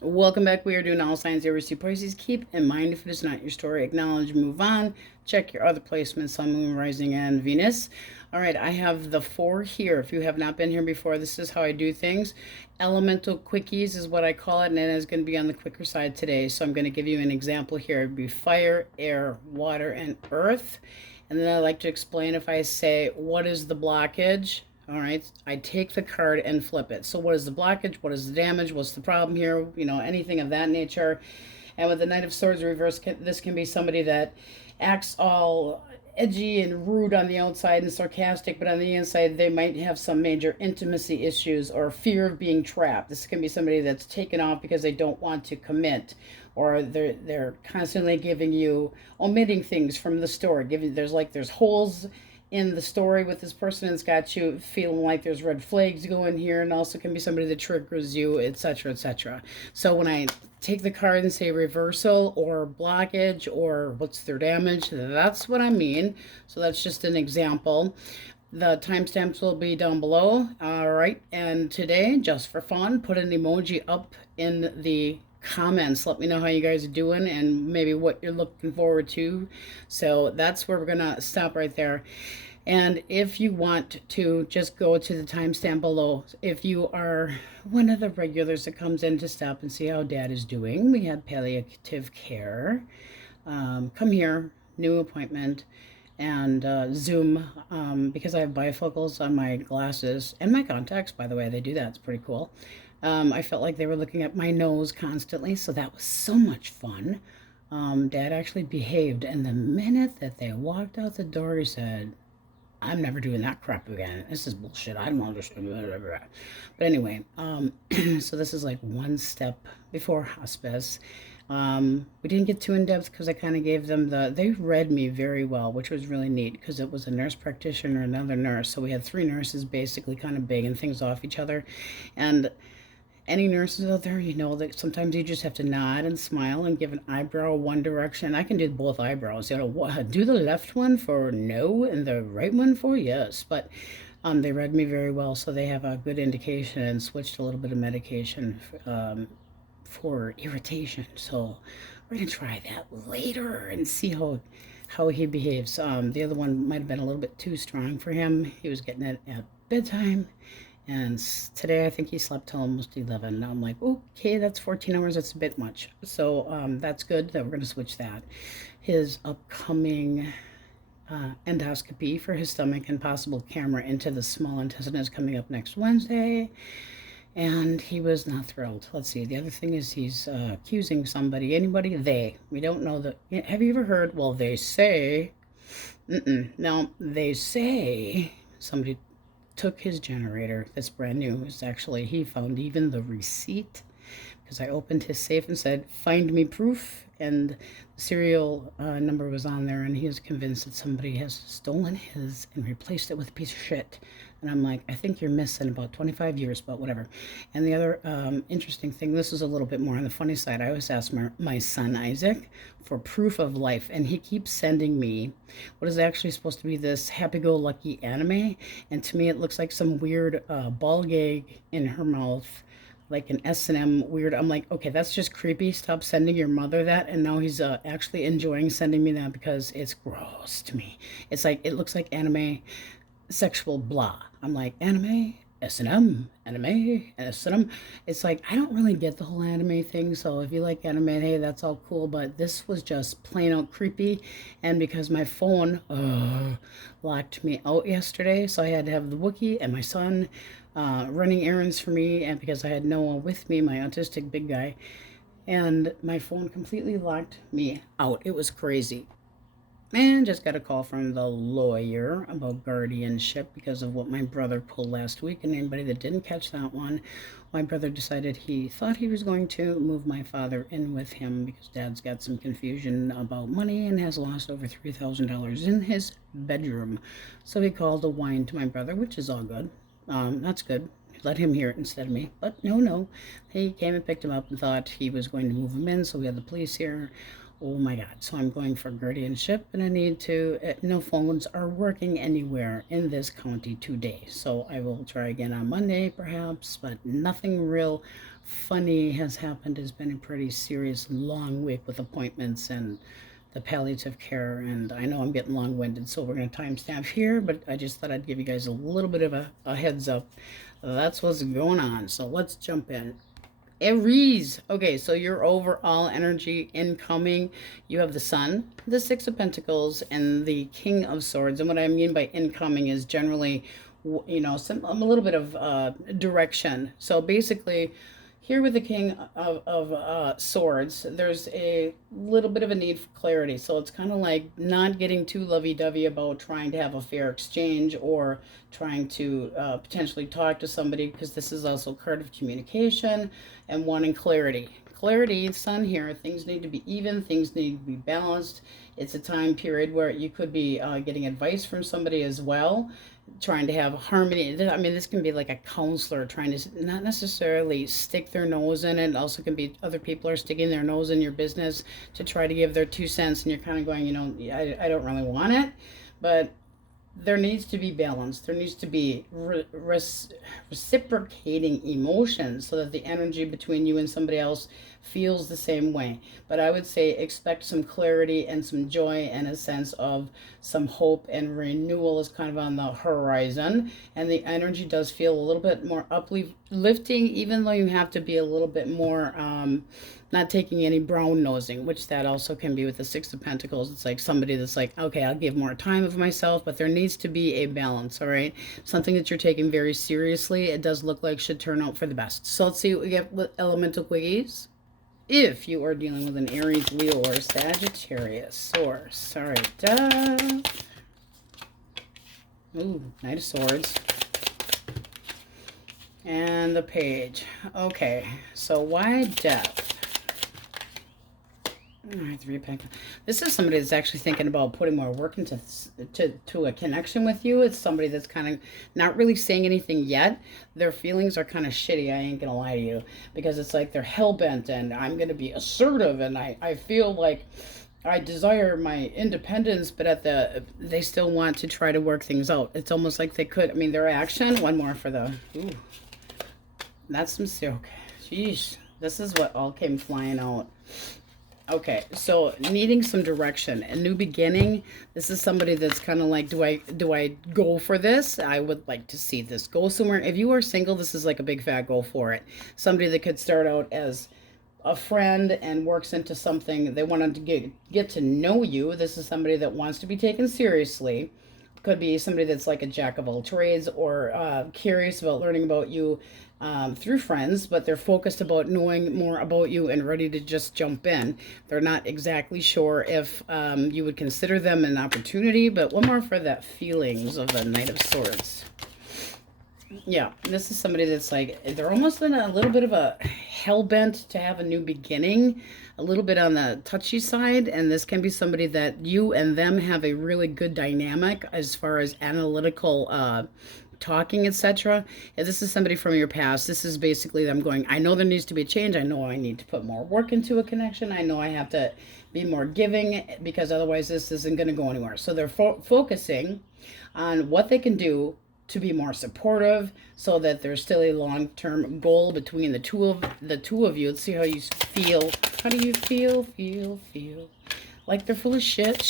Welcome back. We are doing all signs Aries to Pisces. Keep in mind, if it is not your story, acknowledge, move on. Check your other placements, Sun, Moon, Rising, and Venus. All right, I have the 4 here. If you have not been here before, this is how I do things. Elemental quickies is what I call it, and it is going to be on the quicker side today. So I'm going to give you an example here. It'd be fire, air, water, and earth. And then I like to explain if I say, what is the blockage? All right, I take the card and flip it. So what is the blockage? What is the damage? What's the problem here? You know, anything of that nature. And with the Knight of Swords reverse, this can be somebody that acts all edgy and rude on the outside and sarcastic, but on the inside they might have some major intimacy issues or fear of being trapped. This can be somebody that's taken off because they don't want to commit, or they're constantly giving you, omitting things from the story. There's holes in the story with this person. It's got you feeling like there's red flags going here, and also can be somebody that triggers you, etc., etc. So when I take the card and say reversal or blockage or what's their damage, that's what I mean. So that's just an example. The timestamps will be down below. All right, and today, just for fun, put an emoji up in the comments. Let me know how you guys are doing and maybe what you're looking forward to. So that's where we're gonna stop right there. And if you want to, just go to the timestamp below. If you are one of the regulars that comes in to stop and see how dad is doing, we have palliative care. Come here, new appointment, and Zoom, because I have bifocals on my glasses and my contacts, by the way. They do that. It's pretty cool. I felt like they were looking at my nose constantly, so that was so much fun. Dad actually behaved, and the minute that they walked out the door, he said, I'm never doing that crap again. This is bullshit. I don't understand. But anyway, so this is like one step before hospice. We didn't get too in depth because I kind of gave them they read me very well, which was really neat because it was a nurse practitioner, another nurse. So we had 3 nurses basically kind of banging things off each other. And any nurses out there, you know that sometimes you just have to nod and smile and give an eyebrow one direction. I can do both eyebrows. You know, do the left one for no and the right one for yes. But they read me very well, so they have a good indication and switched a little bit of medication for irritation. So we're gonna try that later and see how he behaves. The other one might have been a little bit too strong for him. He was getting it at bedtime. And today I think he slept till almost 11. Now I'm like, okay, that's 14 hours. That's a bit much. So that's good that we're going to switch that. His upcoming endoscopy for his stomach and possible camera into the small intestine is coming up next Wednesday. And he was not thrilled. Let's see. The other thing is he's accusing somebody. Anybody? They. We don't know that. Have you ever heard, well, they say. No, they say somebody took his generator that's brand new. It's actually, he found even the receipt because I opened his safe and said, find me proof, and the serial number was on there, and he is convinced that somebody has stolen his and replaced it with a piece of shit. And I'm like, I think you're missing about 25 years, but whatever. And the other interesting thing, this is a little bit more on the funny side. I always ask my son Isaac for proof of life, and he keeps sending me what is actually supposed to be this happy-go-lucky anime, and to me it looks like some weird ball gag in her mouth, like an S&M weird. I'm like, okay, that's just creepy. Stop sending your mother that. And now he's actually enjoying sending me that because it's gross to me. It's like, it looks like anime sexual blah. I'm like, anime, S&M, anime, S&M. It's like, I don't really get the whole anime thing. So if you like anime, hey, that's all cool. But this was just plain out creepy. And because my phone locked me out yesterday, so I had to have the Wookiee and my son running errands for me, and because I had Noah with me, my autistic big guy, and my phone completely locked me out. It was crazy. And just got a call from the lawyer about guardianship because of what my brother pulled last week. And anybody that didn't catch that one, my brother decided he thought he was going to move my father in with him because dad's got some confusion about money and has lost over $3,000 in his bedroom. So he called a whine to my brother, which is all good. That's good. Let him hear it instead of me. But no. He came and picked him up and thought he was going to move him in, so we had the police here. Oh my God. So I'm going for guardianship, and I need to, no phones are working anywhere in this county today. So I will try again on Monday perhaps, but nothing real funny has happened. It's been a pretty serious, long week with appointments and the palliative care, and I know I'm getting long-winded, so we're going to timestamp here, but I just thought I'd give you guys a little bit of a heads up. That's what's going on, so let's jump in. Aries. Okay, so your overall energy incoming, you have the Sun, the Six of Pentacles, and the King of Swords. And what I mean by incoming is generally, you know, a little bit of direction. So basically, here with the King of Swords, there's a little bit of a need for clarity. So it's kind of like not getting too lovey-dovey about trying to have a fair exchange or trying to potentially talk to somebody, because this is also a card of communication and wanting clarity. Clarity, Sun here, things need to be even, things need to be balanced. It's a time period where you could be getting advice from somebody as well, trying to have harmony. I mean, this can be like a counselor trying to not necessarily stick their nose in it. It also can be other people are sticking their nose in your business to try to give their 2 cents, and you're kind of going, you know, I don't really want it, but there needs to be balance. There needs to be reciprocating emotions so that the energy between you and somebody else feels the same way. But I would say expect some clarity and some joy and a sense of some hope and renewal is kind of on the horizon. And the energy does feel a little bit more uplifting, even though you have to be a little bit more not taking any brown nosing, which that also can be with the Six of Pentacles. It's like somebody that's like, okay, I'll give more time of myself, but there needs to be a balance, all right? Something that you're taking very seriously, it does look like should turn out for the best. So let's see what we get with elemental quickies. If you are dealing with an Aries, Leo, or Sagittarius source. All right, ooh, Knight of Swords. And the Page. Okay, so why Death? All right, 3 of Pentacles. This is somebody that's actually thinking about putting more work into to a connection with you. It's somebody that's kind of not really saying anything yet. Their feelings are kind of shitty, I ain't gonna lie to you, because it's like they're hell-bent and I'm gonna be assertive and I feel like I desire my independence, but they still want to try to work things out. It's almost like they could, I mean, their action, one more for the, ooh, that's some silk. Jeez, this is what all came flying out. Okay, so needing some direction, a new beginning. This is somebody that's kind of like, do I go for this? I would like to see this go somewhere. If you are single, this is like a big fat go for it. Somebody that could start out as a friend and works into something. They want to get to know you. This is somebody that wants to be taken seriously. Could be somebody that's like a jack of all trades or curious about learning about you through friends, but they're focused about knowing more about you and ready to just jump in. They're not exactly sure if you would consider them an opportunity, but one more for that feelings of the Knight of Swords. Yeah, this is somebody that's like, they're almost in a little bit of a hell-bent to have a new beginning, a little bit on the touchy side, and this can be somebody that you and them have a really good dynamic as far as analytical talking, etc. If this is somebody from your past, this is basically them going, I know there needs to be a change. I know I need to put more work into a connection. I know I have to be more giving, because otherwise this isn't going to go anywhere. So they're focusing on what they can do to be more supportive, so that there's still a long-term goal between the two of you. Let's see how you feel. How do you feel? Feel like they're full of shit.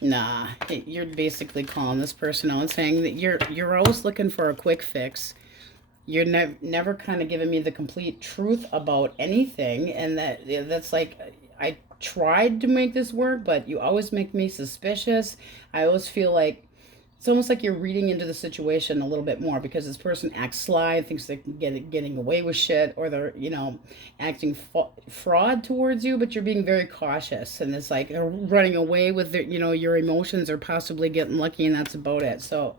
Nah, you're basically calling this person out and saying that you're always looking for a quick fix. You're never kind of giving me the complete truth about anything, and that's like, I tried to make this work, but you always make me suspicious. I always feel like it's almost like you're reading into the situation a little bit more, because this person acts sly, thinks they're getting away with shit, or they're, you know, acting fraud towards you, but you're being very cautious, and it's like they're running away with their, you know, your emotions, or possibly getting lucky, and that's about it. So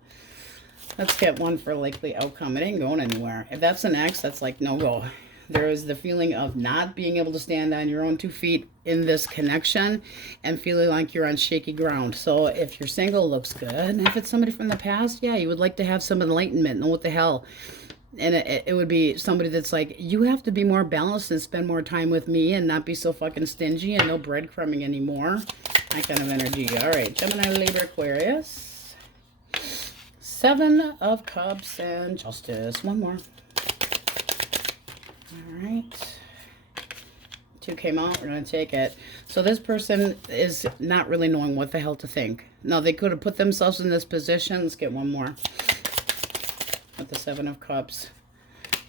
let's get one for likely outcome. It ain't going anywhere. If that's an X, that's like no go. There is the feeling of not being able to stand on your own 2 feet in this connection and feeling like you're on shaky ground. So if you're single, looks good. And if it's somebody from the past, yeah, you would like to have some enlightenment, know what the hell. And it would be somebody that's like, you have to be more balanced and spend more time with me and not be so fucking stingy and no breadcrumbing anymore. That kind of energy. All right, Gemini, Libra, Aquarius. 7 of Cups and Justice. One more. All right. 2 came out. We're going to take it. So this person is not really knowing what the hell to think. Now, they could have put themselves in this position. Let's get one more. With the 7 of Cups.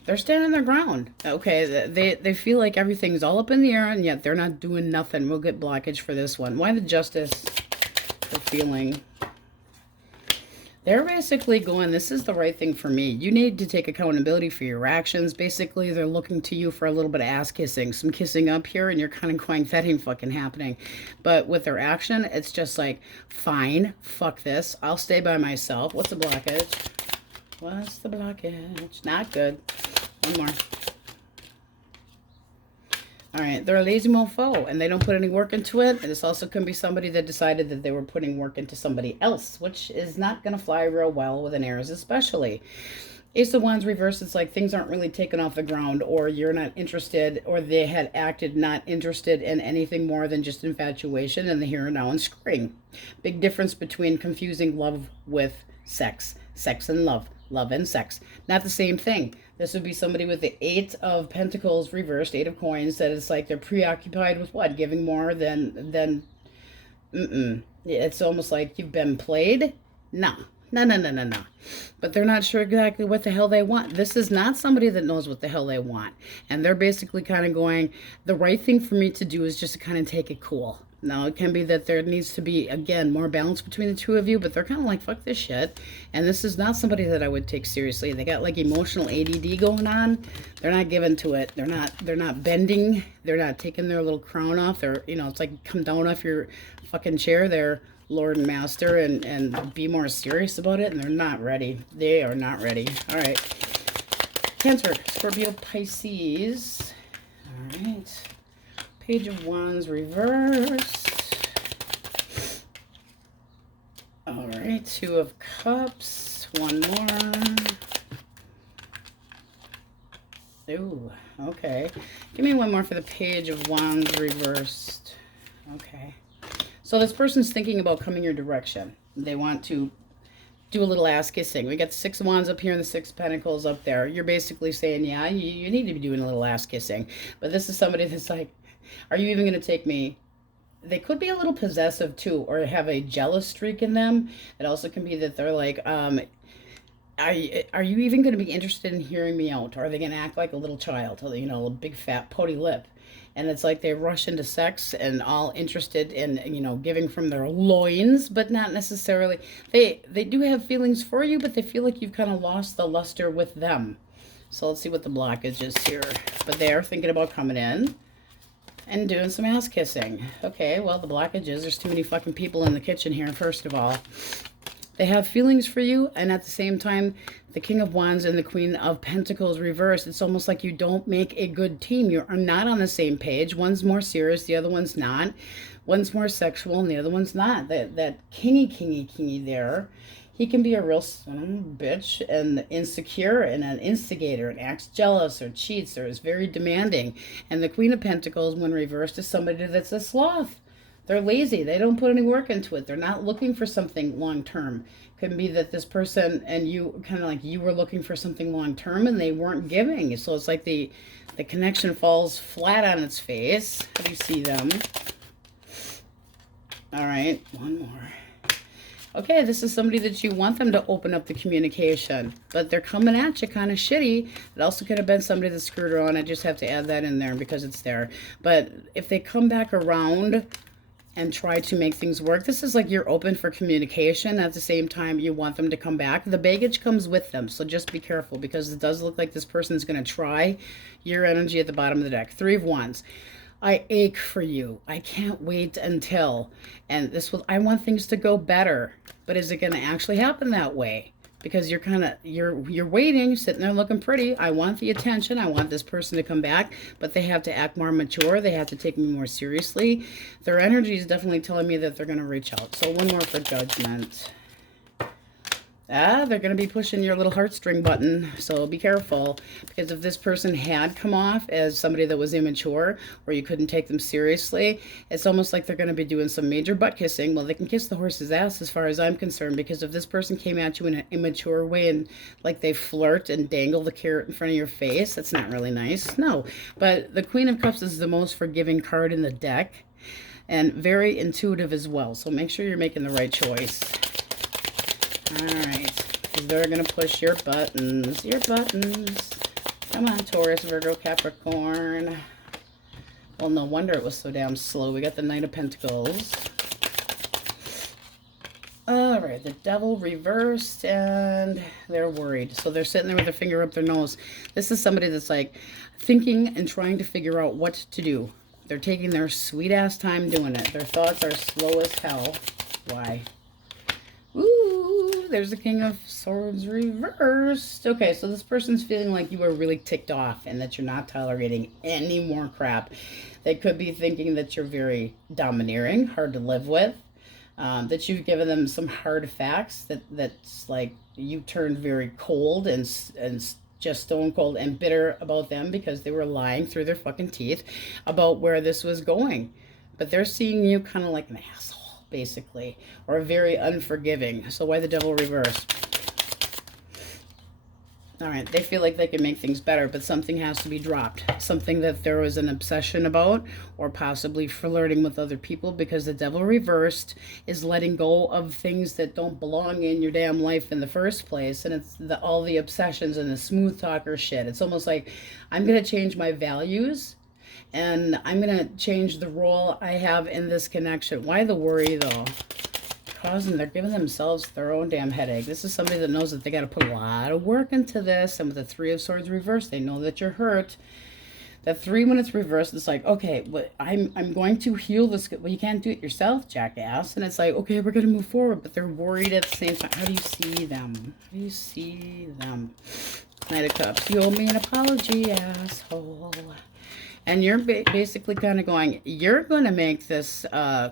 They're standing their ground. Okay, they feel like everything's all up in the air, and yet they're not doing nothing. We'll get blockage for this one. Why the Justice for feeling? They're basically going, this is the right thing for me. You need to take accountability for your actions. Basically, they're looking to you for a little bit of ass kissing. Some kissing up here, and you're kind of going, that ain't fucking happening. But with their action, it's just like, fine, fuck this. I'll stay by myself. What's the blockage? What's the blockage? Not good. One more. All right, they're a lazy mofo, and they don't put any work into it. And this also can be somebody that decided that they were putting work into somebody else, which is not going to fly real well with an Aries especially. Ace of Wands reverse, it's like things aren't really taken off the ground, or you're not interested, or they had acted not interested in anything more than just infatuation and the here and now and screwing. Big difference between confusing love with sex. Sex and love. Love and sex. Not the same thing. This would be somebody with the 8 of Pentacles reversed, 8 of Coins, that it's like they're preoccupied with what? Giving more than It's almost like you've been played. No. But they're not sure exactly what the hell they want. This is not somebody that knows what the hell they want. And they're basically kind of going, the right thing for me to do is just to kind of take it cool. Now, it can be that there needs to be, again, more balance between the two of you, but they're kind of like, fuck this shit. And this is not somebody that I would take seriously. They got like emotional ADD going on. They're not giving to it. They're not bending. They're not taking their little crown off. They're, you know, it's like come down off your fucking chair. They're Lord and Master and be more serious about it. And they're not ready. They are not ready. All right. Cancer, Scorpio, Pisces. All right. Page of Wands reversed. All right, 2 of Cups. One more. Ooh, okay. Give me one more for the Page of Wands reversed. Okay. So this person's thinking about coming your direction. They want to do a little ass kissing. We got the 6 of Wands up here and the 6 of Pentacles up there. You're basically saying, yeah, you need to be doing a little ass kissing. But this is somebody that's like, are you even going to take me? They could be a little possessive too, or have a jealous streak in them. It also can be that they're like, are you even going to be interested in hearing me out? Or are they going to act like a little child, you know, a big fat pouty lip? And it's like they rush into sex and all interested in, you know, giving from their loins, but not necessarily. They do have feelings for you, but they feel like you've kind of lost the luster with them. So let's see what the blockage is here. But they are thinking about coming in and doing some ass kissing. Okay, well, the blockage is there's too many fucking people in the kitchen here, first of all. They have feelings for you, and at the same time, the King of Wands and the Queen of Pentacles reversed. It's almost like you don't make a good team. You are not on the same page. One's more serious, the other one's not. One's more sexual, and the other one's not. That kingy there. He can be a real bitch and insecure and an instigator and acts jealous or cheats or is very demanding. And the Queen of Pentacles, when reversed, is somebody that's a sloth. They're lazy. They don't put any work into it. They're not looking for something long term. Could be that this person and you kind of like you were looking for something long term and they weren't giving. So it's like the connection falls flat on its face. How do you see them? All right, one more. Okay, this is somebody that you want them to open up the communication, but they're coming at you kind of shitty. It also could have been somebody that screwed around. I just have to add that in there because it's there. But if they come back around and try to make things work, this is like you're open for communication. At the same time, you want them to come back. The baggage comes with them, so just be careful because it does look like this person is going to try your energy at the bottom of the deck. 3 of Wands. I ache for you. I can't wait until, and this will, I want things to go better, but is it going to actually happen that way? Because you're kind of, you're waiting, sitting there looking pretty. I want the attention. I want this person to come back, but they have to act more mature. They have to take me more seriously. Their energy is definitely telling me that they're going to reach out. So one more for Judgment. They're going to be pushing your little heartstring button, so be careful. Because if this person had come off as somebody that was immature, or you couldn't take them seriously, it's almost like they're going to be doing some major butt kissing. Well, they can kiss the horse's ass as far as I'm concerned, because if this person came at you in an immature way and like they flirt and dangle the carrot in front of your face, that's not really nice. No, but the Queen of Cups is the most forgiving card in the deck, and very intuitive as well. So make sure you're making the right choice. All right, they're going to push your buttons, Come on, Taurus, Virgo, Capricorn. Well, no wonder it was so damn slow. We got the Knight of Pentacles. All right, the Devil reversed, and they're worried. So they're sitting there with their finger up their nose. This is somebody that's like thinking and trying to figure out what to do. They're taking their sweet-ass time doing it. Their thoughts are slow as hell. Why? Ooh, there's the King of Swords reversed. Okay, so this person's feeling like you are really ticked off and that you're not tolerating any more crap. They could be thinking that you're very domineering, hard to live with, that you've given them some hard facts, that's like you turned very cold and just stone cold and bitter about them because they were lying through their fucking teeth about where this was going. But they're seeing you kind of like an asshole, basically, or very unforgiving. So why the Devil reversed? All right, they feel like they can make things better, but something has to be dropped. Something that there was an obsession about, or possibly flirting with other people, because the Devil reversed is letting go of things that don't belong in your damn life in the first place. And it's all the obsessions and the smooth talker shit. It's almost like, I'm going to change my values, and I'm going to change the role I have in this connection. Why the worry, though? They're giving themselves their own damn headache. This is somebody that knows that they got to put a lot of work into this. And with the Three of Swords reversed, they know that you're hurt. That 3, when it's reversed, it's like, okay, but I'm going to heal this. Well, you can't do it yourself, jackass. And it's like, okay, we're going to move forward, but they're worried at the same time. How do you see them? How do you see them? Knight of Cups. You owe me an apology, asshole. And you're basically kind of going, you're going to make this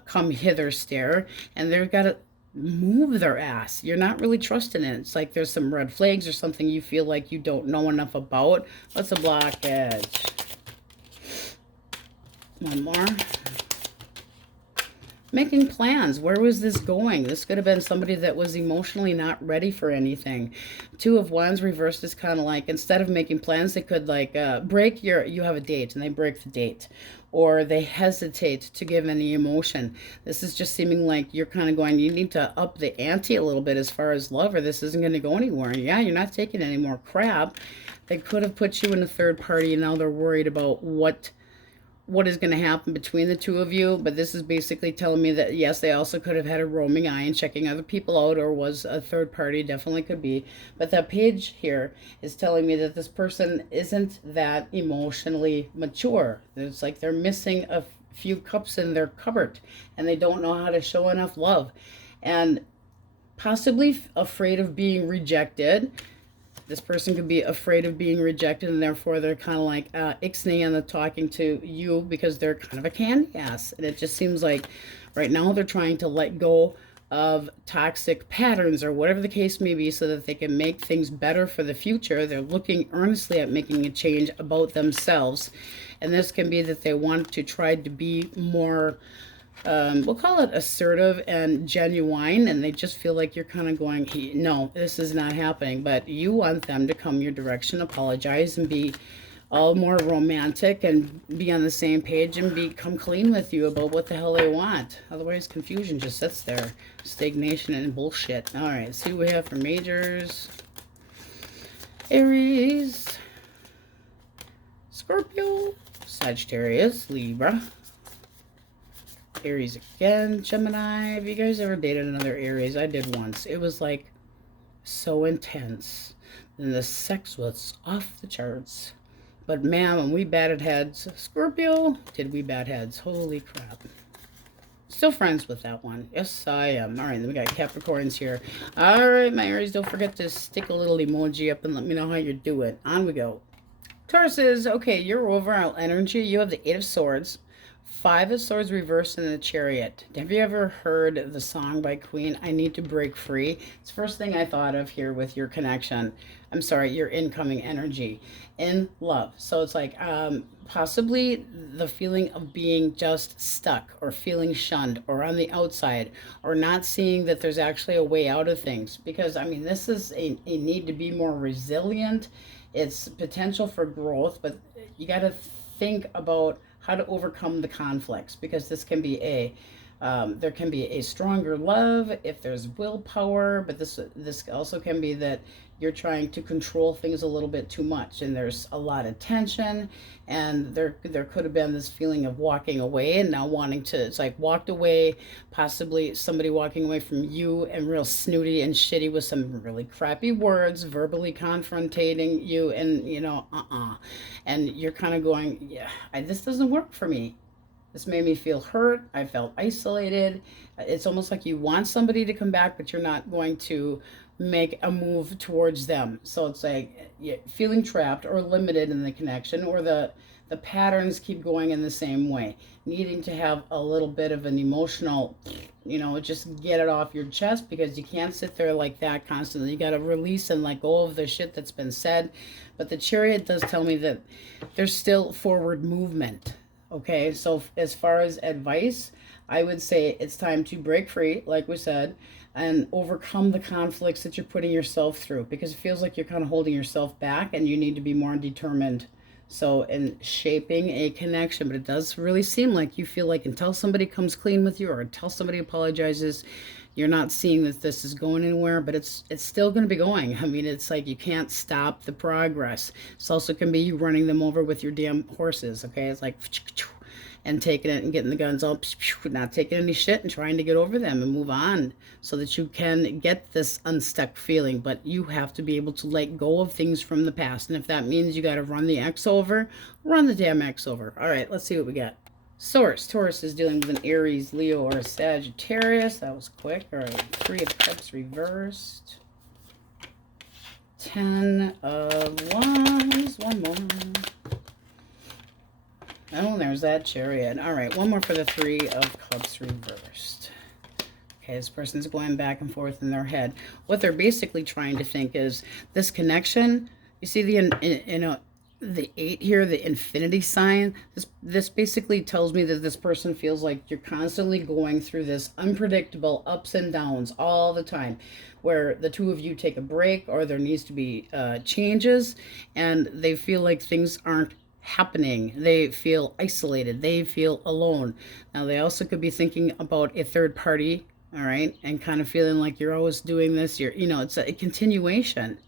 come hither stare, and they've got to move their ass. You're not really trusting it. It's like there's some red flags or something you feel like you don't know enough about. What's a blockage? One more. Making plans. Where was this going? This could have been somebody that was emotionally not ready for anything. Two of Wands reversed is kind of like, instead of making plans, they could like you have a date and they break the date, or they hesitate to give any emotion. This is just seeming like you're kind of going, you need to up the ante a little bit as far as love, or this isn't going to go anywhere. And yeah, you're not taking any more crap. They could have put you in a third party, and now they're worried about what is going to happen between the two of you. But this is basically telling me that, yes, they also could have had a roaming eye and checking other people out, or was a third party, definitely could be. But that page here is telling me that this person isn't that emotionally mature. It's like they're missing a few cups in their cupboard, and they don't know how to show enough love, and possibly afraid of being rejected. This person could be afraid of being rejected, and therefore they're kind of like ixnay on the talking to you, because they're kind of a candy ass. And it just seems like right now they're trying to let go of toxic patterns, or whatever the case may be, so that they can make things better for the future. They're looking earnestly at making a change about themselves. And this can be that they want to try to be more, we'll call it assertive and genuine, and they just feel like you're kind of going, no, this is not happening. But you want them to come your direction, apologize, and be all more romantic, and be on the same page, and come clean with you about what the hell they want. Otherwise, confusion just sits there. Stagnation and bullshit. All right, see what we have for majors. Aries, Scorpio, Sagittarius, Libra, Aries again, Gemini. Have you guys ever dated another Aries? I did once. It was like so intense, and the sex was off the charts. But man, when we batted heads, Scorpio, did we bat heads? Holy crap. Still friends with that one. Yes, I am. All right, then we got Capricorns here. All right, my Aries, don't forget to stick a little emoji up and let me know how you're doing. On we go. Tauruses, okay, your overall energy, you have the 8 of Swords, Five of Swords reversed in the Chariot. Have you ever heard the song by Queen, I Need to Break Free? It's the first thing I thought of here with your connection. I'm sorry, your incoming energy in love. So it's like possibly the feeling of being just stuck or feeling shunned or on the outside or not seeing that there's actually a way out of things. Because, I mean, this is a need to be more resilient. It's potential for growth, but you got to think about how to overcome the conflicts, because this can be a there can be a stronger love if there's willpower, but this also can be that you're trying to control things a little bit too much and there's a lot of tension, and there could have been this feeling of walking away and now wanting to, it's like walked away, possibly somebody walking away from you and real snooty and shitty with some really crappy words, verbally confrontating you, and you know, and you're kind of going, yeah, this doesn't work for me. This made me feel hurt. I felt isolated. It's almost like you want somebody to come back, but you're not going to make a move towards them. So it's like feeling trapped or limited in the connection, or the patterns keep going in the same way. Needing to have a little bit of an emotional, you know, just get it off your chest, because you can't sit there like that constantly. You got to release and let go of the shit that's been said. But the Chariot does tell me that there's still forward movement. Okay, so as far as advice, I would say it's time to break free, like we said, and overcome the conflicts that you're putting yourself through, because it feels like you're kind of holding yourself back and you need to be more determined. So in shaping a connection, but it does really seem like you feel like until somebody comes clean with you or until somebody apologizes, you're not seeing that this is going anywhere, but it's still going to be going. I mean, it's like you can't stop the progress. It also can be you running them over with your damn horses, okay? It's like, and taking it and getting the guns all, not taking any shit and trying to get over them and move on so that you can get this unstuck feeling. But you have to be able to let go of things from the past. And if that means you got to run the ex over, run the damn ex over. All right, let's see what we got. Source. Taurus is dealing with an Aries, Leo, or a Sagittarius. That was quick. All right, Three of Cups reversed. 10 of Wands. One more. Oh, there's that Chariot. All right, one more for the Three of Cups reversed. Okay, this person's going back and forth in their head. What they're basically trying to think is this connection. You see the 8 here, the infinity sign. This basically tells me that this person feels like you're constantly going through this unpredictable ups and downs all the time, where the two of you take a break or there needs to be changes, and they feel like things aren't happening. They feel isolated. They feel alone. Now, they also could be thinking about a third party, all right, and kind of feeling like you're always doing this. It's a continuation.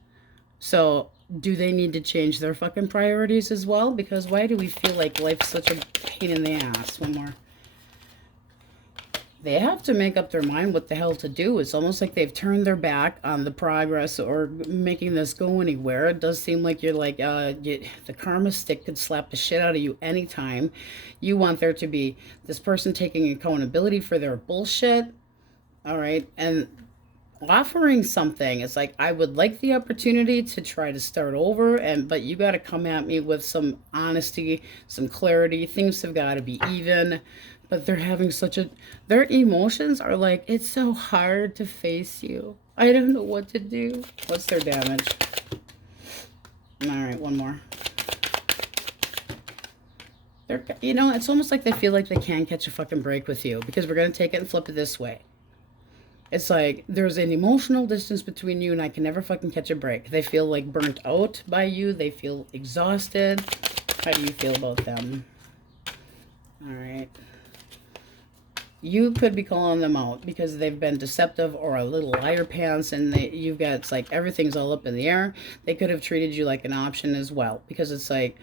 So do they need to change their fucking priorities as well? Because why do we feel like life's such a pain in the ass? One more. They have to make up their mind what the hell to do. It's almost like they've turned their back on the progress or making this go anywhere. It does seem like you're like, the karma stick could slap the shit out of you anytime. You want there to be this person taking accountability for their bullshit, all right, and offering something. It's like, I would like the opportunity to try to start over, but you got to come at me with some honesty, some clarity. Things have got to be even. But they're having their emotions are like, it's so hard to face you. I don't know what to do. What's their damage? All right, one more. It's almost like they feel like they can't catch a fucking break with you, because we're going to take it and flip it this way. It's like there's an emotional distance between you and I can never fucking catch a break. They feel like burnt out by you. They feel exhausted. How do you feel about them? All right. You could be calling them out because they've been deceptive or a little liar pants, and you've got, it's like everything's all up in the air. They could have treated you like an option as well, because it's like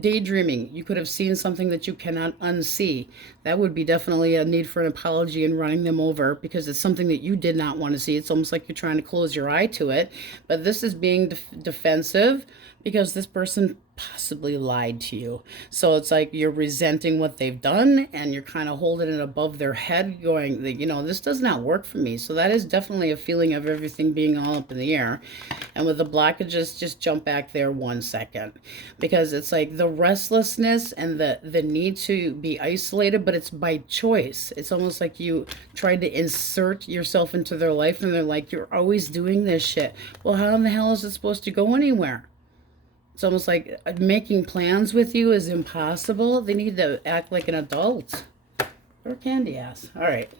daydreaming. You could have seen something that you cannot unsee. That would be definitely a need for an apology and running them over, because it's something that you did not want to see. It's almost like you're trying to close your eye to it. But this is being defensive, because this person possibly lied to you. So it's like you're resenting what they've done, and you're kind of holding it above their head going, you know, this does not work for me. So that is definitely a feeling of everything being all up in the air. And with the blockages, just jump back there 1 second, because it's like the restlessness and the need to be isolated, but it's by choice. It's almost like you tried to insert yourself into their life, and they're like, you're always doing this shit. Well, how in the hell is it supposed to go anywhere? It's almost like making plans with you is impossible. They need to act like an adult. Or candy ass. All right.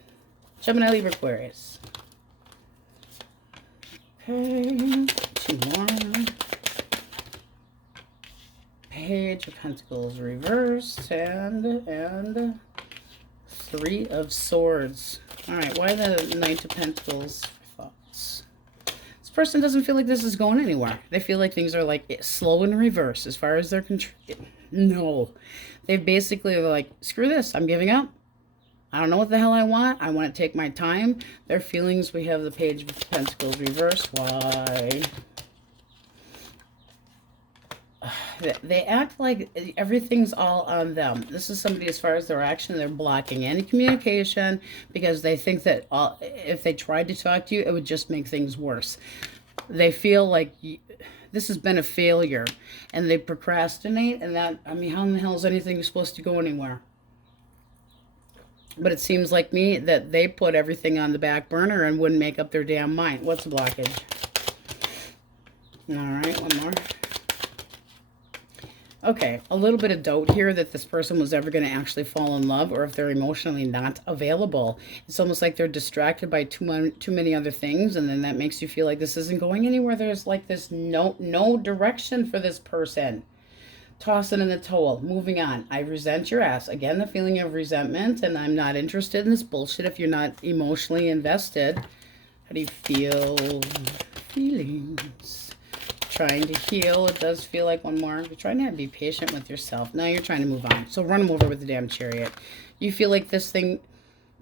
Gemini, Libra, Aquarius. Okay. 2 more. Page of Pentacles reversed. And 3 of Swords. All right. Why the Knight of Pentacles? Thoughts. Person doesn't feel like this is going anywhere. They feel like things are like slow in reverse as far as they're no. They basically are like, screw this, I'm giving up. I don't know what the hell I want. I want to take my time. Their feelings, we have the Page of Pentacles reversed. Why? They act like everything's all on them. This is somebody, as far as their action, they're blocking any communication because they think that if they tried to talk to you, it would just make things worse. They feel like this has been a failure, and they procrastinate, and that, I mean, how in the hell is anything supposed to go anywhere? But it seems like me that they put everything on the back burner and wouldn't make up their damn mind. What's the blockage? All right, one more. Okay, a little bit of doubt here that this person was ever going to actually fall in love, or if they're emotionally not available. It's almost like they're distracted by too many other things, and then that makes you feel like this isn't going anywhere. There's like this no direction for this person. Tossing in the towel, moving on. I resent your ass. Again, the feeling of resentment, and I'm not interested in this bullshit if you're not emotionally invested. How do you feel? Feelings. Trying to heal. It does feel like one more. You're trying to be patient with yourself. Now you're trying to move on. So run them over with the damn Chariot. You feel like this thing,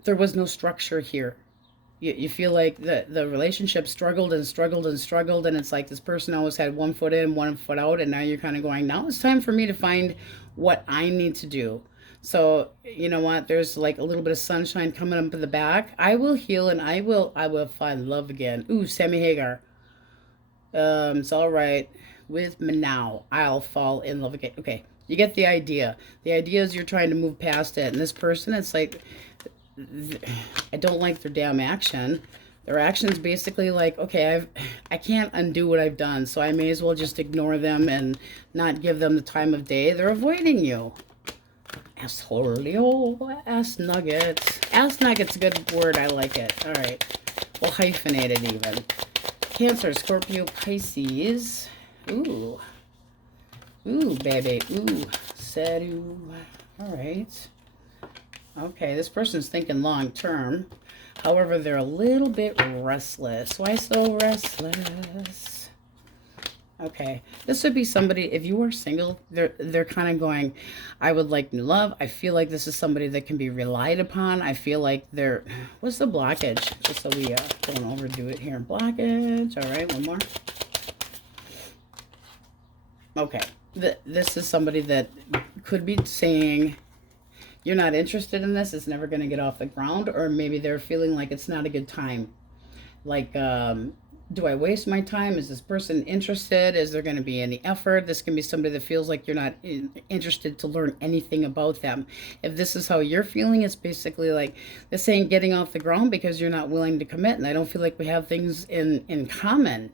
there was no structure here. You feel like the relationship struggled and struggled and struggled, and it's like this person always had 1 foot in, 1 foot out, and now you're kind of going, now it's time for me to find what I need to do. So, you know what, there's like a little bit of sunshine coming up in the back. I will heal, and I will find love again. Ooh, Sammy Hagar. It's all right with me now. I'll fall in love again. Okay, you get the idea. The idea is you're trying to move past it, and this person, it's like, I don't like their damn action. Their action's basically like, okay, I can't undo what I've done, so I may as well just ignore them and not give them the time of day. They're avoiding you. Asshole, ass nuggets. Ass nuggets, a good word. I like it. All right. We'll hyphenate it even. Cancer, Scorpio, Pisces. Ooh. Ooh, baby. Ooh. Saru. All right. Okay, this person's thinking long term. However, they're a little bit restless. Why so restless? Okay, this would be somebody, if you are single, they're kind of going, I would like new love. I feel like this is somebody that can be relied upon. I feel like they're, what's the blockage? Just so we don't overdo it here. Blockage. All right, one more. Okay, this is somebody that could be saying, you're not interested in this, it's never going to get off the ground, or maybe they're feeling like it's not a good time. Like, do I waste my time? Is this person interested? Is there going to be any effort? This can be somebody that feels like you're not interested to learn anything about them. If this is how you're feeling, it's basically like this ain't getting off the ground because you're not willing to commit, and I don't feel like we have things in common.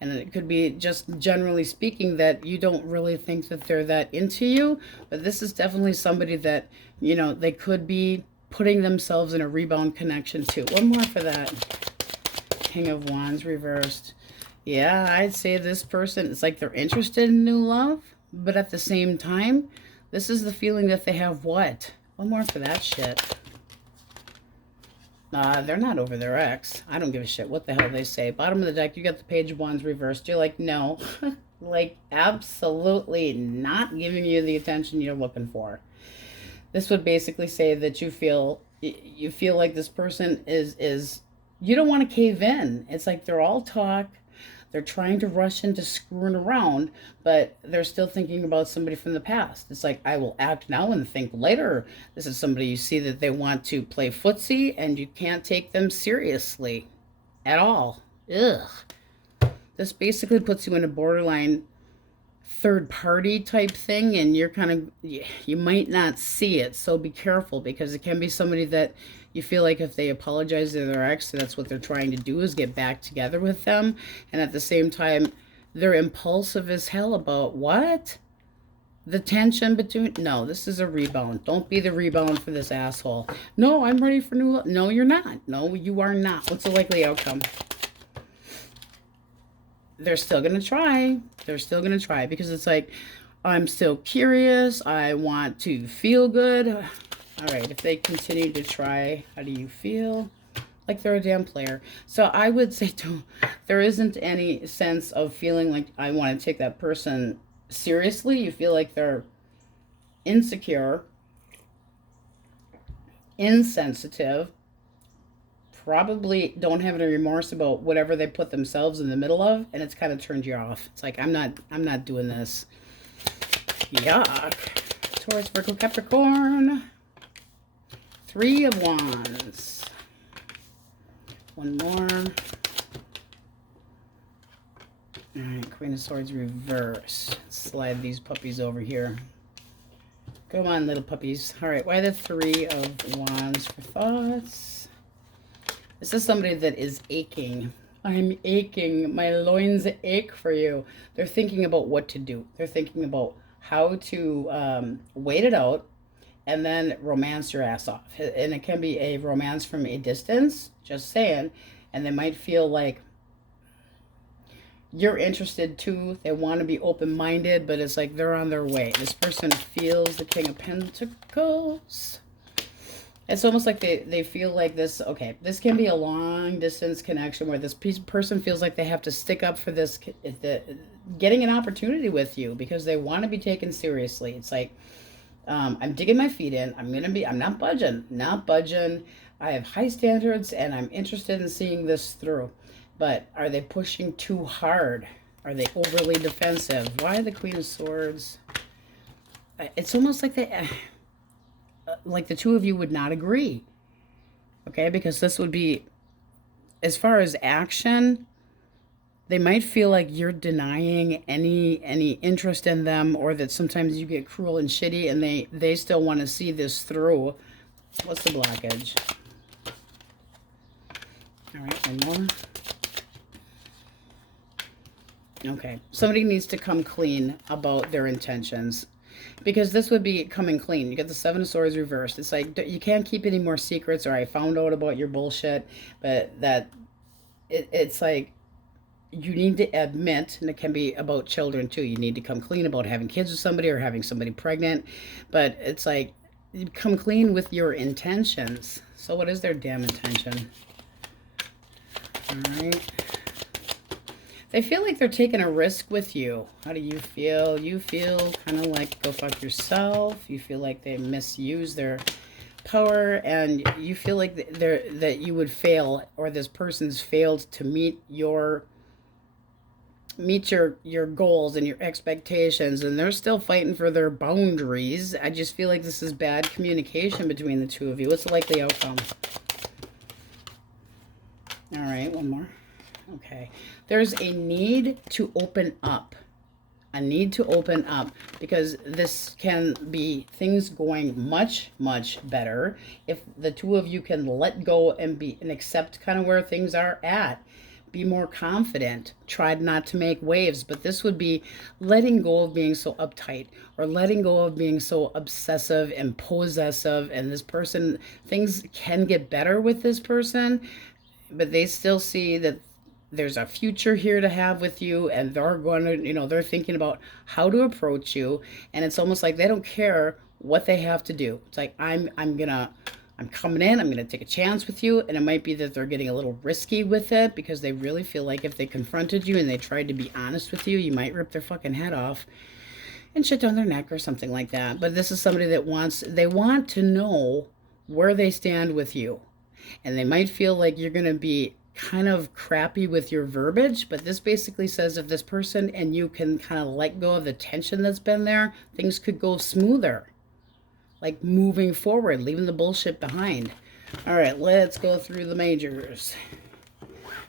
And it could be just generally speaking that you don't really think that they're that into you. But this is definitely somebody that, you know, they could be putting themselves in a rebound connection too. One more for that. King of Wands reversed. Yeah, I'd say this person, it's like they're interested in new love. But at the same time, this is the feeling that they have what? One more for that shit. They're not over their ex. I don't give a shit what the hell they say. Bottom of the deck, you got the Page of Wands reversed. You're like, no. Like, absolutely not giving you the attention you're looking for. This would basically say that you feel like this person is you don't want to cave in. It's like they're all talk. They're trying to rush into screwing around, but they're still thinking about somebody from the past. It's like, I will act now and think later. This is somebody you see that they want to play footsie, and you can't take them seriously at all. Ugh. This basically puts you in a borderline third party type thing, and you're kind of, you might not see it, so be careful, because it can be somebody that you feel like if they apologize to their ex, that's what they're trying to do, is get back together with them, and at the same time they're impulsive as hell about what? The tension between, no, this is a rebound. Don't be the rebound for this asshole. No, I'm ready for new love. No, you're not. No, you are not. What's the likely outcome? They're still going to try. They're still going to try, because it's like, I'm still curious. I want to feel good. All right, if they continue to try, how do you feel? Like they're a damn player. So I would say there isn't any sense of feeling like I want to take that person seriously. You feel like they're insecure, insensitive, probably don't have any remorse about whatever they put themselves in the middle of, and it's kind of turned you off. It's like, I'm not doing this. Yuck. Taurus, Virgo, Capricorn. 3 of Wands. One more. All right, Queen of Swords reverse. Slide these puppies over here. Come on, little puppies. All right, why the 3 of Wands for thoughts? This is somebody that is aching. I'm aching. My loins ache for you. They're thinking about what to do. They're thinking about how to wait it out and then romance your ass off. And it can be a romance from a distance, just saying. And they might feel like you're interested too. They want to be open-minded, but it's like they're on their way. This person feels the King of Pentacles. It's almost like they feel like this, okay, this can be a long-distance connection where this person feels like they have to stick up for this, getting an opportunity with you, because they want to be taken seriously. It's like, I'm digging my feet in. I'm not budging. I have high standards, and I'm interested in seeing this through. But are they pushing too hard? Are they overly defensive? Why the Queen of Swords? It's almost like like the two of you would not agree. Okay, because this would be, as far as action, they might feel like you're denying any interest in them, or that sometimes you get cruel and shitty, and they still want to see this through. What's the blockage? All right, one more. Okay, somebody needs to come clean about their intentions, because this would be coming clean. You get the 7 of Swords reversed. It's like, you can't keep any more secrets, or I found out about your bullshit, but it's like, you need to admit, and it can be about children too, you need to come clean about having kids with somebody or having somebody pregnant, but it's like, you come clean with your intentions. So what is their damn intention? All right. They feel like they're taking a risk with you. How do you feel? You feel kind of like go fuck yourself. You feel like they misuse their power, and you feel like that you would fail, or this person's failed to meet your goals and your expectations, and they're still fighting for their boundaries. I just feel like this is bad communication between the two of you. What's the likely outcome? All right, one more. Okay, there's a need to open up. A need to open up, because this can be things going much, much better if the two of you can let go and accept kind of where things are at. Be more confident. Try not to make waves, but this would be letting go of being so uptight, or letting go of being so obsessive and possessive. And this person, things can get better with this person, but they still see that there's a future here to have with you, and they're going to, they're thinking about how to approach you, and it's almost like they don't care what they have to do. It's like, I'm coming in, I'm going to take a chance with you, and it might be that they're getting a little risky with it, because they really feel like if they confronted you and they tried to be honest with you, you might rip their fucking head off and shit down their neck or something like that. But this is somebody that they want to know where they stand with you, and they might feel like you're going to be kind of crappy with your verbiage, but this basically says if this person and you can kind of let go of the tension that's been there, things could go smoother. Like moving forward, leaving the bullshit behind. All right, let's go through the majors.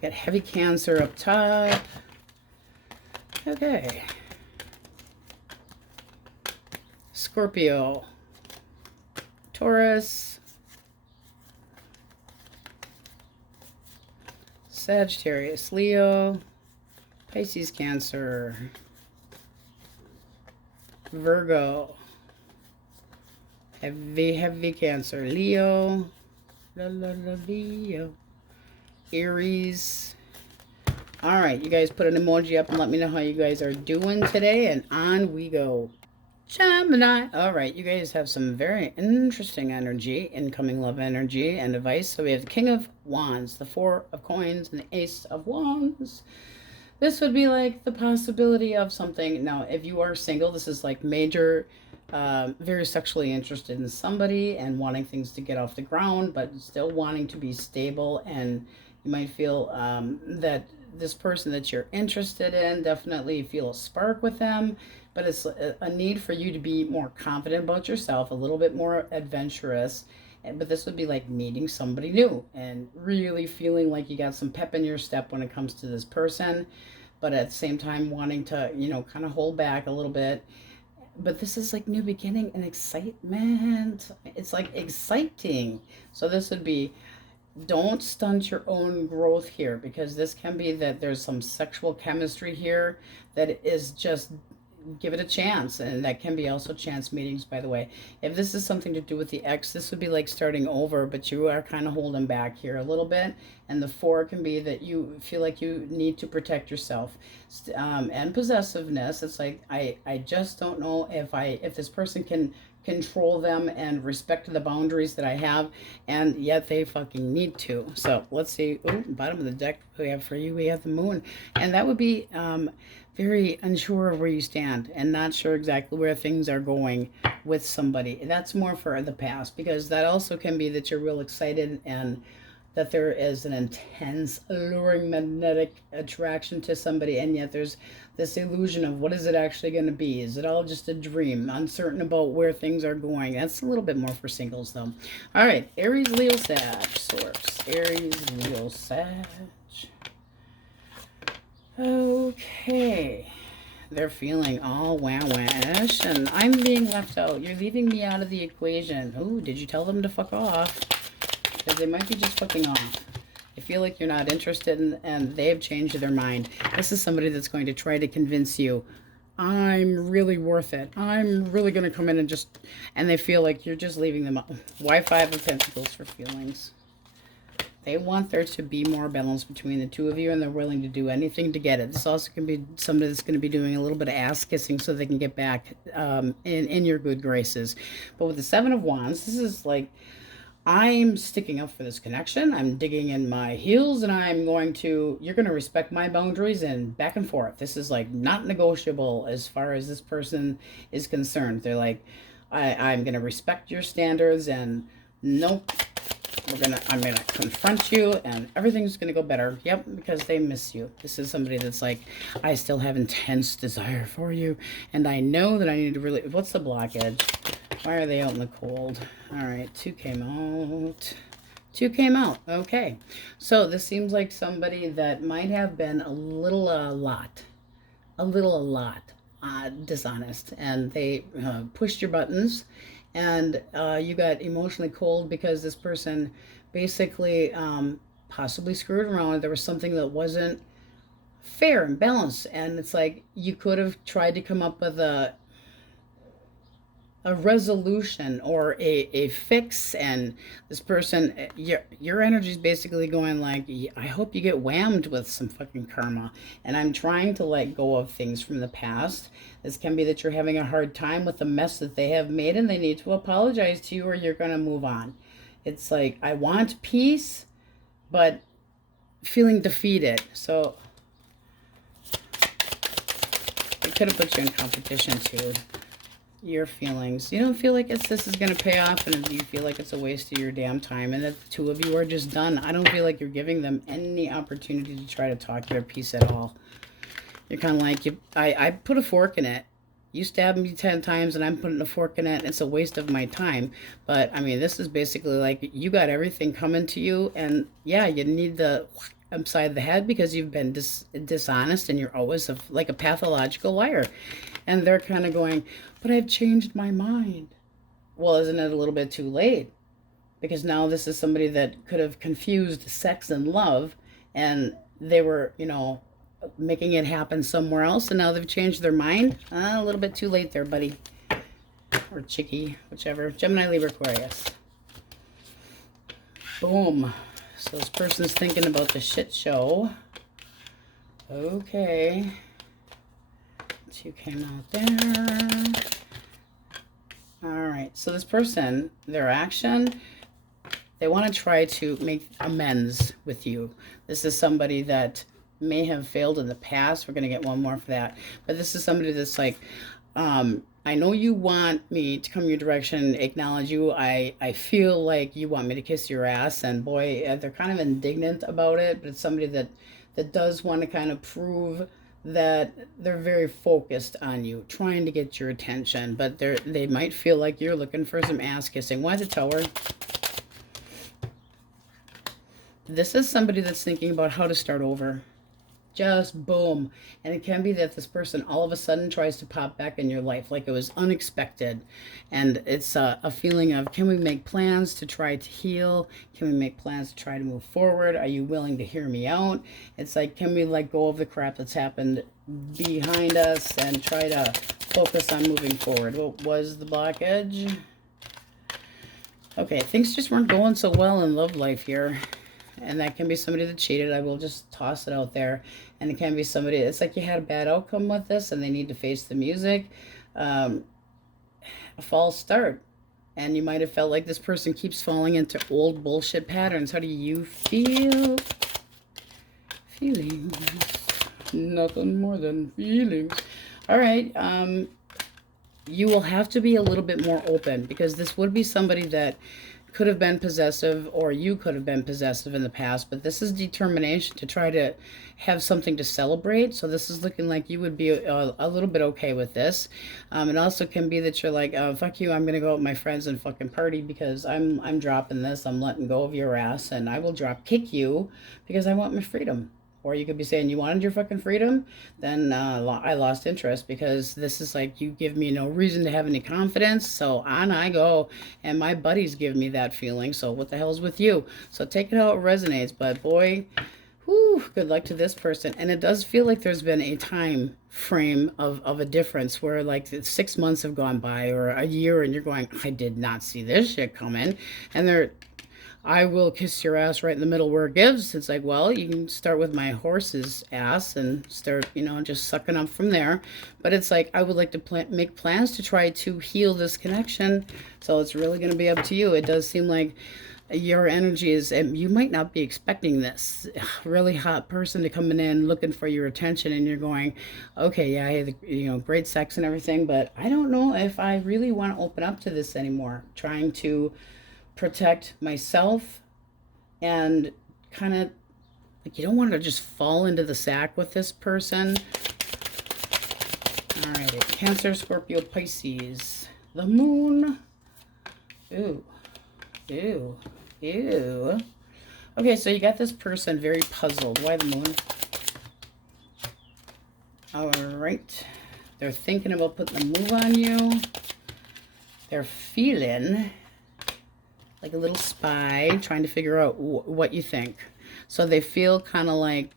Got heavy Cancer up top. Okay. Scorpio. Taurus. Sagittarius, Leo. Pisces, Cancer. Virgo. Heavy Cancer, Leo. Leo. Aries. All right, you guys put an emoji up and let me know how you guys are doing today, and on we go. Gemini. All right, you guys have some very interesting energy, incoming love energy and advice. So we have the King of Wands, the Four of Coins, and the Ace of Wands. This would be like the possibility of something. Now, if you are single, this is like major, very sexually interested in somebody and wanting things to get off the ground, but still wanting to be stable. And you might feel that this person that you're interested in, definitely feel a spark with them, but it's a need for you to be more confident about yourself, a little bit more adventurous. But this would be like meeting somebody new and really feeling like you got some pep in your step when it comes to this person, but at the same time wanting to, you know, kind of hold back a little bit. But this is like new beginning and excitement. It's like exciting. So this would be, don't stunt your own growth here, because this can be that there's some sexual chemistry here that is just, give it a chance. And that can be also chance meetings, by the way. If this is something to do with the ex, this would be like starting over, but you are kind of holding back here a little bit. And the 4 can be that you feel like you need to protect yourself. And possessiveness, it's like, I just don't know if this person can control them and respect the boundaries that I have, and yet they fucking need to. So let's see. Oh, bottom of the deck we have for you, we have the Moon, and that would be very unsure of where you stand and not sure exactly where things are going with somebody. That's more for the past, because that also can be that you're real excited and that there is an intense, alluring, magnetic attraction to somebody, and yet there's this illusion of what is it actually going to be? Is it all just a dream? Uncertain about where things are going. That's a little bit more for singles, though. All right, Aries, Leo, Sag, Source. Aries, Leo, Sag. Okay. They're feeling all wow-ish, and I'm being left out. You're leaving me out of the equation. Oh, did you tell them to fuck off? Because they might be just fucking off. I feel like you're not interested in, and they've changed their mind. This is somebody that's going to try to convince you, I'm really worth it. I'm really going to come in and just, and they feel like you're just leaving them up. Why 5 of Pentacles for feelings? They want there to be more balance between the two of you, and they're willing to do anything to get it. This also can be somebody that's going to be doing a little bit of ass kissing so they can get back in your good graces. But with the 7 of Wands, this is like, I'm sticking up for this connection. I'm digging in my heels, and you're going to respect my boundaries, and back and forth. This is like not negotiable as far as this person is concerned. They're like, I'm going to respect your standards, and nope, I'm going to confront you, and everything's going to go better. Yep, because they miss you. This is somebody that's like, I still have intense desire for you, and I know that I need to really, what's the blockage? Why are they out in the cold? All right, 2 came out. 2 came out. Okay. So this seems like somebody that might have been a little dishonest. And they pushed your buttons. And you got emotionally cold because this person basically possibly screwed around. There was something that wasn't fair and balanced. And it's like you could have tried to come up with a resolution or a fix, and this person, your energy is basically going like, I hope you get whammed with some fucking karma. And I'm trying to let go of things from the past. This can be that you're having a hard time with the mess that they have made, and they need to apologize to you, or you're going to move on. It's like, I want peace, but feeling defeated. So it could have put you in competition too. Your feelings. You don't feel like this is going to pay off, and you feel like it's a waste of your damn time, and that the two of you are just done. I don't feel like you're giving them any opportunity to try to talk their piece at all. You're kind of like, I put a fork in it. You stabbed me 10 times, and I'm putting a fork in it. It's a waste of my time. But, I mean, this is basically like you got everything coming to you, and yeah, you need the upside the head because you've been dishonest, and you're always like a pathological liar. And they're kind of going, but I've changed my mind. Well, isn't it a little bit too late? Because now this is somebody that could have confused sex and love, and they were, you know, making it happen somewhere else, and now they've changed their mind. A little bit too late there, buddy. Or chickie, whichever. Gemini, Libra, Aquarius. Boom. So this person's thinking about the shit show. Okay. Two came out there. All right. So this person, their action, they want to try to make amends with you. This is somebody that may have failed in the past. We're going to get one more for that. But this is somebody that's like, I know you want me to come your direction, acknowledge you. I feel like you want me to kiss your ass. And boy, they're kind of indignant about it. But it's somebody that does want to kind of prove that they're very focused on you, trying to get your attention. But they might feel like you're looking for some ass kissing. Why the Tower? This is somebody that's thinking about how to start over. Just boom. And it can be that this person all of a sudden tries to pop back in your life like it was unexpected. And it's a feeling of, can we make plans to try to heal? Can we make plans to try to move forward? Are you willing to hear me out? It's like, can we let go of the crap that's happened behind us and try to focus on moving forward? What was the blockage? Okay, things just weren't going so well in love life here. And that can be somebody that cheated. I will just toss it out there. And it can be somebody, it's like you had a bad outcome with this and they need to face the music. A false start. And you might have felt like this person keeps falling into old bullshit patterns. How do you feel? Feelings. Nothing more than feelings. All right. You will have to be a little bit more open because this would be somebody that could have been possessive, or you could have been possessive in the past, but this is determination to try to have something to celebrate. So this is looking like you would be a little bit okay with this. It also can be that you're like, oh, fuck you, I'm gonna go with my friends and fucking party because I'm dropping this, I'm letting go of your ass, and I will drop kick you because I want my freedom. Or you could be saying, you wanted your fucking freedom? Then I lost interest because this is like, you give me no reason to have any confidence. So on I go. And my buddies give me that feeling. So what the hell's with you? So take it how it resonates. But boy, whew, good luck to this person. And it does feel like there's been a time frame of a difference where like 6 months have gone by or a year and you're going, I did not see this shit coming. And I will kiss your ass right in the middle where it gives. It's like, well, you can start with my horse's ass and start, you know, just sucking up from there. But it's like, I would like to make plans to try to heal this connection. So it's really going to be up to you. It does seem like your energy is, and you might not be expecting this really hot person to come in looking for your attention. And you're going, okay, yeah, I had, you know, great sex and everything, but I don't know if I really want to open up to this anymore. Trying to protect myself and kind of like, you don't want to just fall into the sack with this person. All right, Cancer, Scorpio, Pisces, the moon. Ooh, ew, ew. Okay, so you got this person very puzzled. Why the moon? All right, they're thinking about putting the move on you. They're feeling like a little spy, trying to figure out what you think. So they feel kind of like,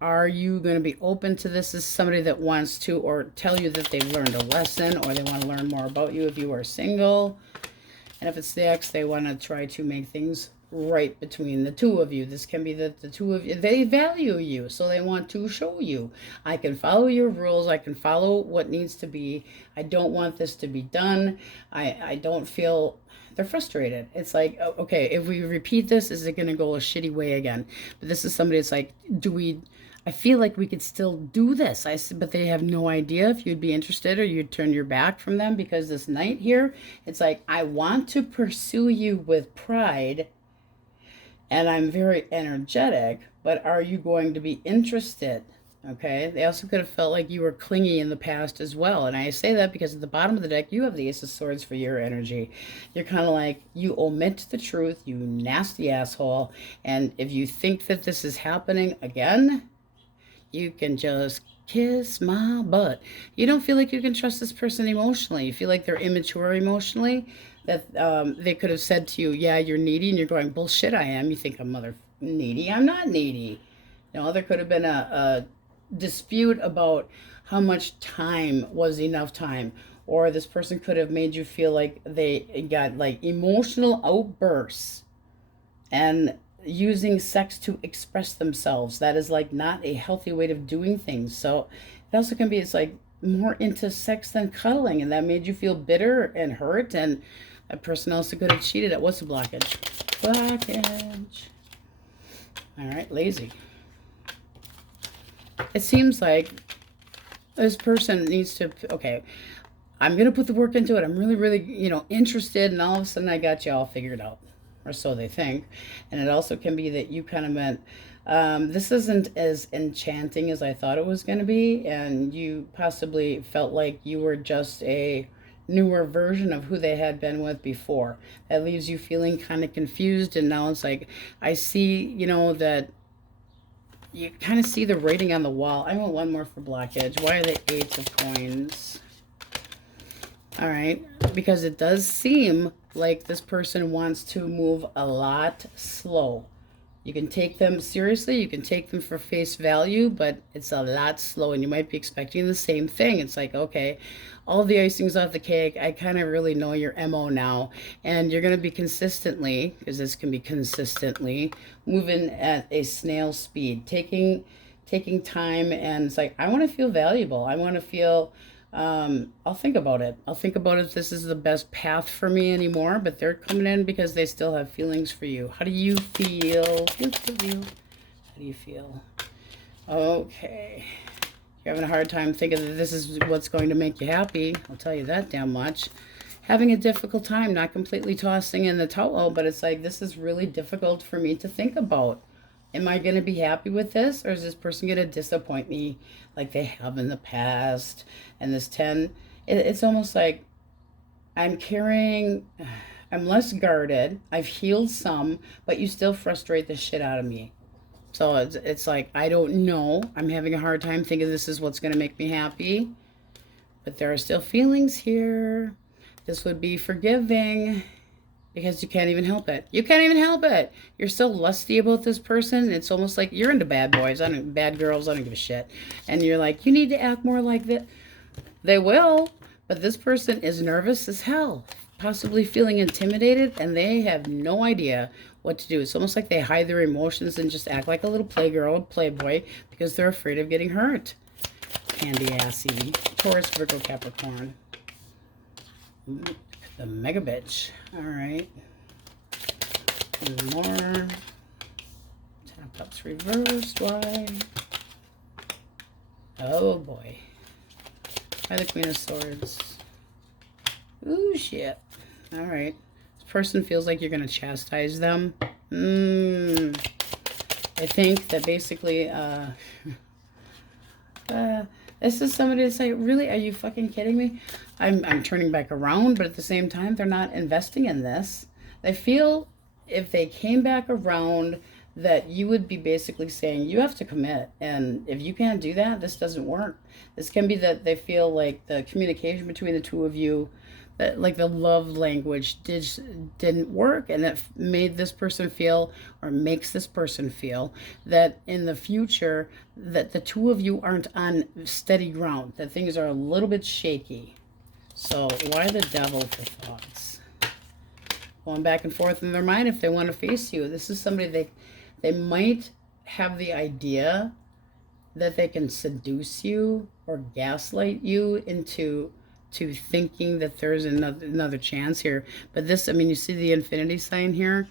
are you going to be open to this? Is somebody that wants to, or tell you that they've learned a lesson, or they want to learn more about you if you are single. And if it's the ex, they want to try to make things right between the two of you. This can be that the two of you, they value you, so they want to show you, I can follow your rules, I can follow what needs to be. I don't want this to be done. I don't feel, they're frustrated. It's like, okay, if we repeat this, is it going to go a shitty way again? But this is somebody that's like, I feel like we could still do this. I said, but they have no idea if you'd be interested or you'd turn your back from them, because this Knight here, it's like, I want to pursue you with pride and I'm very energetic, but are you going to be interested? Okay, they also could have felt like you were clingy in the past as well. And I say that because at the bottom of the deck, you have the Ace of Swords for your energy. You're kind of like, you omit the truth, you nasty asshole. And if you think that this is happening again, you can just kiss my butt. You don't feel like you can trust this person emotionally. You feel like they're immature emotionally, that they could have said to you, yeah, you're needy, and you're going, bullshit, I am. You think I'm mother needy. I'm not needy. You know, there could have been a dispute about how much time was enough time, or this person could have made you feel like they got like emotional outbursts and using sex to express themselves. That is like not a healthy way of doing things. So it also can be, it's like more into sex than cuddling, and that made you feel bitter and hurt, and that person also could have cheated at, what's the blockage? Blockage. All right, lazy. It seems like this person needs to, okay, I'm going to put the work into it. I'm really, really, you know, interested, and all of a sudden I got you all figured out. Or so they think. And it also can be that you kind of meant, this isn't as enchanting as I thought it was going to be, and you possibly felt like you were just a newer version of who they had been with before. That leaves you feeling kind of confused, and now it's like, I see, you know, that you kind of see the writing on the wall. I want one more for blockage. Why are they 8 of coins? All right, because it does seem like this person wants to move a lot slow. You can take them seriously, you can take them for face value, but it's a lot slow, and you might be expecting the same thing. It's like, okay, all the icing's off the cake. I kind of really know your MO now, and you're going to be consistently, because this can be consistently, moving at a snail speed, taking time, and it's like, I want to feel valuable. I want to feel... I'll think about it. I'll think about if this is the best path for me anymore, but they're coming in because they still have feelings for you. How do you feel? How do you feel? Okay. You're having a hard time thinking that this is what's going to make you happy. I'll tell you that damn much. Having a difficult time, not completely tossing in the towel, but it's like, this is really difficult for me to think about. Am I going to be happy with this, or is this person going to disappoint me like they have in the past? And this 10, it's almost like I'm less guarded. I've healed some, but you still frustrate the shit out of me. So it's like, I don't know. I'm having a hard time thinking this is what's going to make me happy. But there are still feelings here. This would be forgiving. Because you can't even help it. You can't even help it. You're so lusty about this person. It's almost like you're into bad boys. Bad girls. I don't give a shit. And you're like, you need to act more like that. They will. But this person is nervous as hell. Possibly feeling intimidated. And they have no idea what to do. It's almost like they hide their emotions and just act like a little playgirl, playboy. Because they're afraid of getting hurt. Candy assy. Taurus, Virgo, Capricorn. The mega bitch. All right. One more. 10 of Cups reversed. Why? Oh boy. Why the Queen of Swords? Ooh, shit. All right. This person feels like you're going to chastise them. I think that basically, this is somebody that's like, really? Are you fucking kidding me? I'm turning back around, but at the same time, they're not investing in this. They feel if they came back around that you would be basically saying, you have to commit. And if you can't do that, this doesn't work. This can be that they feel like the communication between the two of you, that like the love language didn't work, and that made this person feel, or makes this person feel, that in the future that the two of you aren't on steady ground, that things are a little bit shaky. So why the devil for thoughts? Going back and forth in their mind if they want to face you. This is somebody they might have the idea that they can seduce you or gaslight you into thinking that there's another chance here. But this, I mean, you see the infinity sign here.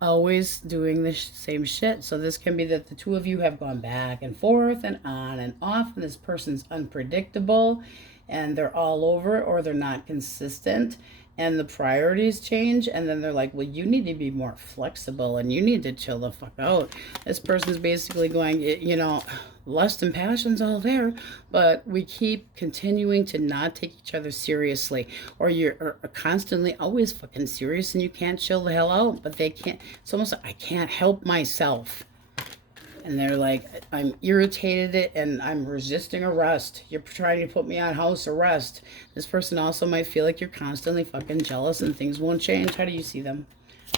always doing the same shit. So this can be that the two of you have gone back and forth and on and off, and this person's unpredictable and they're all over, or they're not consistent, and the priorities change, and then they're like, well, you need to be more flexible and you need to chill the fuck out. This person's basically going, you know, lust and passion's all there, but we keep continuing to not take each other seriously, or you're constantly always fucking serious and you can't chill the hell out, but they can't. It's almost like, I can't help myself. And they're like, I'm irritated and I'm resisting arrest. You're trying to put me on house arrest. This person also might feel like you're constantly fucking jealous and things won't change. How do you see them?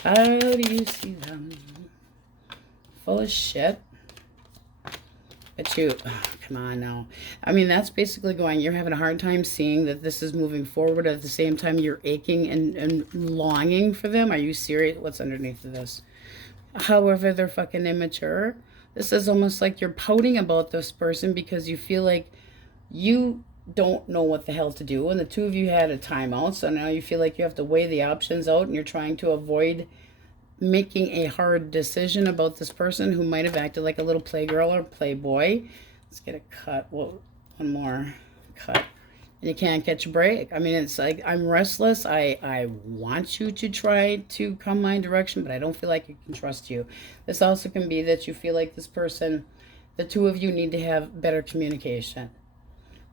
How do you see them? Full of shit. But you, oh, come on now. I mean, that's basically going, you're having a hard time seeing that this is moving forward. At the same time, you're aching and longing for them. Are you serious? What's underneath of this? However, they're fucking immature. This is almost like you're pouting about this person because you feel like you don't know what the hell to do. And the two of you had a timeout. So now you feel like you have to weigh the options out and you're trying to avoid making a hard decision about this person who might have acted like a little playgirl or playboy. Let's get a cut. Well, one more cut. And you can't catch a break. I mean, it's like, I'm restless. I want you to try to come my direction, but I don't feel like I can trust you. This also can be that you feel like this person, the two of you need to have better communication.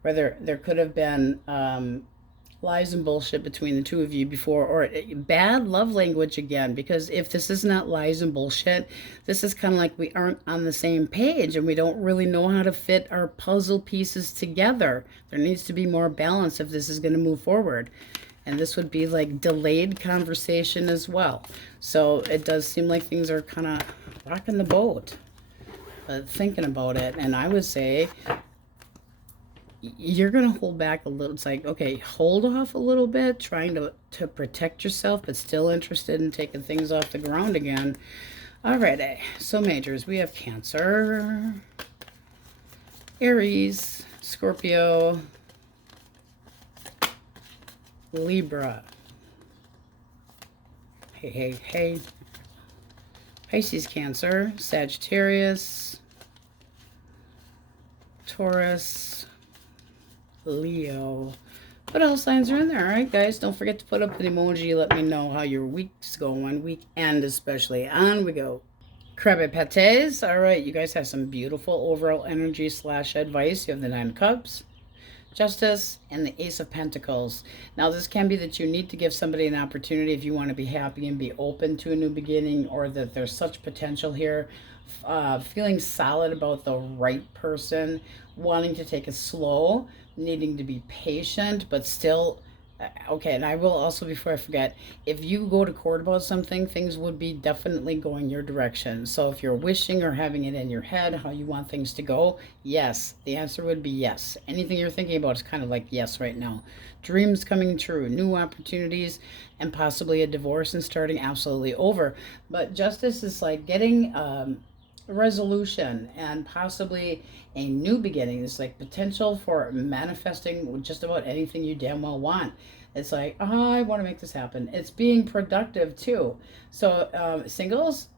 Whether there could have been lies and bullshit between the two of you before, or bad love language again, because if this is not lies and bullshit, this is kind of like we aren't on the same page and we don't really know how to fit our puzzle pieces together. There needs to be more balance if this is going to move forward. And this would be like delayed conversation as well. So it does seem like things are kind of rocking the boat, thinking about it. And I would say you're going to hold back a little. It's like, okay, hold off a little bit, trying to protect yourself, but still interested in taking things off the ground again. All right, so majors, we have Cancer, Aries, Scorpio, Libra, hey, Pisces, Cancer, Sagittarius, Taurus, Leo. What else signs are in there? All right, guys, don't forget to put up an emoji. Let me know how your week's going, weekend especially. On we go. Crabbe Pates. All right, you guys have some beautiful overall energy / advice. You have the 9 of Cups, Justice, and the Ace of Pentacles. Now, this can be that you need to give somebody an opportunity if you want to be happy and be open to a new beginning, or that there's such potential here. Feeling solid about the right person, wanting to take it slow, needing to be patient, but still, okay, and I will also, before I forget, if you go to court about something, things would be definitely going your direction. So if you're wishing or having it in your head how you want things to go, yes, the answer would be yes. Anything you're thinking about is kind of like yes right now. Dreams coming true, new opportunities, and possibly a divorce and starting absolutely over. But Justice is like getting resolution and possibly a new beginning. It's like potential for manifesting just about anything you damn well want. It's like, oh, I want to make this happen. It's being productive too. So singles,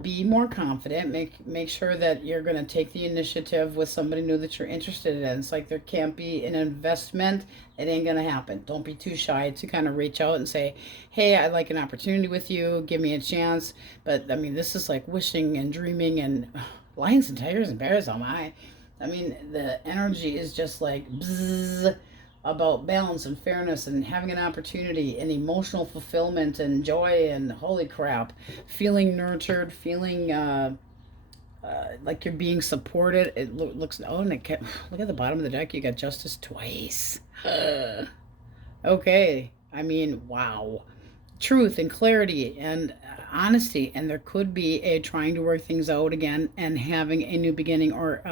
be more confident. Make sure that you're going to take the initiative with somebody new that you're interested in. It's like there can't be an investment. It ain't going to happen. Don't be too shy to kind of reach out and say, hey, I'd like an opportunity with you. Give me a chance. But I mean, this is like wishing and dreaming and lions and tigers and bears. Oh my. I mean, the energy is just like bzzz, about balance and fairness and having an opportunity and emotional fulfillment and joy and holy crap, feeling nurtured, feeling like you're being supported. It looks, oh, and look at the bottom of the deck. You got Justice twice. Okay, I mean, wow. Truth and clarity and honesty, and there could be a trying to work things out again and having a new beginning, or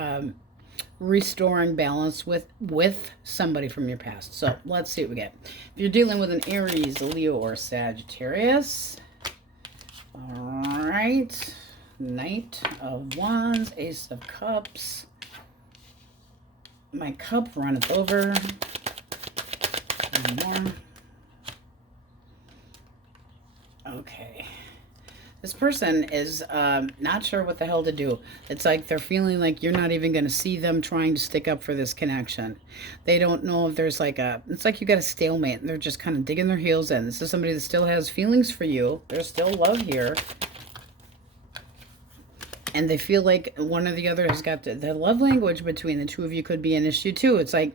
restoring balance with somebody from your past. So let's see what we get. If you're dealing with an Aries, a Leo, or Sagittarius, all right, Knight of Wands, Ace of Cups. My cup runneth over. One more. Okay. This person is not sure what the hell to do. It's like they're feeling like you're not even going to see them trying to stick up for this connection. They don't know if there's like a, it's like you got a stalemate and they're just kind of digging their heels in. This is somebody that still has feelings for you. There's still love here. And they feel like one or the other has got the love language between the two of you could be an issue too. It's like,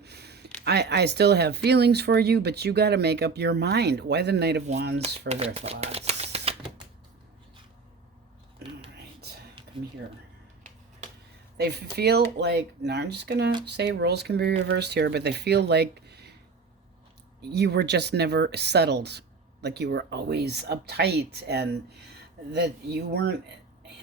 I still have feelings for you, but you got to make up your mind. Why the Knight of Wands for their thoughts? Come here. They feel like, now I'm just gonna say roles can be reversed here, but they feel like you were just never settled, like you were always uptight, and that you weren't,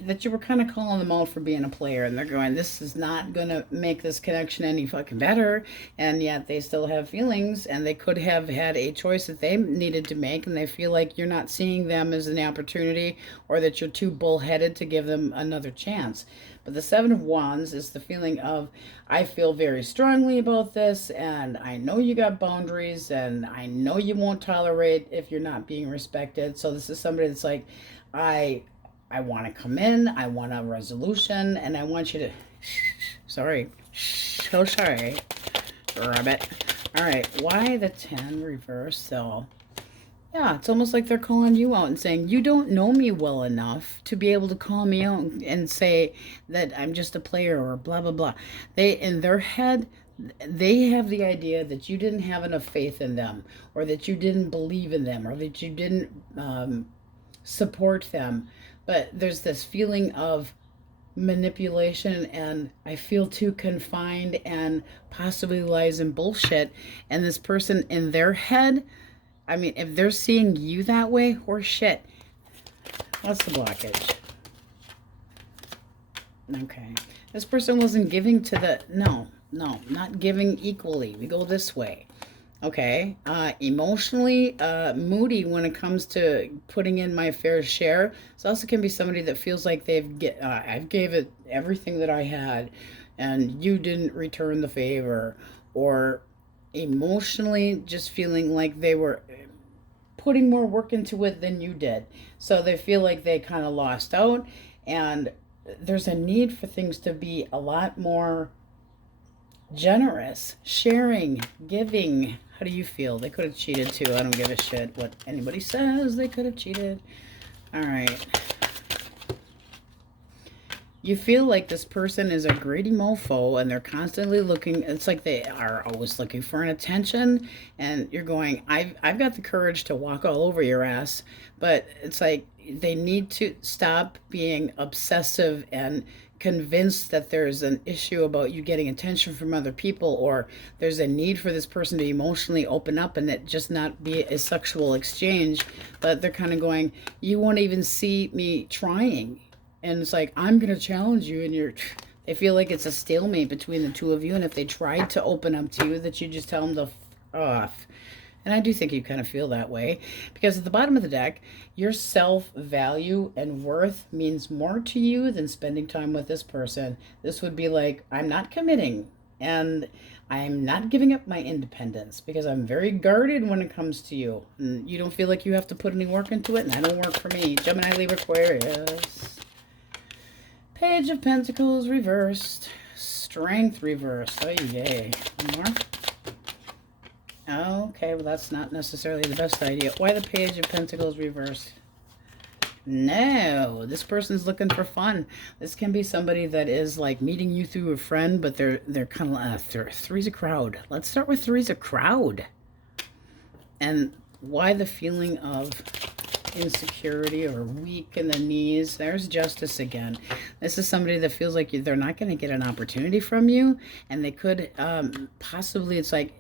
that you were kind of calling them out for being a player, and they're going, this is not gonna make this connection any fucking better. And yet they still have feelings, and they could have had a choice that they needed to make, and they feel like you're not seeing them as an opportunity, or that you're too bullheaded to give them another chance. But the Seven of Wands is the feeling of, I feel very strongly about this, and I know you got boundaries, and I know you won't tolerate if you're not being respected. So this is somebody that's like, I want to come in, I want a resolution, and I want you to, sorry, so sorry, rabbit. All right, why the 10 reverse though? Yeah, it's almost like they're calling you out and saying, you don't know me well enough to be able to call me out and say that I'm just a player or blah, blah, blah. They, in their head, they have the idea that you didn't have enough faith in them, or that you didn't believe in them, or that you didn't support them. But there's this feeling of manipulation, and I feel too confined, and possibly lies and bullshit. And this person in their head, I mean, if they're seeing you that way, horse shit. What's the blockage? Okay. This person wasn't giving to the, no, not giving equally. We go this way. Okay, emotionally moody when it comes to putting in my fair share. This also can be somebody that feels like I've gave it everything that I had, and you didn't return the favor, or emotionally just feeling like they were putting more work into it than you did. So they feel like they kind of lost out, and there's a need for things to be a lot more generous, sharing, giving. How do you feel? They could have cheated too. I don't give a shit what anybody says. They could have cheated. All right. You feel like this person is a greedy mofo, and they're constantly looking. It's like they are always looking for an attention, and you're going, I've got the courage to walk all over your ass, but it's like they need to stop being obsessive and convinced that there's an issue about you getting attention from other people, or there's a need for this person to emotionally open up and it just not be a sexual exchange. But they're kind of going, you won't even see me trying. And it's like, I'm going to challenge you, and they feel like it's a stalemate between the two of you. And if they tried to open up to you, that you just tell them to f off. And I do think you kind of feel that way, because at the bottom of the deck, your self-value and worth means more to you than spending time with this person. This would be like, I'm not committing, and I'm not giving up my independence, because I'm very guarded when it comes to you. And you don't feel like you have to put any work into it, and that don't work for me. Gemini, Libra, Aquarius. Page of Pentacles reversed. Strength reversed. Oh, yay. One more. Okay, well, that's not necessarily the best idea. Why the Page of Pentacles reversed? No, this person's looking for fun. This can be somebody that is like meeting you through a friend, but they're kind of three's a crowd. Let's start with three's a crowd. And why the feeling of insecurity or weak in the knees? There's Justice again. This is somebody that feels like they're not going to get an opportunity from you, and they could possibly, it's like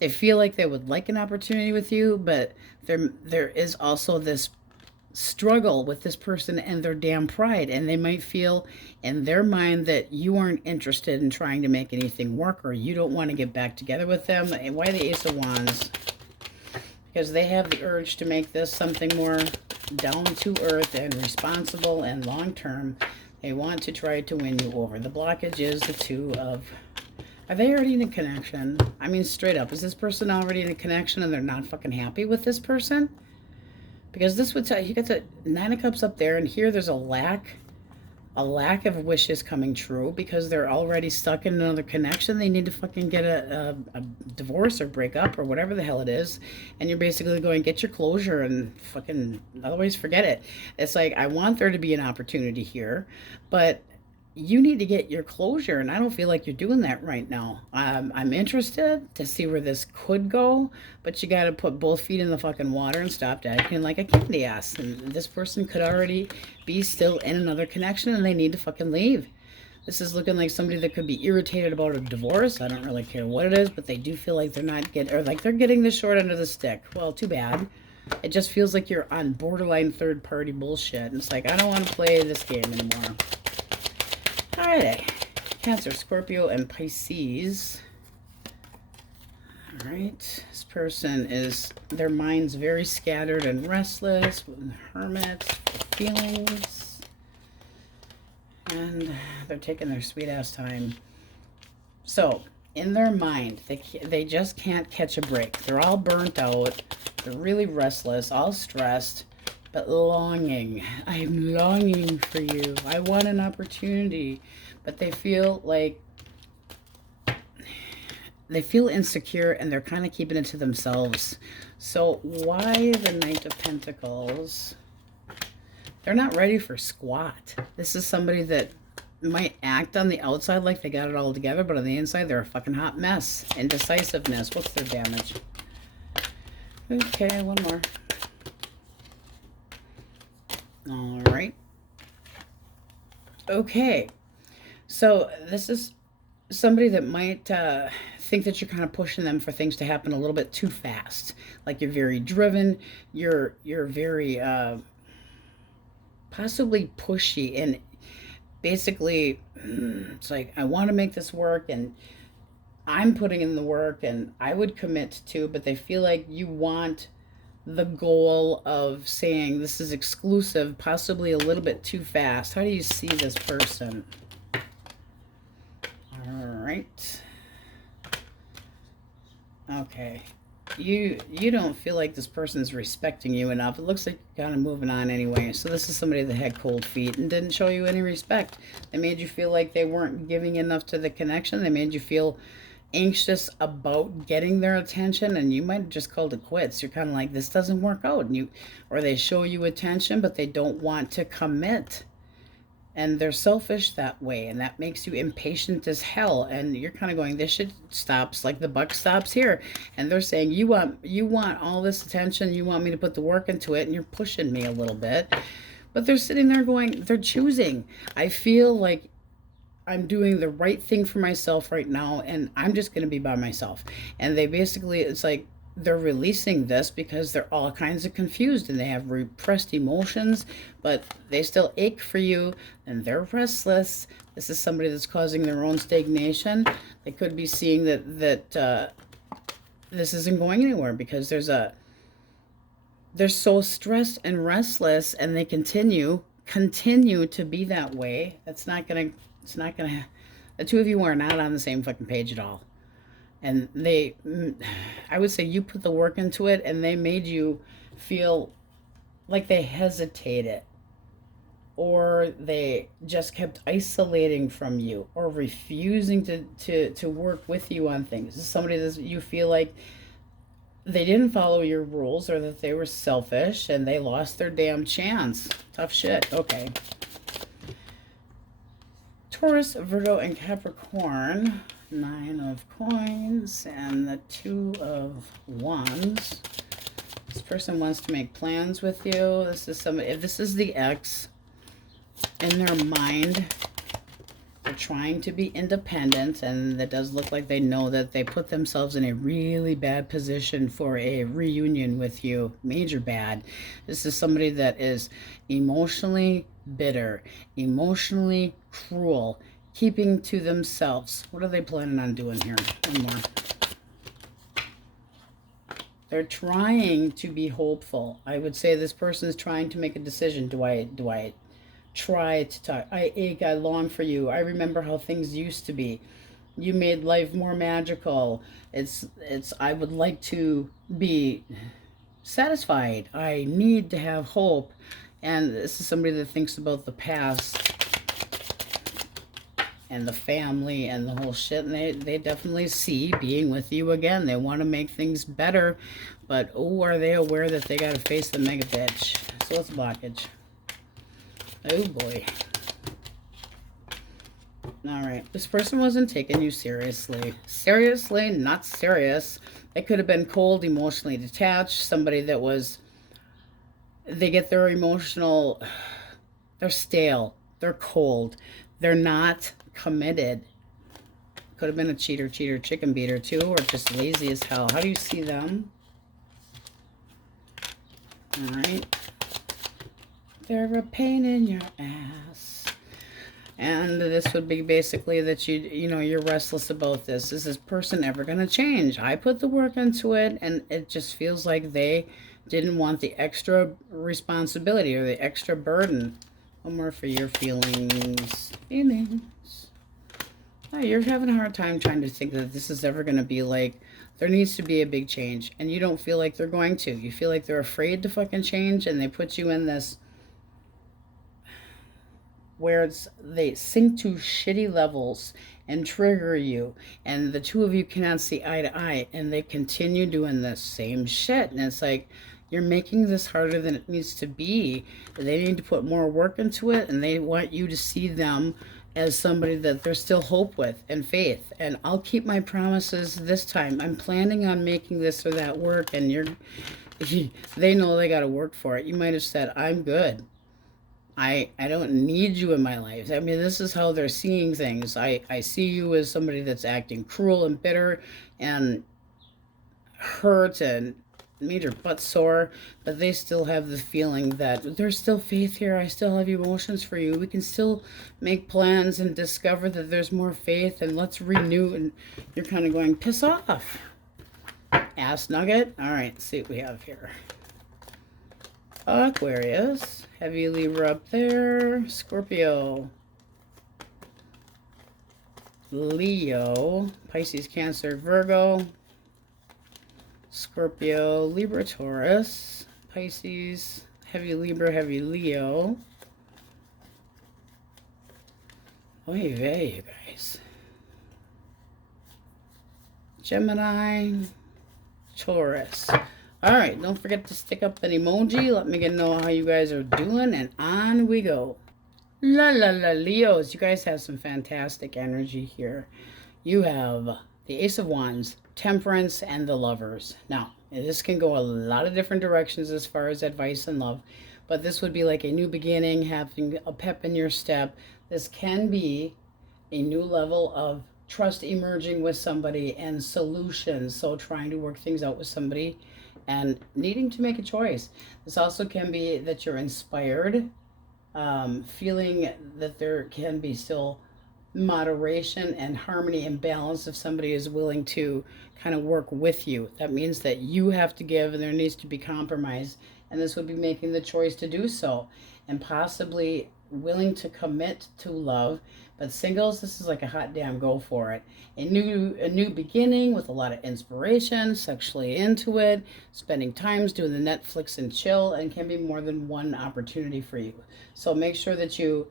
they feel like they would like an opportunity with you, but there is also this struggle with this person and their damn pride, and they might feel in their mind that you aren't interested in trying to make anything work, or you don't want to get back together with them. And why the Ace of Wands? Because they have the urge to make this something more down to earth and responsible and long-term. They want to try to win you over. The blockage is the Two of... Are they already in a connection? I mean, straight up, is this person already in a connection and they're not fucking happy with this person? Because this would tell you got the Nine of Cups up there, and here there's a lack of wishes coming true because they're already stuck in another connection. They need to fucking get a divorce or break up or whatever the hell it is. And you're basically going, get your closure and fucking, otherwise forget it. It's like, I want there to be an opportunity here, but you need to get your closure, and I don't feel like you're doing that right now. I'm interested to see where this could go, but you got to put both feet in the fucking water and stop acting like a candy ass. And this person could already be still in another connection, and they need to fucking leave. This is looking like somebody that could be irritated about a divorce. I don't really care what it is, but they do feel like they're not getting, or like they're getting the short end of the stick. Well, too bad. It just feels like you're on borderline third-party bullshit, and it's like, I don't want to play this game anymore. Alright, Cancer, Scorpio, and Pisces. Alright, this person is, their mind's very scattered and restless, with hermits, feelings, and they're taking their sweet-ass time. So, in their mind, they just can't catch a break. They're all burnt out, they're really restless, all stressed, but longing. I'm longing for you. I want an opportunity. But they feel like, they feel insecure, and they're kind of keeping it to themselves. So why the Knight of Pentacles? They're not ready for squat. This is somebody that might act on the outside like they got it all together, but on the inside, they're a fucking hot mess. Indecisiveness. What's their damage? Okay, one more. All right. Okay. So this is somebody that might think that you're kind of pushing them for things to happen a little bit too fast. Like you're very driven. You're very possibly pushy, and basically it's like, I want to make this work, and I'm putting in the work, and I would commit to, but they feel like you want the goal of saying this is exclusive, possibly a little bit too fast. How do you see this person? All right. Okay. You don't feel like this person's respecting you enough. It looks like you're kind of moving on anyway. So this is somebody that had cold feet and didn't show you any respect. They made you feel like they weren't giving enough to the connection. They made you feel anxious about getting their attention, and you might have just called it quits. You're kind of like, this doesn't work out, and or they show you attention, but they don't want to commit, and they're selfish that way, and that makes you impatient as hell. And you're kind of going, this shit stops, like the buck stops here. And they're saying, you want all this attention, you want me to put the work into it, and you're pushing me a little bit. But they're sitting there going, they're choosing. I feel like I'm doing the right thing for myself right now, and I'm just going to be by myself. And they basically, it's like they're releasing this because they're all kinds of confused, and they have repressed emotions, but they still ache for you, and they're restless. This is somebody that's causing their own stagnation. They could be seeing that this isn't going anywhere because they're so stressed and restless, and they continue to be that way. It's not going to, the two of you are not on the same fucking page at all. And I would say you put the work into it, and they made you feel like they hesitated, or they just kept isolating from you, or refusing to work with you on things. This is somebody that you feel like they didn't follow your rules, or that they were selfish and they lost their damn chance. Tough shit. Okay. Taurus, Virgo, and Capricorn. 9 of coins and the 2 of wands. This person wants to make plans with you. This is somebody, if this is the ex, in their mind, they're trying to be independent, and it does look like they know that they put themselves in a really bad position for a reunion with you. Major bad. This is somebody that is emotionally bitter, emotionally cruel, keeping to themselves. What are they planning on doing here? One more. They're trying to be hopeful. I would say this person is trying to make a decision. Do I try to talk? I ache, I long for you. I remember how things used to be. You made life more magical. I would like to be satisfied. I need to have hope. And this is somebody that thinks about the past and the family and the whole shit. And they definitely see being with you again. They want to make things better. But, oh, are they aware that they got to face the mega bitch? So what's blockage? Oh, boy. Alright, this person wasn't taking you seriously. Seriously, not serious. They could have been cold, emotionally detached. Somebody that was... They get their emotional... They're stale. They're cold. They're not committed. Could have been a cheater, chicken beater too, or just lazy as hell. How do you see them? Alright. They're a pain in your ass. And this would be basically that you're restless about this. Is this person ever going to change? I put the work into it, and it just feels like they didn't want the extra responsibility or the extra burden. One more for your feelings. Feelings. Oh, you're having a hard time trying to think that this is ever going to be like, there needs to be a big change. And you don't feel like they're going to. You feel like they're afraid to fucking change, and they put you in this where they sink to shitty levels and trigger you, and the two of you cannot see eye to eye, and they continue doing the same shit. And it's like, you're making this harder than it needs to be. They need to put more work into it, and they want you to see them as somebody that there's still hope with and faith. And I'll keep my promises this time. I'm planning on making this or that work, and they know they got to work for it. You might have said, I'm good. I don't need you in my life. I mean, this is how they're seeing things. I see you as somebody that's acting cruel and bitter and hurt and made your butt sore, but they still have the feeling that there's still faith here. I still have emotions for you. We can still make plans and discover that there's more faith, and let's renew. And you're kind of going, piss off. Ass nugget. All right, let's see what we have here. Aquarius, heavy Libra up there, Scorpio, Leo, Pisces, Cancer, Virgo, Scorpio, Libra, Taurus, Pisces, heavy Libra, heavy Leo. Oy vey, you guys. Gemini, Taurus. Alright, don't forget to stick up an emoji. Let me know how you guys are doing, and on we go. La la la, Leos, you guys have some fantastic energy here. You have the Ace of Wands, Temperance, and the Lovers. Now, this can go a lot of different directions as far as advice and love, but this would be like a new beginning, having a pep in your step. This can be a new level of trust emerging with somebody and solutions, so trying to work things out with somebody and needing to make a choice. This also can be that you're inspired, feeling that there can be still moderation and harmony and balance if somebody is willing to kind of work with you. That means that you have to give and there needs to be compromise, and this would be making the choice to do so and possibly willing to commit to love. But singles, this is like a hot damn go for it. A new beginning with a lot of inspiration, sexually into it, spending times doing the Netflix and chill, and can be more than one opportunity for you. So make sure that you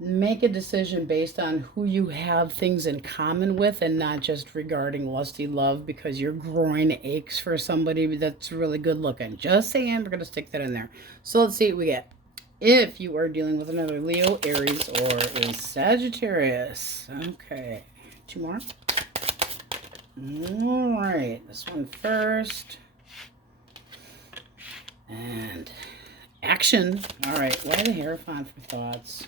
make a decision based on who you have things in common with, and not just regarding lusty love because your groin aches for somebody that's really good looking. Just saying, we're going to stick that in there. So let's see what we get. If you are dealing with another Leo, Aries, or a Sagittarius. Okay, two more. All right, this one first. And action. All right, why the Hierophant for thoughts?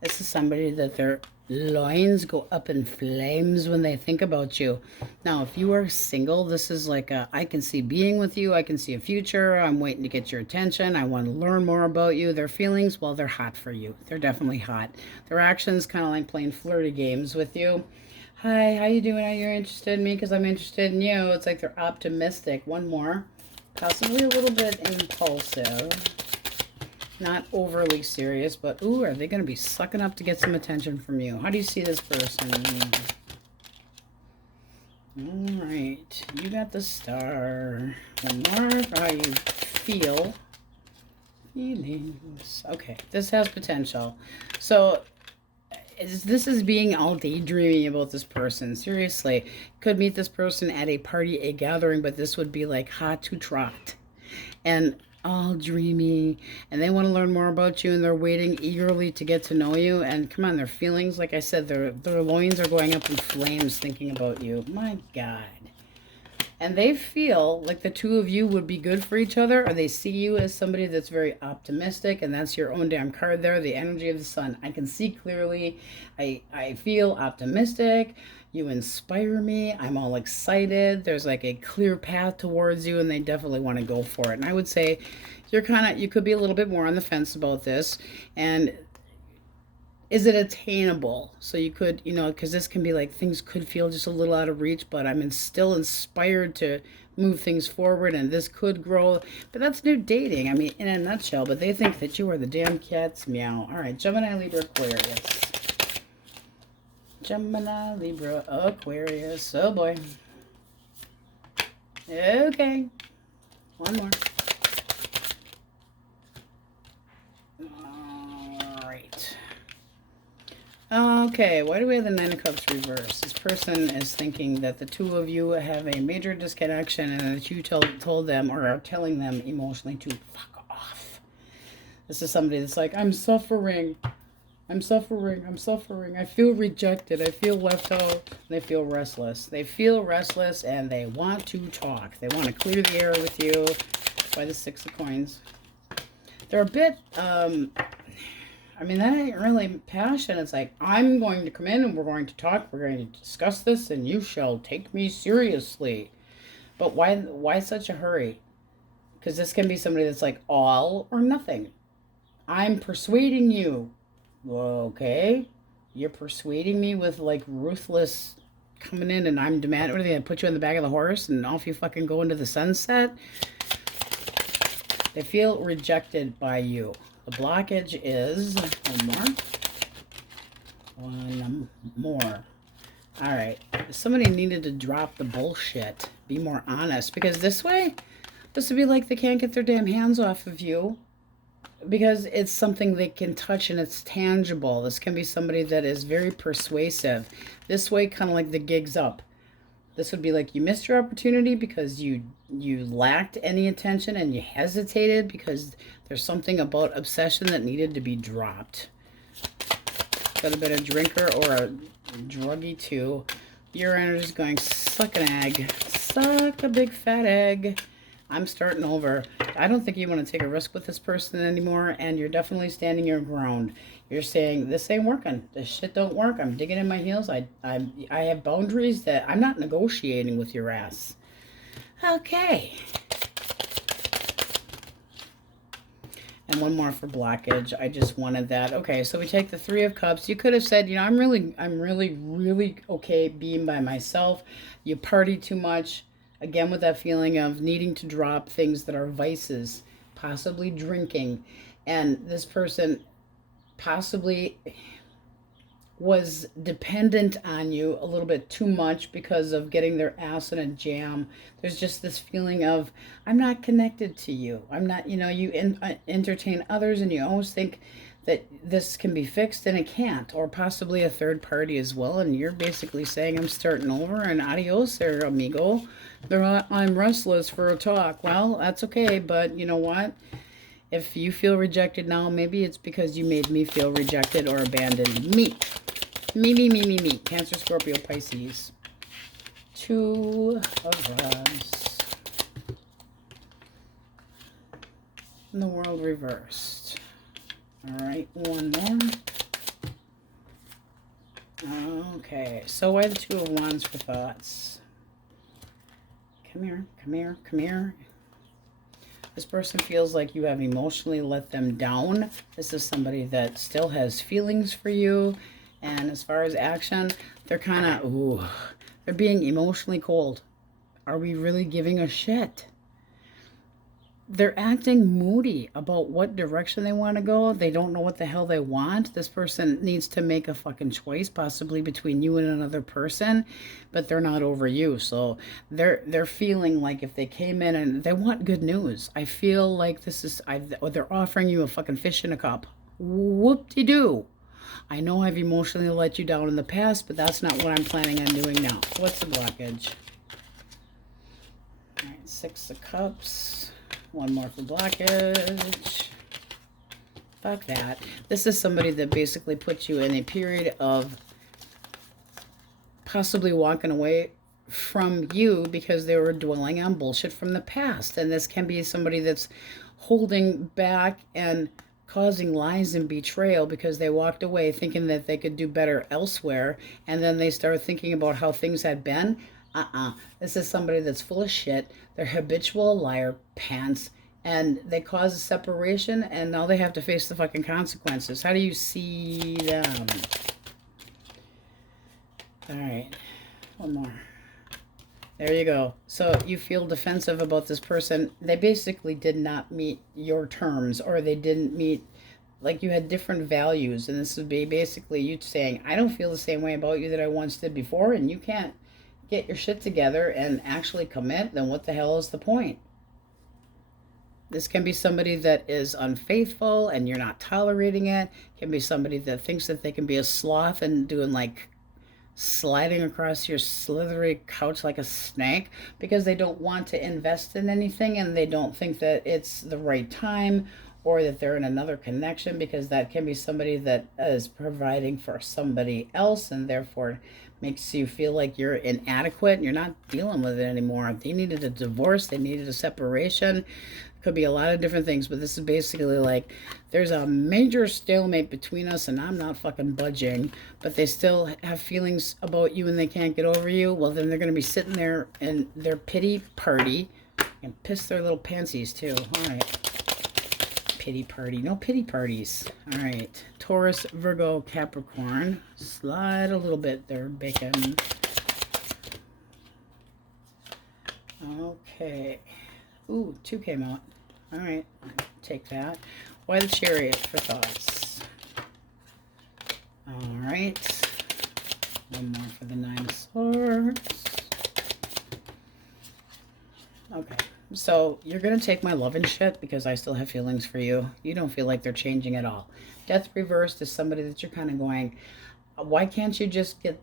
This is somebody that their loins go up in flames when they think about you. Now, if you are single, this is like I can see being with you. I can see a future. I'm waiting to get your attention. I want to learn more about you. Their feelings, well, they're hot for you. They're definitely hot. Their actions kind of like playing flirty games with you. Hi, how you doing? Are you interested in me? Because I'm interested in you. It's like they're optimistic. One more. Possibly a little bit impulsive. Not overly serious, but ooh, are they going to be sucking up to get some attention from you? How do you see this person? All right, you got the star. One more for how you feel. Feelings. Okay, this has potential. So this is being all daydreaming about this person. Seriously, could meet this person at a party, a gathering, but this would be like hot to trot. And all dreamy, and they want to learn more about you, and they're waiting eagerly to get to know you. And come on, their feelings, like I said, their loins are going up in flames thinking about you. My God. And they feel like the two of you would be good for each other, or they see you as somebody that's very optimistic, and that's your own damn card there, the energy of the sun. I can see clearly. I feel optimistic. You inspire me. I'm all excited. There's like a clear path towards you, and they definitely want to go for it. And I would say you could be a little bit more on the fence about this. And is it attainable? So you could, because this can be like things could feel just a little out of reach, but I'm still inspired to move things forward, and this could grow. But that's new dating, I mean, in a nutshell. But they think that you are the damn cat's meow. All right, Gemini, Libra, Aquarius. Gemini, Libra, Aquarius. Oh boy. Okay. One more. All right. Okay, why do we have the Nine of Cups reversed? This person is thinking that the two of you have a major disconnection, and that you told them or are telling them emotionally to fuck off. This is somebody that's like, I'm suffering. I'm suffering. I'm suffering. I feel rejected. I feel left out. They feel restless. They feel restless, and they want to talk. They want to clear the air with you. By the Six of Coins. They're a bit, I mean, that ain't really passion. It's like, I'm going to come in and we're going to talk. We're going to discuss this, and you shall take me seriously. But why such a hurry? Because this can be somebody that's like all or nothing. I'm persuading you. Okay. You're persuading me with like ruthless coming in, and I'm demanding. What are they going to put you on the back of the horse and off you fucking go into the sunset? They feel rejected by you. The blockage is one more. All right. Somebody needed to drop the bullshit. Be more honest. Because this way, this would be like they can't get their damn hands off of you. Because it's something they can touch and it's tangible. This can be somebody that is very persuasive. This way, kind of like the gig's up. This would be like you missed your opportunity because you lacked any attention, and you hesitated because there's something about obsession that needed to be dropped. Got a bit of drinker or a druggie too. Your energy is going, suck an egg. Suck a big fat egg. I'm starting over. I don't think you want to take a risk with this person anymore, and you're definitely standing your ground. You're saying, this ain't working. This shit don't work. I'm digging in my heels. I have boundaries that I'm not negotiating with your ass. Okay. And one more for blockage. I just wanted that. Okay, so we take the Three of Cups. You could have said, I'm really okay being by myself. You party too much. Again, with that feeling of needing to drop things that are vices, possibly drinking. And this person possibly was dependent on you a little bit too much because of getting their ass in a jam. There's just this feeling of, I'm not connected to you. I'm not, you entertain others, and you always think that this can be fixed, and it can't. Or possibly a third party as well. And you're basically saying, I'm starting over, and adios there, amigo. I'm restless for a talk. Well, that's okay, but you know what? If you feel rejected now, maybe it's because you made me feel rejected or abandoned. Me. Cancer, Scorpio, Pisces. Two of Rods. And the World reversed. All right, one more. Okay, so why the Two of Wands for thoughts? Come here. This person feels like you have emotionally let them down. This is somebody that still has feelings for you. And as far as action, they're kind of, they're being emotionally cold. Are we really giving a shit? they're acting moody about what direction they want to go. They don't know what the hell they want. This person needs to make a fucking choice, possibly between you and another person, but they're not over you. So they're feeling like if they came in and they want good news. I feel like they're offering you a fucking fish in a cup. Whoop-de-doo. I know I've emotionally let you down in the past, but that's not what I'm planning on doing now. What's the blockage? All right, 6 of Cups. One more for blockage. Fuck that. This is somebody that basically puts you in a period of possibly walking away from you because they were dwelling on bullshit from the past. And this can be somebody that's holding back and causing lies and betrayal because they walked away thinking that they could do better elsewhere. And then they start thinking about how things had been. This is somebody that's full of shit. They're habitual liar pants, and they cause a separation, and now they have to face the fucking consequences. How do you see them? All right, one more. There you go. So you feel defensive about this person. They basically did not meet your terms, or they didn't meet, like you had different values, and this would be basically you saying, I don't feel the same way about you that I once did before, and you can't get your shit together and actually commit, then what the hell is the point? This can be somebody that is unfaithful and you're not tolerating it. It can be somebody that thinks that they can be a sloth and doing like sliding across your slithery couch like a snake because they don't want to invest in anything and they don't think that it's the right time or that they're in another connection, because that can be somebody that is providing for somebody else and therefore makes you feel like you're inadequate and you're not dealing with it anymore. They needed a divorce. They needed a separation. Could be a lot of different things, but this is basically like there's a major stalemate between us and I'm not fucking budging, but they still have feelings about you and they can't get over you. Well, then they're going to be sitting there in their pity party and piss their little pantsies too. All right. Pity party. No pity parties. All right. Taurus, Virgo, Capricorn. Slide a little bit there, bacon. Okay. Ooh, 2 came out. All right. Take that. Why the Chariot for thoughts? All right. One more for the 9 of Swords. Okay. So you're going to take my love and shit because I still have feelings for you. You don't feel like they're changing at all. Death reversed is somebody that you're kind of going, why can't you just get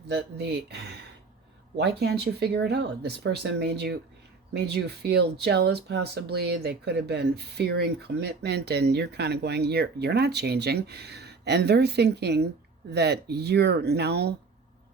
why can't you figure it out? This person made you feel jealous possibly. They could have been fearing commitment and you're kind of going, you're not changing. And they're thinking that you're now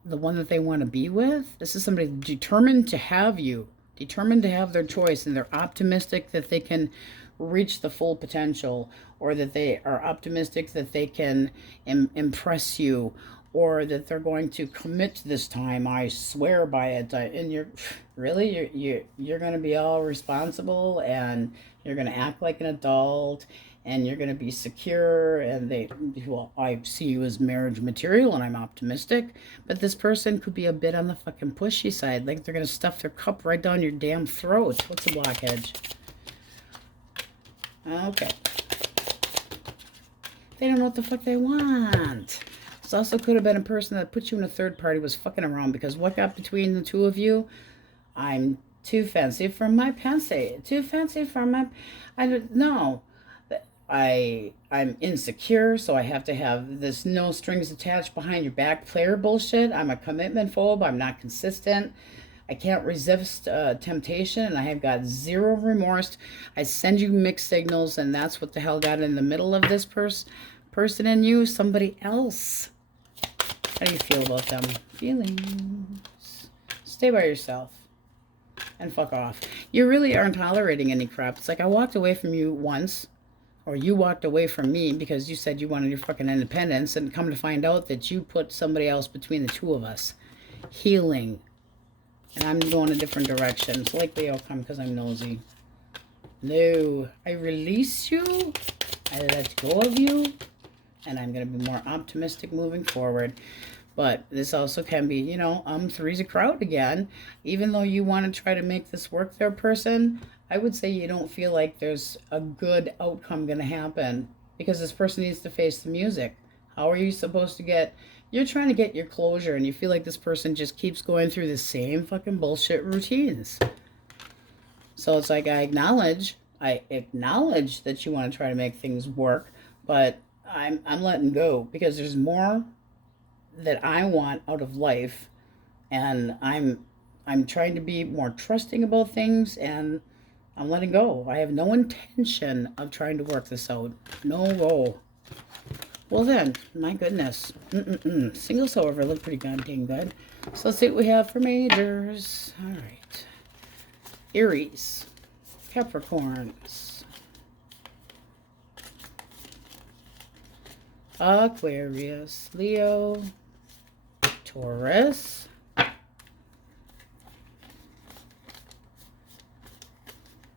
the one that they want to be with. This is somebody determined to have you. Determined to have their choice, and they're optimistic that they can reach the full potential, or that they are optimistic that they can impress you, or that they're going to commit this time. I swear by it. And you're really you're going to be all responsible, and you're going to act like an adult, and you're going to be secure, and I see you as marriage material, and I'm optimistic, but this person could be a bit on the fucking pushy side, like they're going to stuff their cup right down your damn throat. What's the blockage? Okay. They don't know what the fuck they want. This also could have been a person that put you in a third party, was fucking around, because what got between the two of you? I'm too fancy for my fancy. Too fancy for my... I don't know. I'm insecure, so I have to have this no strings attached behind your back player bullshit. I'm a commitment phobe. I'm not consistent. I can't resist temptation, and I have got zero remorse. I send you mixed signals, and that's what the hell got in the middle of this person and you, somebody else. How do you feel about them? Feelings. Stay by yourself and fuck off. You really aren't tolerating any crap. It's like I walked away from you once. Or you walked away from me because you said you wanted your fucking independence, and come to find out that you put somebody else between the two of us. Healing. And I'm going a different direction. It's likely I'll come because I'm nosy. No. I release you. I let go of you. And I'm going to be more optimistic moving forward. But this also can be, you know, three's a crowd again. Even though you want to try to make this work there, person, I would say you don't feel like there's a good outcome going to happen because this person needs to face the music. How are you supposed to get, you're trying to get your closure and you feel like this person just keeps going through the same fucking bullshit routines. So it's like I acknowledge that you want to try to make things work, but I'm letting go because there's more that I want out of life, and I'm trying to be more trusting about things, and I'm letting go. I have no intention of trying to work this out. No go. Well then, my goodness. Singles, however, look pretty goddamn good. So let's see what we have for majors. All right. Aries, Capricorns, Aquarius, Leo, Taurus,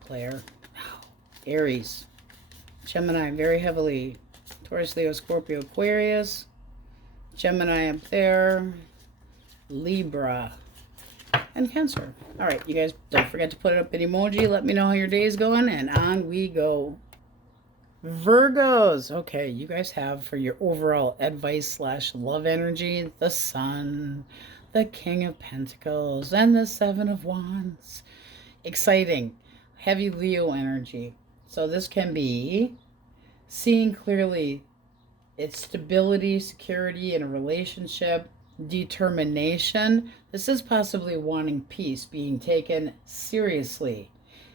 Claire, Aries, Gemini very heavily, Taurus, Leo, Scorpio, Aquarius, Gemini up there, Libra, and Cancer. All right, you guys, don't forget to put up an emoji. Let me know how your day is going, and on we go. Virgos. Okay, you guys have for your overall advice / love energy, the Sun, the King of Pentacles, and the Seven of Wands. Exciting, heavy Leo energy. So this can be seeing clearly. It's stability, security in a relationship, determination. This is possibly wanting peace, being taken seriously,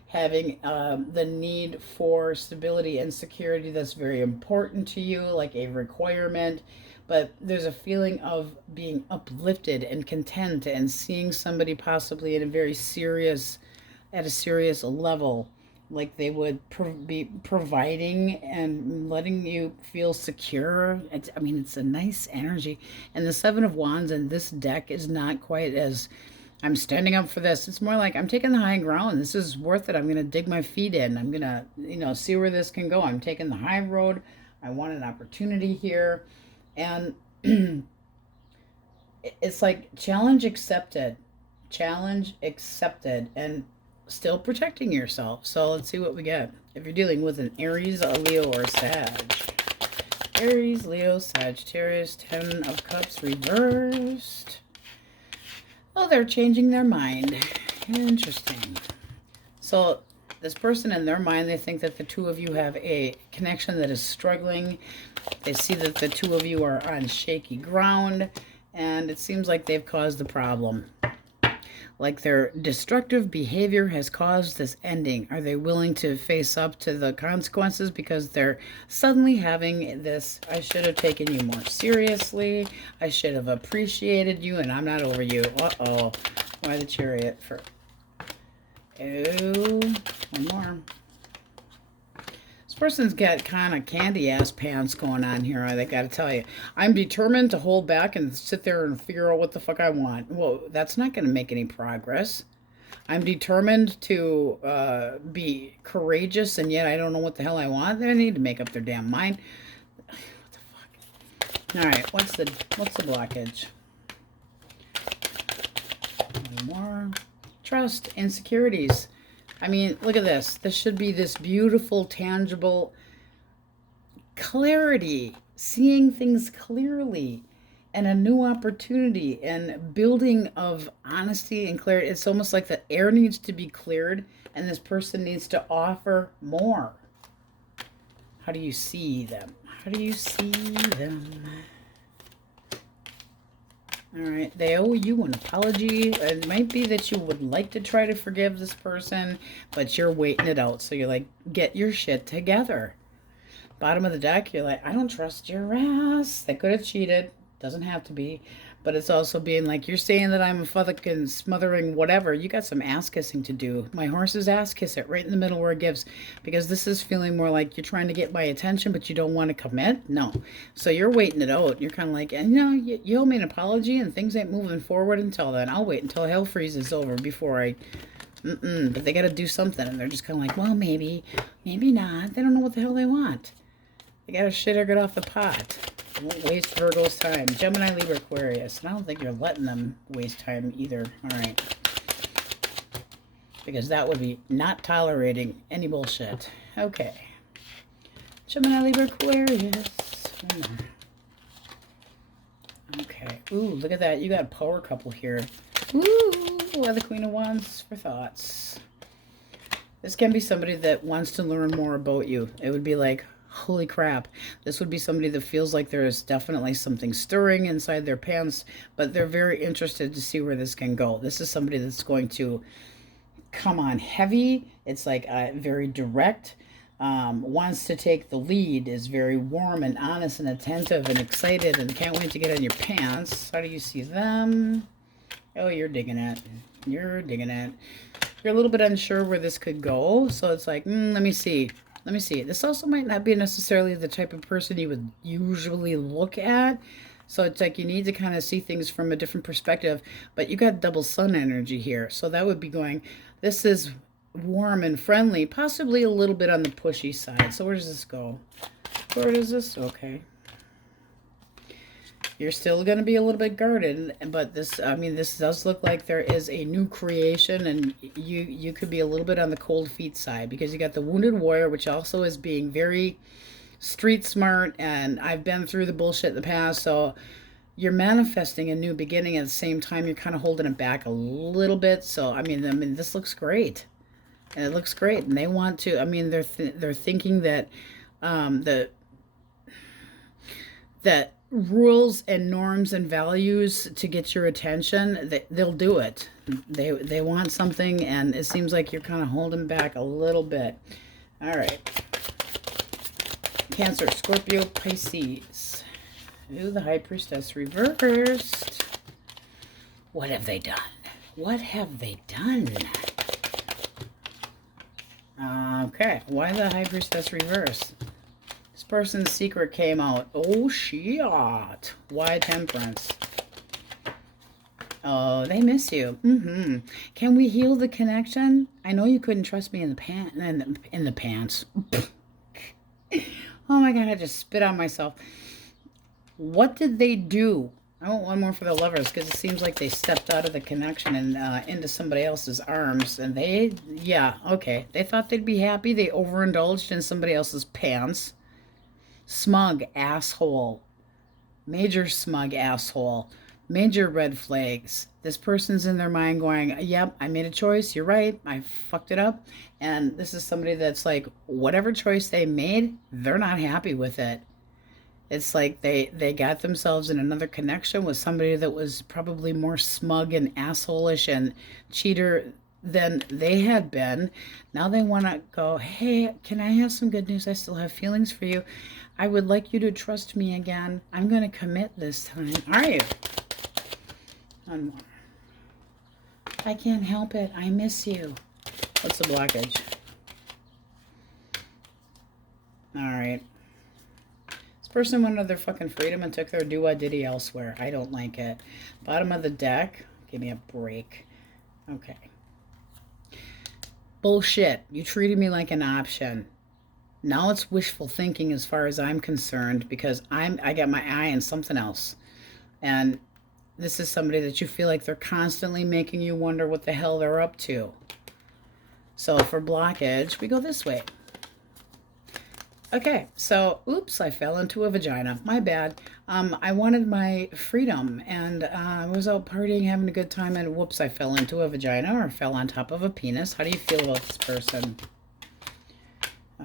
having the need for stability and security that's very important to you, like a requirement. But there's a feeling of being uplifted and content and seeing somebody possibly in a very serious, at a serious level, like they would be providing and letting you feel secure. I mean, it's a nice energy. And the Seven of Wands in this deck is not quite as, I'm standing up for this. It's more like I'm taking the high ground. This is worth it. I'm going to dig my feet in. I'm going to, you know, see where this can go. I'm taking the high road. I want an opportunity here. And it's like challenge accepted. Challenge accepted. And still protecting yourself. So let's see what we get. If you're dealing with an Aries, a Leo, or a Sag. Aries, Leo, Sagittarius, 10 of Cups reversed. Oh, they're changing their mind. Interesting. So this person in their mind, they think that the two of you have a connection that is struggling. They see that the two of you are on shaky ground, and it seems like they've caused the problem. Like their destructive behavior has caused this ending. Are they willing to face up to the consequences because they're suddenly having this, I should have taken you more seriously. I should have appreciated you, and I'm not over you. Uh-oh. Why the Chariot for... Oh, one more. This person's got kind of candy-ass pants going on here, I got to tell you. I'm determined to hold back and sit there and figure out what the fuck I want. Well, that's not going to make any progress. I'm determined to be courageous, and yet I don't know what the hell I want. They need to make up their damn mind. What the fuck? All right, what's the blockage? One more. Trust, insecurities. I mean, look at this. This should be this beautiful, tangible clarity, seeing things clearly, and a new opportunity and building of honesty and clarity. It's almost like the air needs to be cleared and this person needs to offer more. How do you see them? How do you see them? All right, they owe you an apology. It might be that you would like to try to forgive this person, but you're waiting it out. So you're like, get your shit together. Bottom of the deck, you're like, I don't trust your ass. They could have cheated. Doesn't have to be. But it's also being like, you're saying that I'm a fucking smothering whatever. You got some ass kissing to do. My horse's ass kiss it right in the middle where it gives. Because this is feeling more like you're trying to get my attention, but you don't want to commit. No. So you're waiting it out. You're kind of like, and you know, you owe me an apology and things ain't moving forward until then. I'll wait until hell freezes over before I... But they got to do something. And they're just kind of like, well, maybe not. They don't know what the hell they want. They got to shit or get off the pot. Won't waste Virgo's time. Gemini, Libra, Aquarius. And I don't think you're letting them waste time either. All right. Because that would be not tolerating any bullshit. Okay. Gemini, Libra, Aquarius. Okay. Ooh, look at that. You got a power couple here. Ooh, the Queen of Wands for thoughts. This can be somebody that wants to learn more about you. It would be like, holy crap. This would be somebody that feels like there is definitely something stirring inside their pants, but they're very interested to see where this can go. This is somebody that's going to come on heavy. It's like very direct. Wants to take the lead, is very warm and honest and attentive and excited and can't wait to get in your pants. How do you see them? Oh, you're digging it. You're digging it. You're a little bit unsure where this could go. So it's like, let me see. Let me see. This also might not be necessarily the type of person you would usually look at. So it's like you need to kind of see things from a different perspective. But you got double sun energy here. So that would be going, this is warm and friendly, possibly a little bit on the pushy side. So where does this go? Where does this? Okay. You're still going to be a little bit guarded, but this, I mean, this does look like there is a new creation, and you could be a little bit on the cold feet side, because you got the Wounded Warrior, which also is being very street smart, and I've been through the bullshit in the past, so you're manifesting a new beginning. At the same time, you're kind of holding it back a little bit. So I mean, this looks great, and it looks great, and they want to. I mean, they're thinking that that rules and norms and values to get your attention, they'll do it. They want something, and it seems like you're kind of holding back a little bit. All right. Cancer, Scorpio, Pisces. Ooh, the High Priestess reversed. What have they done? What have they done? Okay, why the High Priestess reversed? This person's secret came out. Oh, shit. Why Temperance? Oh, they miss you. Can we heal the connection? I know you couldn't trust me in the pants. Oh my God, I just spit on myself. What did they do? I want one more for the Lovers, because it seems like they stepped out of the connection and into somebody else's arms. And yeah, okay. They thought they'd be happy. They overindulged in somebody else's pants. Smug asshole. Major smug asshole. Major red flags. This person's in their mind going, yep, I made a choice. You're right. I fucked it up. And this is somebody that's like, whatever choice they made, they're not happy with it. It's like they got themselves in another connection with somebody that was probably more smug and asshole-ish and cheater than they had been. Now they want to go, hey, can I have some good news? I still have feelings for you. I would like you to trust me again. I'm going to commit this time. Are you? One more. I can't help it. I miss you. What's the blockage? All right. This person wanted their fucking freedom and took their do-what-diddy elsewhere. I don't like it. Bottom of the deck. Give me a break. Okay. Bullshit. You treated me like an option. Now it's wishful thinking as far as I'm concerned, because I got my eye on something else. And this is somebody that you feel like they're constantly making you wonder what the hell they're up to. So for blockage, we go this way. Okay, so, oops, I fell into a vagina. My bad. I wanted my freedom, and I was out partying, having a good time, and whoops, I fell into a vagina, or fell on top of a penis. How do you feel about this person?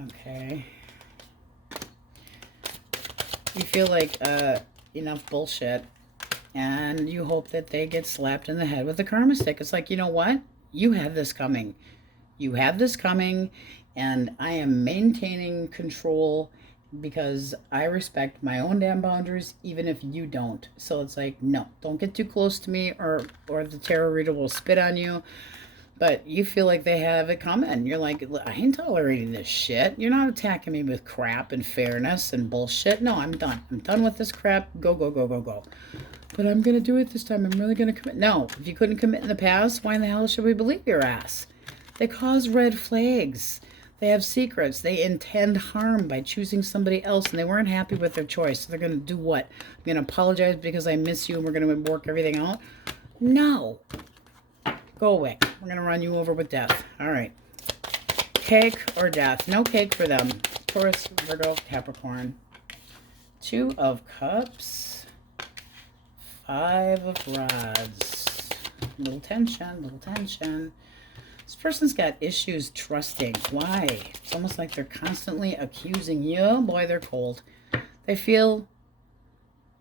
Okay. You feel like enough bullshit, and you hope that they get slapped in the head with a karma stick. It's like, you know what? You had this coming. You had this coming, and I am maintaining control because I respect my own damn boundaries, even if you don't. So it's like, no, don't get too close to me, or the tarot reader will spit on you. But you feel like they have it coming. You're like, I ain't tolerating this shit. You're not attacking me with crap and fairness and bullshit. No, I'm done. I'm done with this crap. Go, go, go, go, go. But I'm going to do it this time. I'm really going to commit. No, if you couldn't commit in the past, why in the hell should we believe your ass? They cause red flags. They have secrets. They intend harm by choosing somebody else, and they weren't happy with their choice. So they're going to do what? I'm going to apologize because I miss you and we're going to work everything out? No. Go away. We're going to run you over with death. All right. Cake or death? No cake for them. Taurus, Virgo, Capricorn. 2 of Cups. 5 of Rods. Little tension, little tension. This person's got issues trusting. Why? It's almost like they're constantly accusing you. Oh boy, they're cold. They feel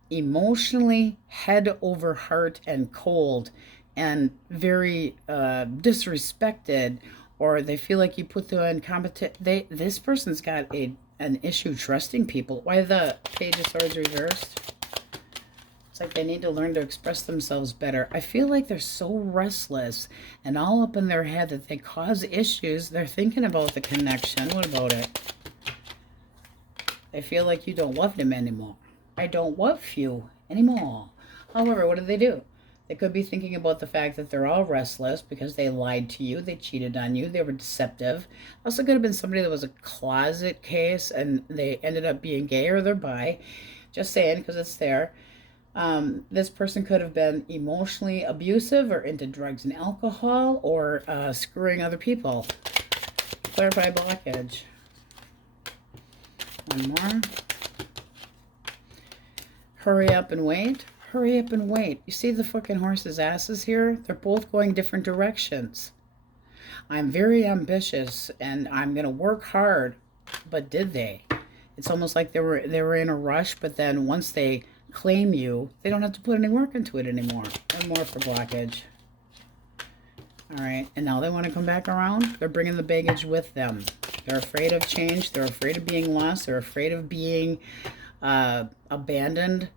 emotionally head over heart and cold and very disrespected, or they feel like you put them in competition. This person's got an issue trusting people. Why the Page of Swords reversed? It's like they need to learn to express themselves better. I feel like they're so restless and all up in their head that they cause issues. They're thinking about the connection. What about it? They feel like you don't love them anymore. I don't love you anymore. However, what do? They could be thinking about the fact that they're all restless because they lied to you, they cheated on you, they were deceptive. Also could have been somebody that was a closet case and they ended up being gay, or they're bi. Just saying, because it's there. This person could have been emotionally abusive or into drugs and alcohol, or screwing other people. Clarify blockage. One more. Hurry up and wait. Hurry up and wait. You see the fucking horse's asses here? They're both going different directions. I'm very ambitious and I'm going to work hard. But did they? It's almost like they were in a rush, but then once they claim you, they don't have to put any work into it anymore. One more for blockage. All right, and now they want to come back around. They're bringing the baggage with them. They're afraid of change. They're afraid of being lost. They're afraid of being abandoned.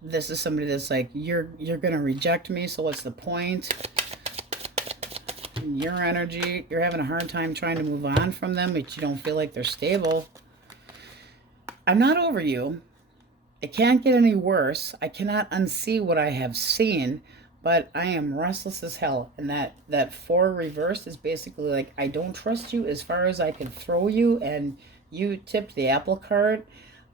This is somebody that's like, you're going to reject me, so what's the point? Your energy, you're having a hard time trying to move on from them, but you don't feel like they're stable. I'm not over you. It can't get any worse. I cannot unsee what I have seen, but I am restless as hell. And that 4 reversed is basically like, I don't trust you as far as I can throw you, and you tipped the apple cart.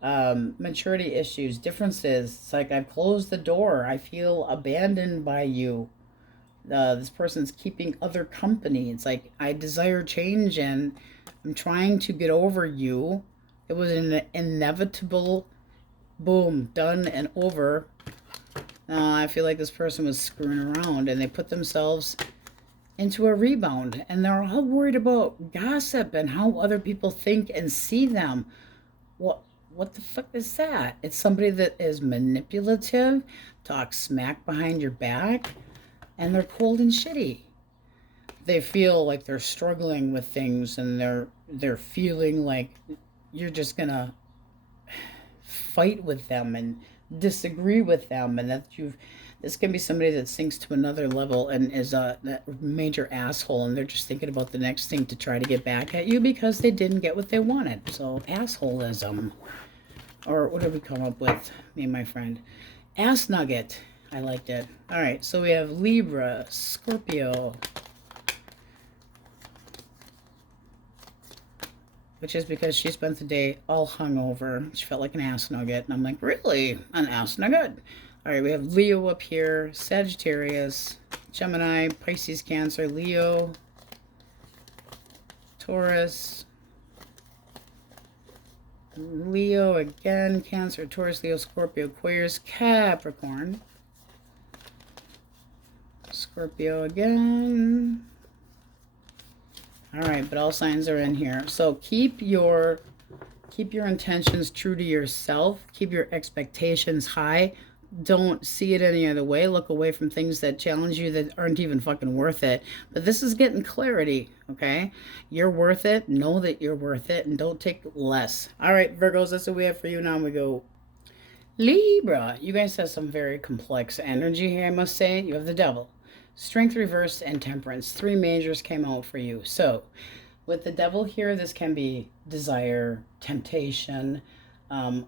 Maturity issues, differences. It's like, I've closed the door. I feel abandoned by you. This person's keeping other company. It's like, I desire change and I'm trying to get over you. It was an inevitable, boom, done and over. I feel like this person was screwing around and they put themselves into a rebound, and they're all worried about gossip and how other people think and see them. What the fuck is that? It's somebody that is manipulative, talks smack behind your back, and they're cold and shitty. They feel like they're struggling with things, and they're feeling like you're just gonna fight with them and disagree with them, and that this can be somebody that sinks to another level and is a major asshole, and they're just thinking about the next thing to try to get back at you because they didn't get what they wanted. So assholism. Or what did we come up with, me and my friend? Ass nugget. I liked it. All right, so we have Libra, Scorpio, which is because she spent the day all hungover. She felt like an ass nugget. And I'm like, really? An ass nugget? All right, we have Leo up here, Sagittarius, Gemini, Pisces, Cancer, Leo, Taurus, Leo again, Cancer, Taurus, Leo, Scorpio, Aquarius, Capricorn, Scorpio again. All right, but all signs are in here. So keep your intentions true to yourself. Keep your expectations high. Don't see it any other way. Look away from things that challenge you that aren't even fucking worth it. But this is getting clarity, okay? You're worth it. Know that you're worth it, and don't take less. All right, Virgos, that's what we have for you. Now we go Libra. You guys have some very complex energy here, I must say. You have the Devil, Strength reversed, and Temperance. 3 majors came out for you. So with the Devil here, this can be desire, temptation,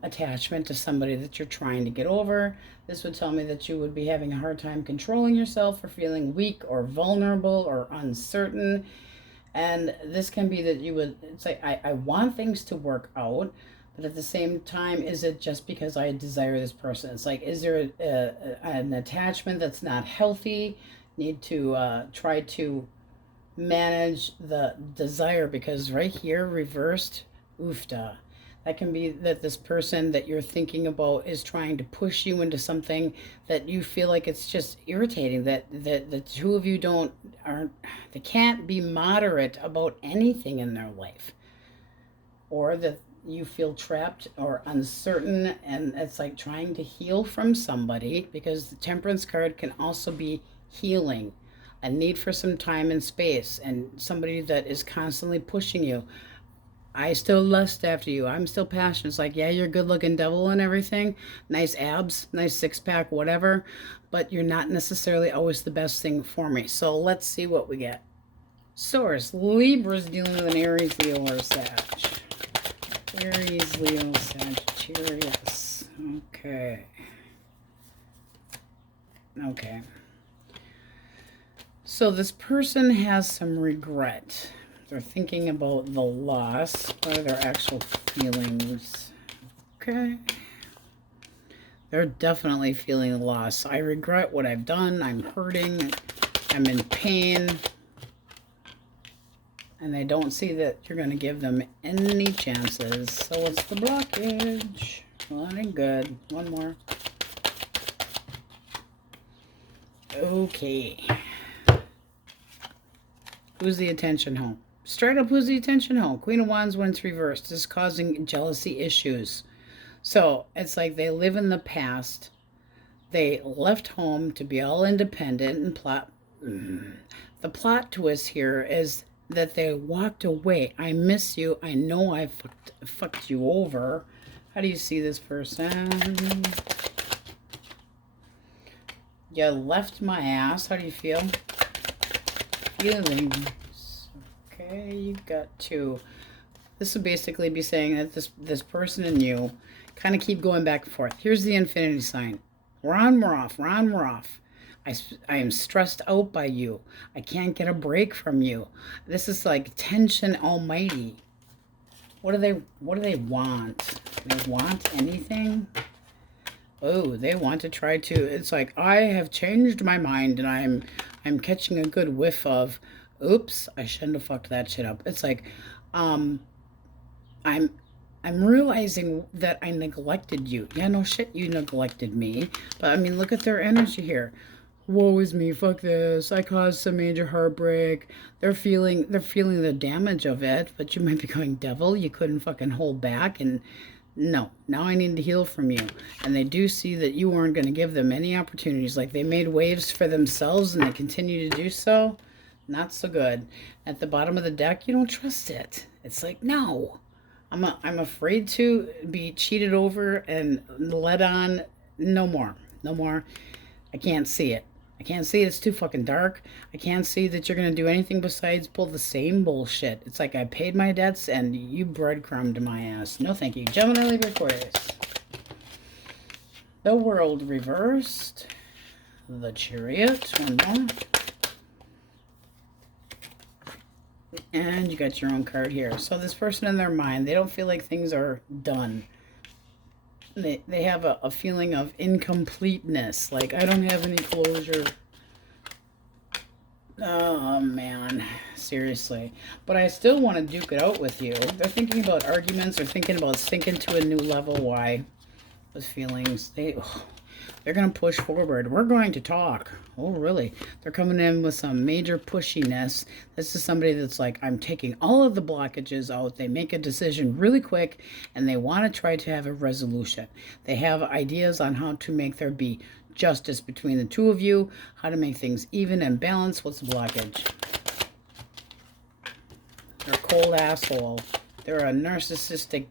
attachment to somebody that you're trying to get over. This would tell me that you would be having a hard time controlling yourself, or feeling weak or vulnerable or uncertain. And this can be that you would, it's like, I want things to work out, but at the same time, is it just because I desire this person? It's like, is there an attachment that's not healthy? Need to try to manage the desire, because right here, reversed, oofda. That can be that this person that you're thinking about is trying to push you into something that you feel like it's just irritating, that the two of you they can't be moderate about anything in their life, or that you feel trapped or uncertain, and it's like trying to heal from somebody, because the Temperance card can also be healing, a need for some time and space, and somebody that is constantly pushing you. I still lust after you. I'm still passionate. It's like, yeah, you're a good looking devil and everything. Nice abs, nice six pack, whatever. But you're not necessarily always the best thing for me. So let's see what we get. Source, Libra's dealing with an Aries, Leo, or Sag. Aries, Leo, Sagittarius. Okay. Okay. So this person has some regret. They're thinking about the loss. What are their actual feelings? Okay. They're definitely feeling the loss. I regret what I've done. I'm hurting. I'm in pain. And they don't see that you're going to give them any chances. So what's the blockage? Well, that ain't good. One more. Okay. Who's the attention home? Straight up, who's the attention home? Queen of Wands when it's reversed. This is causing jealousy issues. So it's like they live in the past. They left home to be all independent and plot. The plot twist here is that they walked away. I miss you. I know I fucked you over. How do you see this person? You left my ass. How do you feel? Feelings. Okay, you got two. This would basically be saying that this person and you kind of keep going back and forth. Here's the infinity sign. We're on, we're off. We're on, we're off. I am stressed out by you. I can't get a break from you. This is like tension almighty. What do they want? Do they want anything? Oh, they want to try to. It's like, I have changed my mind, and I'm catching a good whiff of, oops, I shouldn't have fucked that shit up. It's like, I'm realizing that I neglected you. Yeah, no shit, you neglected me. But I mean, look at their energy here. Woe is me, fuck this. I caused some major heartbreak. They're feeling the damage of it, but you might be going, devil, you couldn't fucking hold back, and no, now I need to heal from you. And they do see that you weren't going to give them any opportunities. Like, they made waves for themselves and they continue to do so. Not so good. At the bottom of the deck, you don't trust it. It's like, no. I'm afraid to be cheated over and led on. No more. No more. I can't see it. I can't see it. It's too fucking dark. I can't see that you're going to do anything besides pull the same bullshit. It's like, I paid my debts and you breadcrumbed my ass. No thank you. Gemini, Libra, Aquarius. The World reversed. The Chariot. One more. And you got your own card here. So this person in their mind, they don't feel like things are done. They have a feeling of incompleteness. Like, I don't have any closure. Oh, man. Seriously. But I still want to duke it out with you. They're thinking about arguments. They're thinking about sinking to a new level. Why? With feelings. They're going to push forward. We're going to talk. Oh, really? They're coming in with some major pushiness. This is somebody that's like, I'm taking all of the blockages out. They make a decision really quick, and they want to try to have a resolution. They have ideas on how to make there be justice between the two of you, how to make things even and balanced. What's the blockage? They're a cold asshole. They're a narcissistic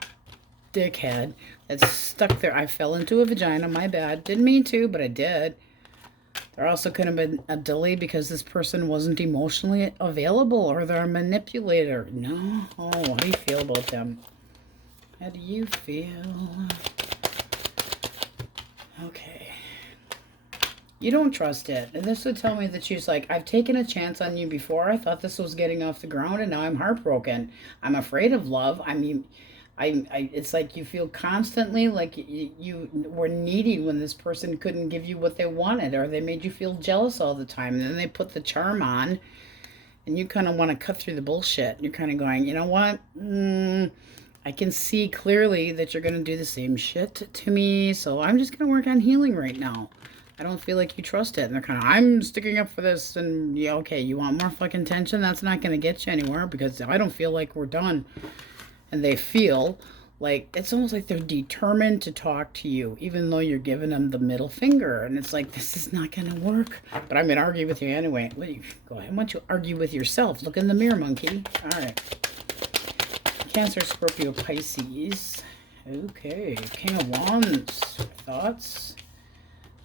dickhead that's stuck there. I fell into a vagina, my bad. Didn't mean to, but I did. There also could have been a delay because this person wasn't emotionally available, or they're a manipulator. No. Oh, how do you feel about them? How do you feel? Okay. You don't trust it. And this would tell me that she's like, I've taken a chance on you before. I thought this was getting off the ground, and now I'm heartbroken. I'm afraid of love. I mean, it's like you feel constantly like you were needy when this person couldn't give you what they wanted, or they made you feel jealous all the time. And then they put the charm on, and you kind of want to cut through the bullshit. You're kind of going, you know what? I can see clearly that you're going to do the same shit to me, so I'm just going to work on healing right now. I don't feel like you trust it. And they're kind of, I'm sticking up for this, and yeah, okay, you want more fucking tension? That's not going to get you anywhere, because I don't feel like we're done. And they feel like, it's almost like they're determined to talk to you, even though you're giving them the middle finger. And it's like, this is not going to work. But I'm going to argue with you anyway. Go ahead. Why don't you argue with yourself? Look in the mirror, monkey. All right. Cancer, Scorpio, Pisces. Okay. King of Wands. Thoughts?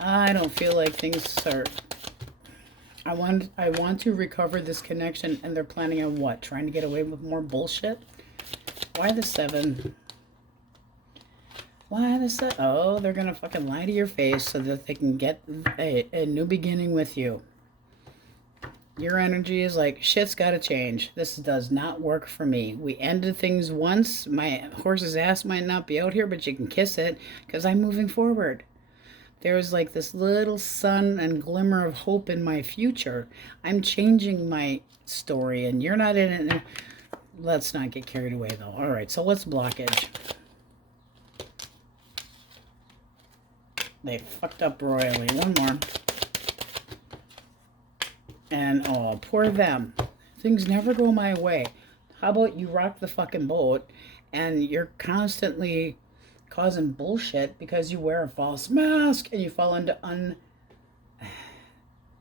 I don't feel like things are... I want to recover this connection, and they're planning on what? Trying to get away with more bullshit? Why the 7? Why the 7? Oh, they're going to fucking lie to your face so that they can get a new beginning with you. Your energy is like, shit's got to change. This does not work for me. We ended things once. My horse's ass might not be out here, but you can kiss it, because I'm moving forward. There's like this little sun and glimmer of hope in my future. I'm changing my story, and you're not in it. Let's not get carried away, though. All right, so what's blockage? They fucked up royally. One more. And, oh, poor them. Things never go my way. How about you rock the fucking boat, and you're constantly causing bullshit because you wear a false mask and you fall into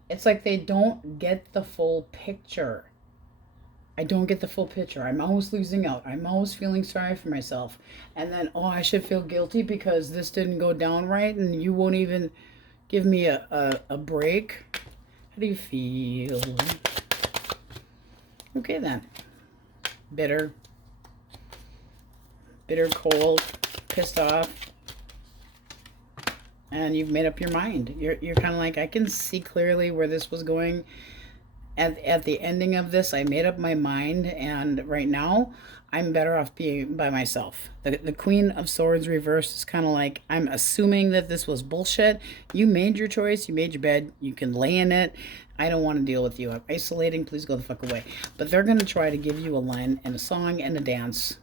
It's like they don't get the full picture. I don't get the full picture. I'm always losing out. I'm always feeling sorry for myself. And then, oh, I should feel guilty because this didn't go down right, and you won't even give me a break. How do you feel? Okay, then. Bitter, cold, pissed off, and you've made up your mind. You're kind of like, I can see clearly where this was going. At the ending of this, I made up my mind, and right now I'm better off being by myself. The Queen of Swords reversed is kind of like, I'm assuming that this was bullshit. You made your choice. You made your bed. You can lay in it. I don't want to deal with you. I'm isolating. Please go the fuck away. But they're going to try to give you a line and a song and a dance.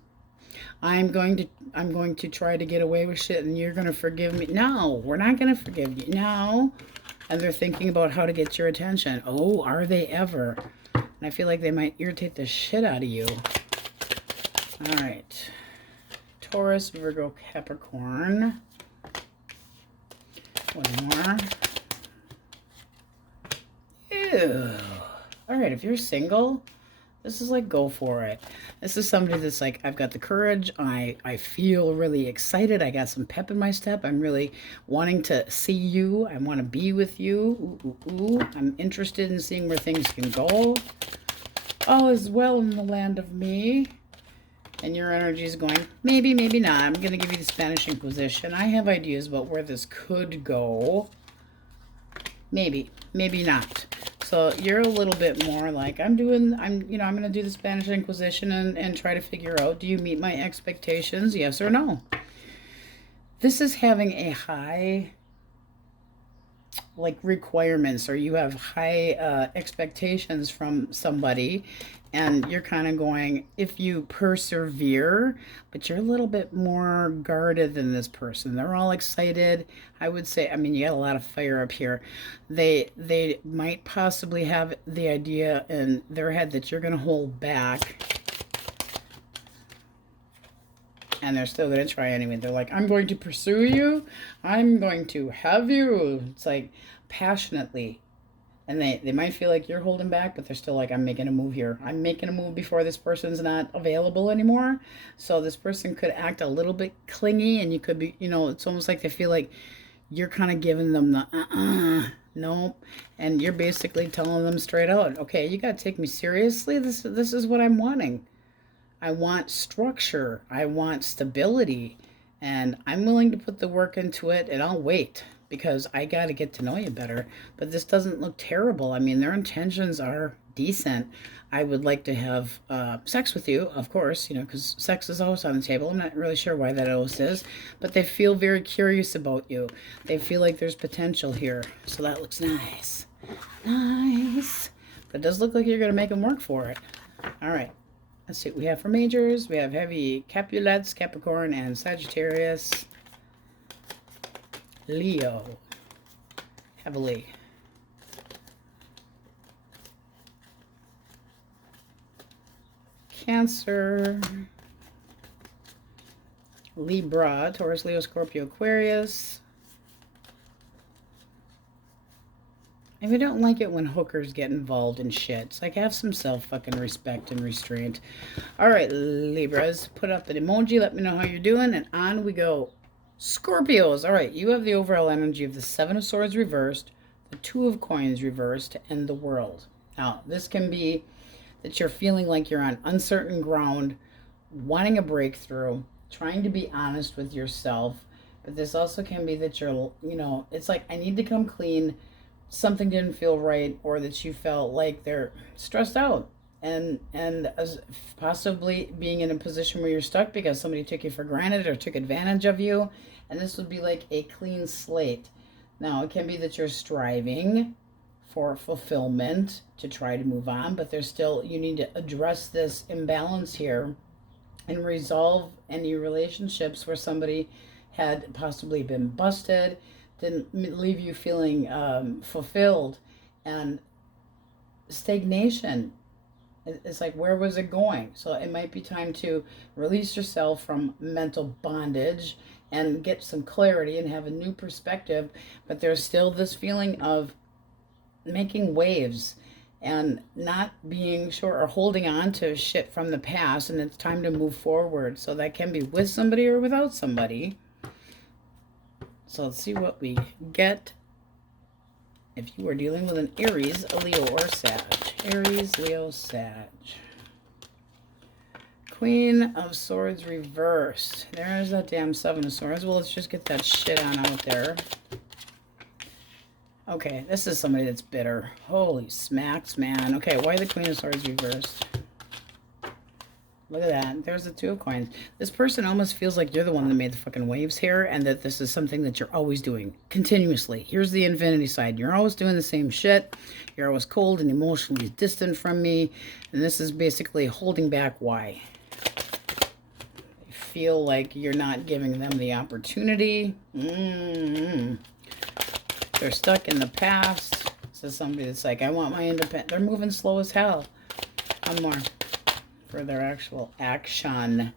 I'm going to try to get away with shit, and you're going to forgive me. No, we're not going to forgive you. No. And they're thinking about how to get your attention. Oh, are they ever? And I feel like they might irritate the shit out of you. All right. Taurus, Virgo, Capricorn. One more. Ew. All right, if you're single, this is like, go for it. This is somebody that's like, I've got the courage. I feel really excited. I got some pep in my step. I'm really wanting to see you. I want to be with you. Ooh, ooh, ooh. I'm interested in seeing where things can go. All is well in the land of me. And your energy is going, maybe, maybe not. I'm going to give you the Spanish Inquisition. I have ideas about where this could go. Maybe, maybe not. So you're a little bit more like, I'm going to do the Spanish Inquisition and try to figure out, do you meet my expectations? Yes or no? This is having a high, like, requirements, or you have high expectations from somebody, and you're kind of going, if you persevere, but you're a little bit more guarded than this person. They're all excited. I would say, I mean, you got a lot of fire up here. They might possibly have the idea in their head that you're going to hold back, and they're still going to try anyway. They're like, I'm going to pursue you. I'm going to have you. It's like passionately. And they might feel like you're holding back, but they're still like, I'm making a move here. I'm making a move before this person's not available anymore. So this person could act a little bit clingy, and you could be, it's almost like they feel like you're kind of giving them the, nope. And you're basically telling them straight out, okay, you got to take me seriously. This is what I'm wanting. I want structure. I want stability. And I'm willing to put the work into it, and I'll wait. because I got to get to know you better. But this doesn't look terrible. I mean, their intentions are decent. I would like to have sex with you, of course, you know, because sex is always on the table. I'm not really sure why that always is, but they feel very curious about you. They feel like there's potential here. So that looks nice. Nice. But it does look like you're going to make them work for it. All right. Let's see what we have for majors. We have heavy Capulets, Capricorn, and Sagittarius. Leo. Heavily. Cancer. Libra, Taurus, Leo, Scorpio, Aquarius. And we don't like it when hookers get involved in shit. It's like, have some self-fucking-respect and restraint. All right, Libras, put up an emoji. Let me know how you're doing. And on we go. Scorpios. All right, you have the overall energy of the Seven of Swords reversed, the Two of Coins reversed, to end the world. Now, this can be that you're feeling like you're on uncertain ground, wanting a breakthrough, trying to be honest with yourself. But this also can be that you're, you know, it's like, I need to come clean. Something didn't feel right, or that you felt like they're stressed out and as possibly being in a position where you're stuck because somebody took you for granted or took advantage of you. And this would be like a clean slate. Now, it can be that you're striving for fulfillment to try to move on, but there's still, you need to address this imbalance here and resolve any relationships where somebody had possibly been busted, didn't leave you feeling fulfilled, and stagnation. It's like, where was it going? So it might be time to release yourself from mental bondage and get some clarity and have a new perspective. But there's still this feeling of making waves and not being sure or holding on to shit from the past, and it's time to move forward. So that can be with somebody or without somebody. So let's see what we get if you are dealing with an Aries, a Leo, or Sag. Aries, Leo, Sag. Queen of Swords reversed. There's that damn Seven of Swords. Well, let's just get that shit on out there. Okay, this is somebody that's bitter. Holy smacks, man. Okay, why the Queen of Swords reversed? Look at that. There's the Two of Coins. This person almost feels like you're the one that made the fucking waves here, and that this is something that you're always doing continuously. Here's the infinity side. You're always doing the same shit. You're always cold and emotionally distant from me. And this is basically holding back why. They feel like you're not giving them the opportunity. They're stuck in the past. This is somebody that's like, I want my independence. They're moving slow as hell. One more. For their actual action.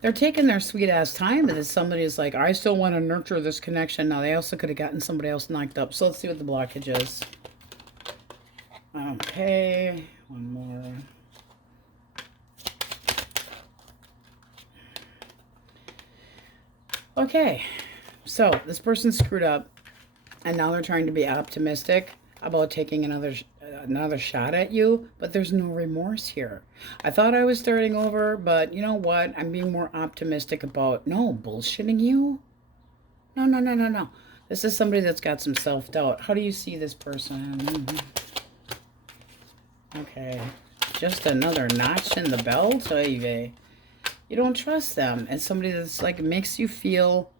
They're taking their sweet ass time, and then somebody is like, I still want to nurture this connection. Now, they also could have gotten somebody else knocked up. So let's see what the blockage is. Okay, one more. Okay, so this person screwed up, and now they're trying to be optimistic about taking another shot at you, but there's no remorse here. I thought I was starting over, but you know what? I'm being more optimistic about no bullshitting you. No. This is somebody that's got some self-doubt. How do you see this person? Okay, just another notch in the belt. You don't trust them. And somebody that's like makes you feel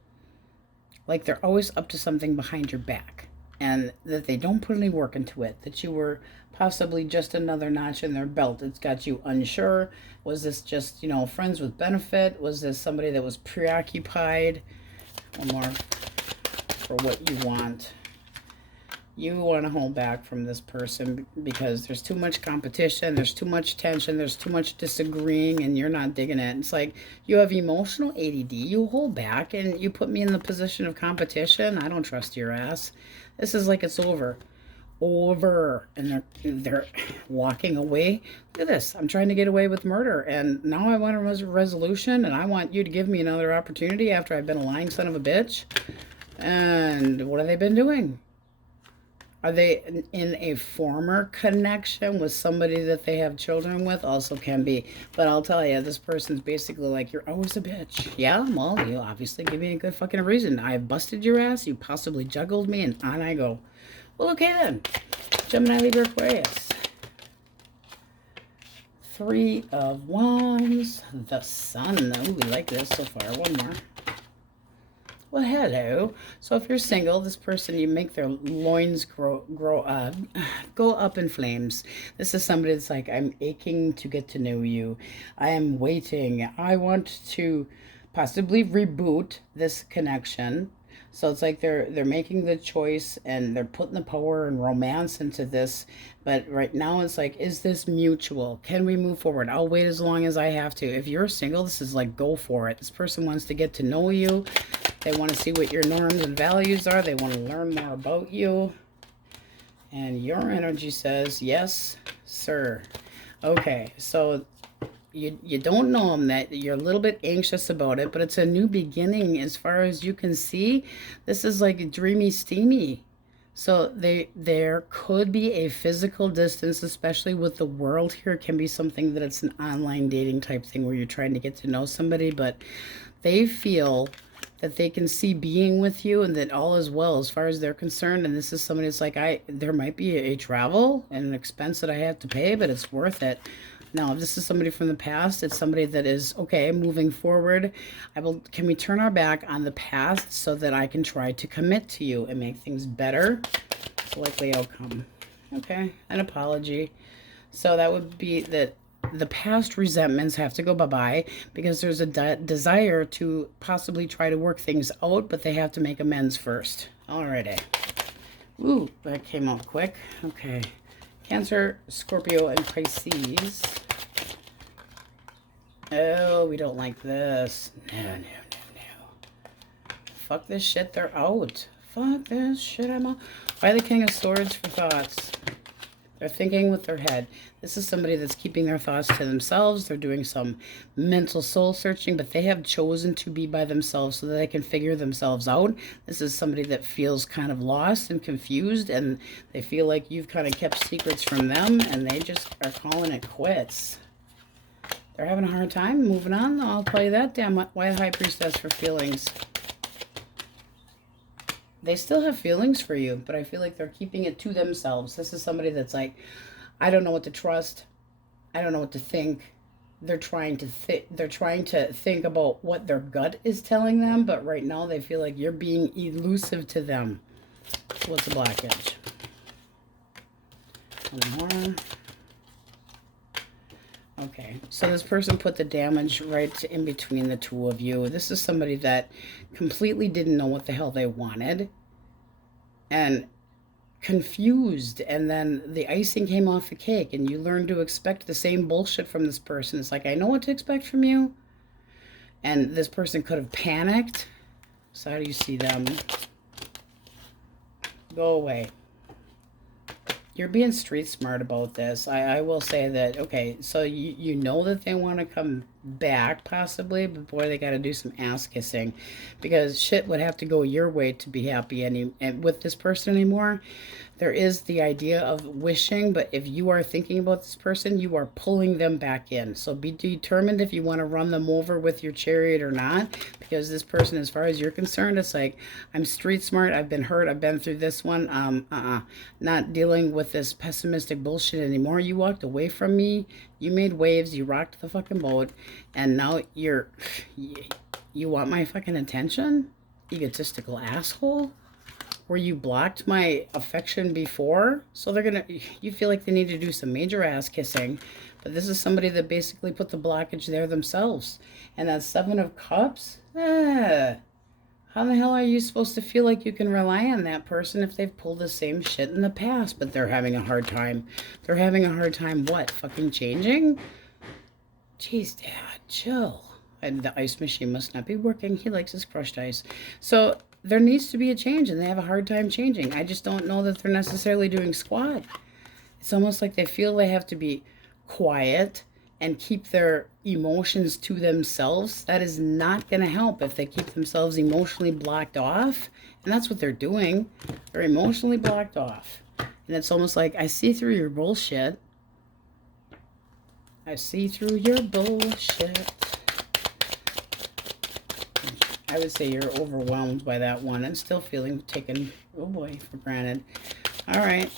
like they're always up to something behind your back, and that they don't put any work into it, that you were possibly just another notch in their belt. It's got you unsure. Was this just, you know, friends with benefit? Was this somebody that was preoccupied? One more for what you want. You want to hold back from this person because there's too much competition, there's too much tension, there's too much disagreeing, and you're not digging it. It's like you have emotional ADD. You hold back and you put me in the position of competition. I don't trust your ass. This is like it's over. And they're walking away. Look at this. I'm trying to get away with murder, and now I want a resolution, and I want you to give me another opportunity after I've been a lying son of a bitch. And what have they been doing? Are they in a former connection with somebody that they have children with? Also can be. But I'll tell you, this person's basically like, you're always a bitch. Yeah, well, you obviously give me a good fucking reason. I busted your ass, you possibly juggled me, and on I go. Well, okay then. Gemini, Libra, Aquarius. 3 of Wands. The Sun. Oh, we like this so far. One more. Well, hello. So if you're single, this person, you make their loins go up in flames. This is somebody that's like, I'm aching to get to know you. I am waiting. I want to possibly reboot this connection. So it's like they're making the choice and they're putting the power and romance into this. But right now it's like, is this mutual? Can we move forward? I'll wait as long as I have to. If you're single, this is like, go for it. This person wants to get to know you. They want to see what your norms and values are. They want to learn more about you. And your energy says, yes, sir. Okay, so you don't know them, that you're a little bit anxious about it, but it's a new beginning as far as you can see. This is like dreamy, steamy. So there could be a physical distance, especially with the world here. It can be something that it's an online dating type thing where you're trying to get to know somebody, but they feel that they can see being with you and that all is well as far as they're concerned. And this is somebody that's like, there might be a travel and an expense that I have to pay, but it's worth it. Now, if this is somebody from the past, it's somebody that is, okay, moving forward. Can we turn our back on the past so that I can try to commit to you and make things better? Likely outcome. Okay, an apology. So that would be that the past resentments have to go bye-bye because there's a desire to possibly try to work things out, but they have to make amends first. Alrighty. Ooh, that came out quick. Okay. Cancer, Scorpio, and Pisces. Oh, we don't like this. No. Fuck this shit, they're out. Fuck this shit, I'm out. Why the King of Swords for thoughts? They're thinking with their head. This is somebody that's keeping their thoughts to themselves. They're doing some mental soul searching, but they have chosen to be by themselves so that they can figure themselves out. This is somebody that feels kind of lost and confused, and they feel like you've kind of kept secrets from them, and they just are calling it quits. They're having a hard time moving on. I'll tell you that. Damn, White High Priestess for feelings. They still have feelings for you, but I feel like they're keeping it to themselves. This is somebody that's like, I don't know what to trust. I don't know what to think. They're trying to think about what their gut is telling them, but right now they feel like you're being elusive to them. What's the blockage? One more. Okay, so this person put the damage right in between the two of you. This is somebody that completely didn't know what the hell they wanted and confused, and then the icing came off the cake and you learned to expect the same bullshit from this person. It's like, I know what to expect from you, and this person could have panicked. So how do you see them? Go away. You're being street smart about this. I will say that, okay, so you know that they want to come back possibly, but boy, they got to do some ass kissing because shit would have to go your way to be happy and with this person anymore. There is the idea of wishing, but if you are thinking about this person, you are pulling them back in. So be determined if you want to run them over with your chariot or not, because this person, as far as you're concerned, it's like, I'm street smart, I've been hurt, I've been through this one, not dealing with this pessimistic bullshit anymore. You walked away from me, you made waves, you rocked the fucking boat, and now you want my fucking attention? Egotistical asshole? Where you blocked my affection before, so you feel like they need to do some major ass kissing, but this is somebody that basically put the blockage there themselves. And that 7 of Cups, how the hell are you supposed to feel like you can rely on that person if they've pulled the same shit in the past, but they're having a hard time? They're having a hard time what? Fucking changing? Jeez, Dad, chill. And the ice machine must not be working. He likes his crushed ice. So there needs to be a change, and they have a hard time changing. I just don't know that they're necessarily doing squat. It's almost like they feel they have to be quiet and keep their emotions to themselves. That is not going to help if they keep themselves emotionally blocked off. And that's what they're doing. They're emotionally blocked off. And it's almost like, I see through your bullshit. I see through your bullshit. I would say you're overwhelmed by that one and still feeling taken, oh boy, for granted. All right.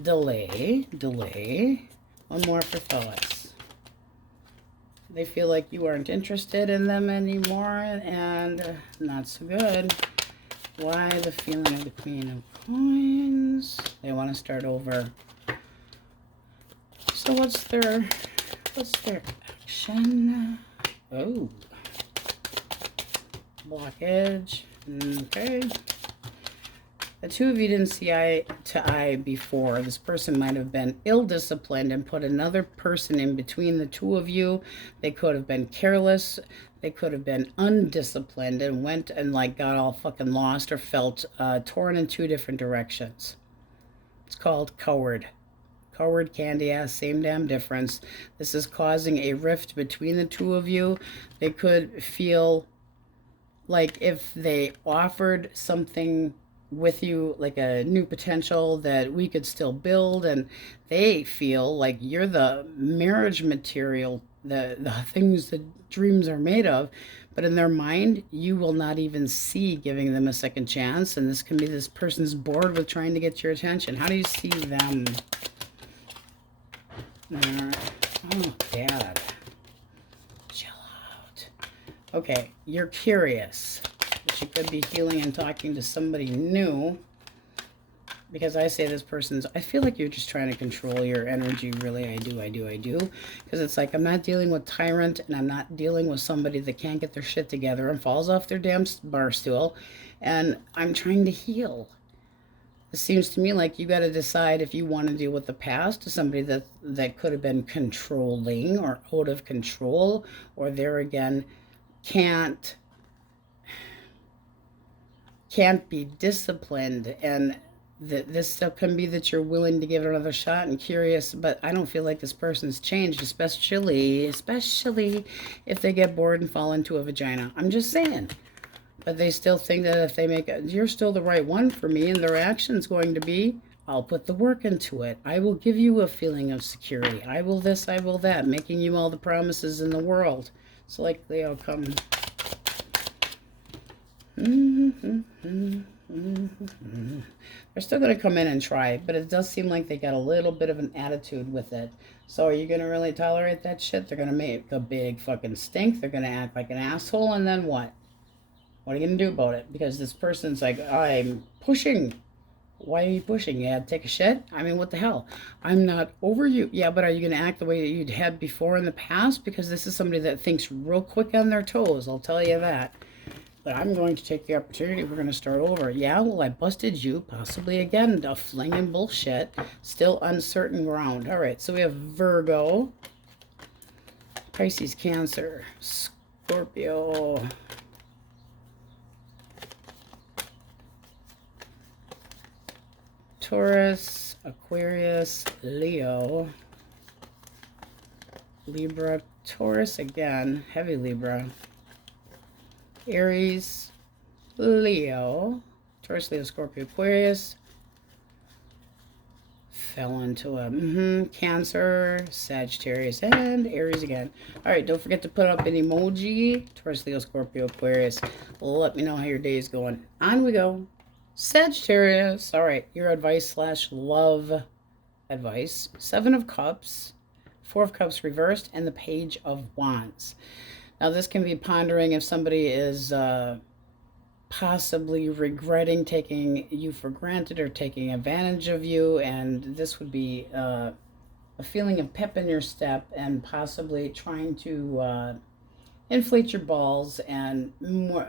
Delay, delay. One more for fellas. They feel like you aren't interested in them anymore, and not so good. Why the feeling of the Queen of Coins? They want to start over. So what's their action? Oh. Blockage. Okay. The two of you didn't see eye to eye before. This person might have been ill-disciplined and put another person in between the two of you. They could have been careless. They could have been undisciplined and went and like got all fucking lost or felt torn in two different directions. It's called coward. Coward, candy ass, same damn difference. This is causing a rift between the two of you. They could feel like if they offered something with you, like a new potential that we could still build, and they feel like you're the marriage material, the things that dreams are made of, but in their mind you will not even see giving them a second chance. And this can be this person's bored with trying to get your attention. How do you see them? Oh God, chill out. Okay, you're curious, but you could be healing and talking to somebody new, because I say this person's, I feel like you're just trying to control your energy. Really, I do. Because it's like, I'm not dealing with tyrant, and I'm not dealing with somebody that can't get their shit together and falls off their damn bar stool, and I'm trying to heal. It seems to me like you got to decide if you want to deal with the past, to somebody that could have been controlling or out of control, or there again can't be disciplined. And this stuff can be that you're willing to give it another shot and curious, but I don't feel like this person's changed, especially if they get bored and fall into a vagina. I'm just saying. But they still think that if they make it, you're still the right one for me, and their action's going to be, I'll put the work into it. I will give you a feeling of security. I will this, I will that, making you all the promises in the world. So like they'll come. They're still going to come in and try, but it does seem like they got a little bit of an attitude with it. So are you going to really tolerate that shit? They're going to make a big fucking stink. They're going to act like an asshole, and then what? What are you going to do about it? Because this person's like, I'm pushing. Why are you pushing? You had to take a shit? I mean, what the hell? I'm not over you. Yeah, but are you going to act the way that you'd had before in the past? Because this is somebody that thinks real quick on their toes. I'll tell you that. But I'm going to take the opportunity. We're going to start over. Yeah, well, I busted you. Possibly again. A flinging bullshit. Still uncertain ground. All right, so we have Virgo, Pisces, Cancer, Scorpio, Taurus, Aquarius, Leo, Libra, Taurus again, heavy Libra, Aries, Leo, Taurus, Leo, Scorpio, Aquarius, fell into a Cancer, Sagittarius, and Aries again. All right, don't forget to put up an emoji. Taurus, Leo, Scorpio, Aquarius. Let me know how your day is going. On we go. Sagittarius. All right, your advice / love advice. 7 of Cups, 4 of Cups reversed, and the Page of Wands. Now, this can be pondering if somebody is possibly regretting taking you for granted or taking advantage of you, and this would be a feeling of pep in your step and possibly trying to inflate your balls, and more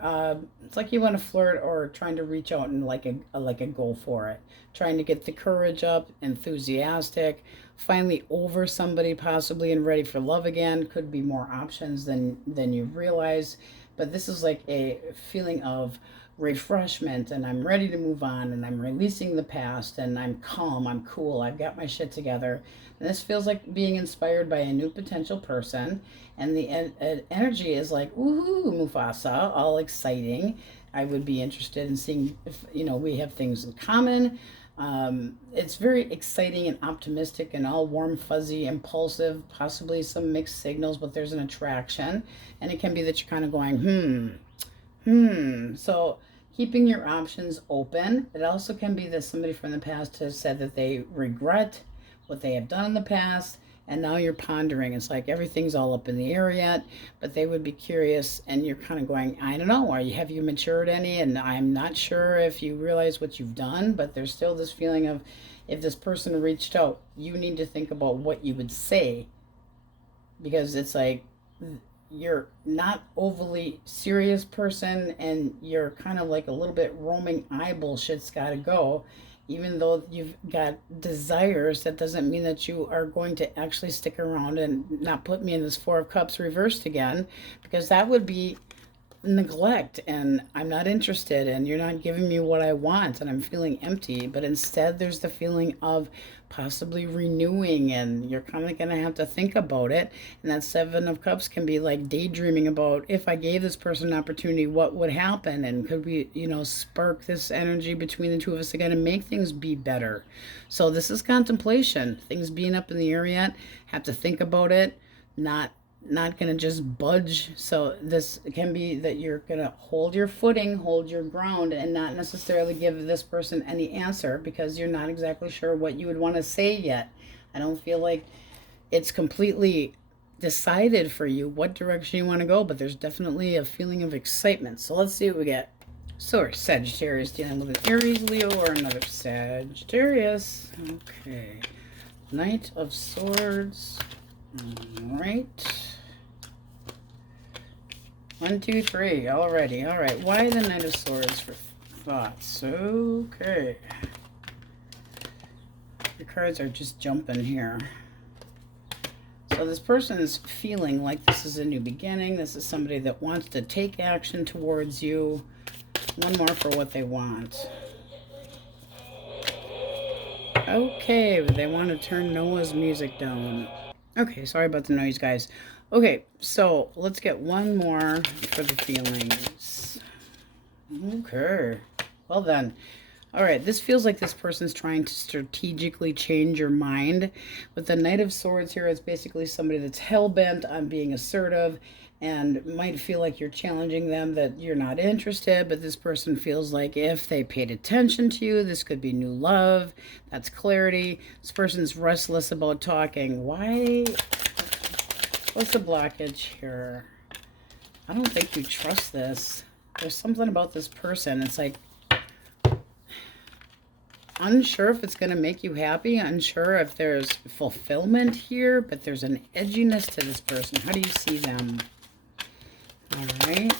it's like you want to flirt or trying to reach out and like a go for it, trying to get the courage up, enthusiastic, finally over somebody possibly and ready for love again. Could be more options than you realize, but this is like a feeling of refreshment, and I'm ready to move on, and I'm releasing the past, and I'm calm, I'm cool, I've got my shit together. And this feels like being inspired by a new potential person, and the energy is like, woohoo, Mufasa, all exciting. I would be interested in seeing if, you know, we have things in common. It's very exciting and optimistic and all warm, fuzzy, impulsive, possibly some mixed signals, but there's an attraction. And it can be that you're kind of going, So keeping your options open. It also can be that somebody from the past has said that they regret what they have done in the past, and now you're pondering. It's like everything's all up in the air yet, but they would be curious, and you're kind of going, I don't know, have you matured any? And I'm not sure if you realize what you've done, but there's still this feeling of, if this person reached out, you need to think about what you would say, because it's like you're not overly serious person, and you're kind of like a little bit roaming eye bullshit's got to go. Even though you've got desires, that doesn't mean that you are going to actually stick around and not put me in this Four of Cups reversed again, because that would be neglect, and I'm not interested, and you're not giving me what I want, and I'm feeling empty. But instead there's the feeling of possibly renewing, and you're kind of going to have to think about it. And that Seven of Cups can be like daydreaming about, if I gave this person an opportunity, what would happen, and could we, you know, spark this energy between the two of us again and make things be better. So this is contemplation, things being up in the air yet, have to think about it, not going to just budge. So this can be that you're going to hold your footing, hold your ground, and not necessarily give this person any answer, because you're not exactly sure what you would want to say yet. I don't feel like it's completely decided for you what direction you want to go, but there's definitely a feeling of excitement. So let's see what we get. So Sagittarius dealing with an Aries, Leo, or another Sagittarius. Okay. Knight of Swords. All right. 1, 2, 3. Alrighty. All right. Why the Knight of Swords for thoughts? Okay. Your cards are just jumping here. So this person is feeling like this is a new beginning. This is somebody that wants to take action towards you. One more for what they want. Okay. They want to turn Noah's music down. Okay. Sorry about the noise, guys. Okay, so let's get one more for the feelings. Okay, well then. All right, this feels like this person's trying to strategically change your mind. With the Knight of Swords here, it's basically somebody that's hell-bent on being assertive and might feel like you're challenging them, that you're not interested, but this person feels like if they paid attention to you, this could be new love. That's clarity. This person's restless about talking. Why? What's the blockage here? I don't think you trust this. There's something about this person. It's like unsure if it's going to make you happy. Unsure if there's fulfillment here. But there's an edginess to this person. How do you see them? All right.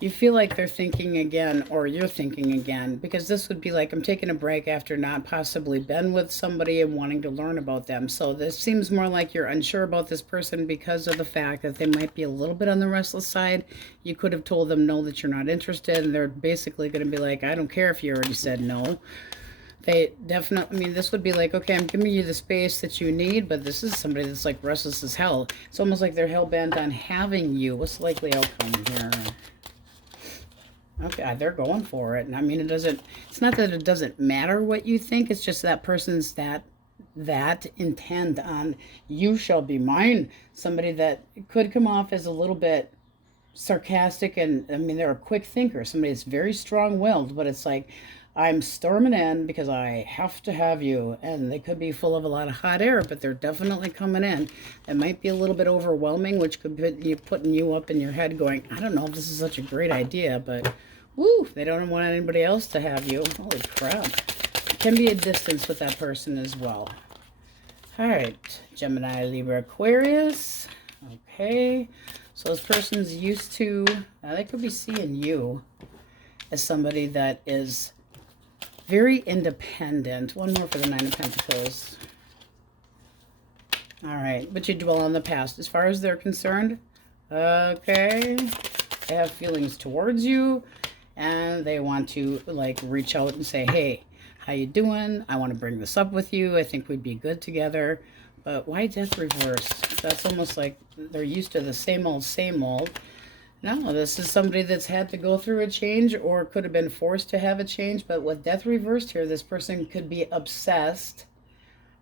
You feel like they're thinking again, or you're thinking again, because this would be like, I'm taking a break after not possibly been with somebody and wanting to learn about them. So this seems more like you're unsure about this person because of the fact that they might be a little bit on the restless side. You could have told them no, that you're not interested, and they're basically going to be like, I don't care if you already said no. They definitely, I mean, this would be like, okay, I'm giving you the space that you need, but this is somebody that's like restless as hell. It's almost like they're hell-bent on having you. What's the likely outcome here? Okay, they're going for it. And I mean, it's not that it doesn't matter what you think. It's just that person's that intent on you shall be mine. Somebody that could come off as a little bit sarcastic, and I mean, they're a quick thinker. Somebody that's very strong-willed, but it's like, I'm storming in because I have to have you. And they could be full of a lot of hot air, but they're definitely coming in. It might be a little bit overwhelming, which could be putting you up in your head going, I don't know if this is such a great idea, but woo, they don't want anybody else to have you. Holy crap. It can be a distance with that person as well. All right, Gemini, Libra, Aquarius. Okay, so this person's used to, they could be seeing you as somebody that is very independent. One more for the Nine of Pentacles. All right, but you dwell on the past as far as they're concerned. Okay. to have feelings towards you, and they want to like reach out and say, hey, how you doing? I want to bring this up with you. I think we'd be good together. But why death reversed? That's almost like they're used to the same old, same old. No, this is somebody that's had to go through a change or could have been forced to have a change. But with death reversed here, this person could be obsessed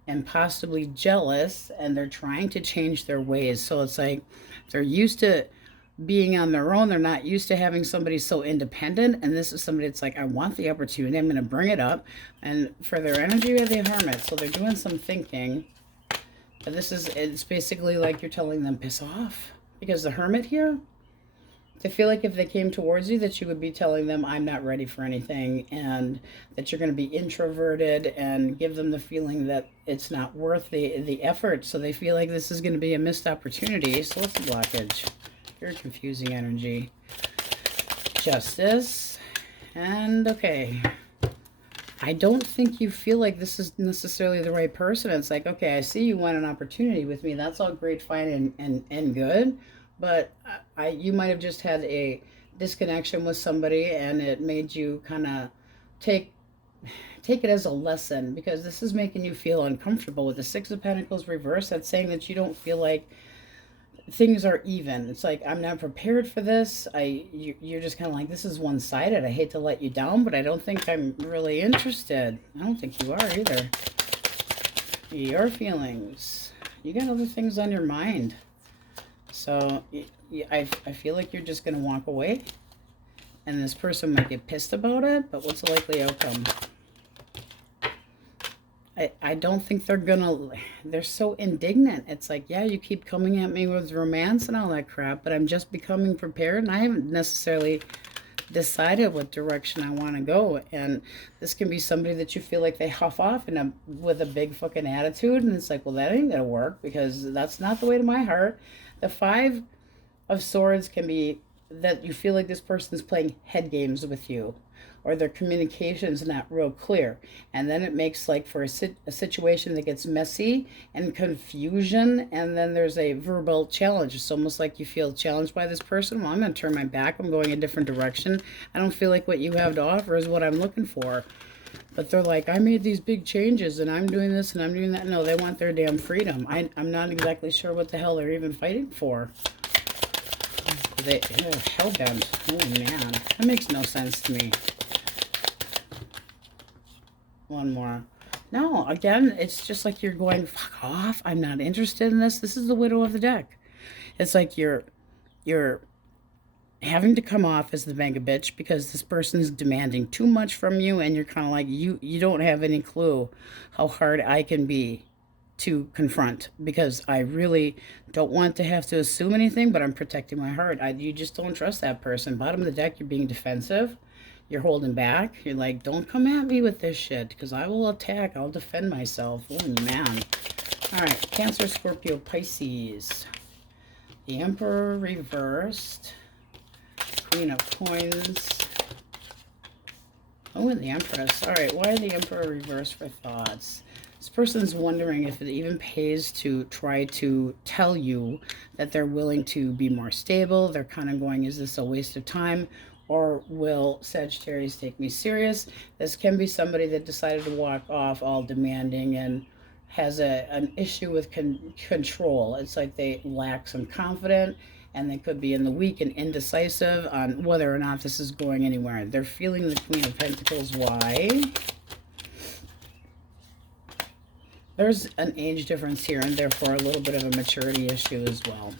and possibly jealous, and they're trying to change their ways. So it's like they're used to being on their own. They're not used to having somebody so independent. And this is somebody that's like, I want the opportunity. I'm going to bring it up. And for their energy, we have the Hermit. So they're doing some thinking. But this is, it's basically like you're telling them, piss off. Because the Hermit here, they feel like if they came towards you that you would be telling them, I'm not ready for anything, and that you're going to be introverted and give them the feeling that it's not worth the effort. So they feel like this is going to be a missed opportunity. So what's the blockage? Very confusing energy. Justice. And okay. I don't think you feel like this is necessarily the right person. It's like, okay, I see you want an opportunity with me. That's all great, fine, and good. But you might have just had a disconnection with somebody, and it made you kind of take it as a lesson, because this is making you feel uncomfortable. With the Six of Pentacles reversed, that's saying that you don't feel like things are even. It's like, I'm not prepared for this. You're just kind of like, this is one-sided. I hate to let you down, but I don't think I'm really interested. I don't think you are either. Your feelings. You got other things on your mind. So I feel like you're just going to walk away, and this person might get pissed about it, but what's the likely outcome? I don't think they're so indignant. It's like, yeah, you keep coming at me with romance and all that crap, but I'm just becoming prepared, and I haven't necessarily decided what direction I want to go. And this can be somebody that you feel like they huff off with a big fucking attitude, and it's like, well, that ain't gonna work, because that's not the way to my heart. The Five of Swords can be that you feel like this person's playing head games with you, or their communication's not real clear. And then it makes like for a situation that gets messy and confusion, and then there's a verbal challenge. It's almost like you feel challenged by this person. Well, I'm going to turn my back. I'm going a different direction. I don't feel like what you have to offer is what I'm looking for. But they're like, I made these big changes, and I'm doing this, and I'm doing that. No, they want their damn freedom. I'm not exactly sure what the hell they're even fighting for. Hellbent. Oh, man. That makes no sense to me. One more. No, again, it's just like you're going, fuck off. I'm not interested in this. This is the Widow of the deck. It's like you're having to come off as the mega bitch because this person's demanding too much from you, and you're kind of like, you don't have any clue how hard I can be to confront, because I really don't want to have to assume anything, but I'm protecting my heart. You just don't trust that person. Bottom of the deck, you're being defensive. You're holding back. You're like, don't come at me with this shit, because I will attack. I'll defend myself. Oh, man. All right, Cancer, Scorpio, Pisces. The Emperor reversed. Queen of Coins. Oh, and the Empress. All right, why the Emperor reversed for thoughts? This person's wondering if it even pays to try to tell you that they're willing to be more stable. They're kind of going, is this a waste of time? Or will Sagittarius take me serious? This can be somebody that decided to walk off all demanding and has an issue with control. It's like they lack some confidence, and they could be in the weak and indecisive on whether or not this is going anywhere. They're feeling the Queen of Pentacles. Why? There's an age difference here, and therefore a little bit of a maturity issue as well.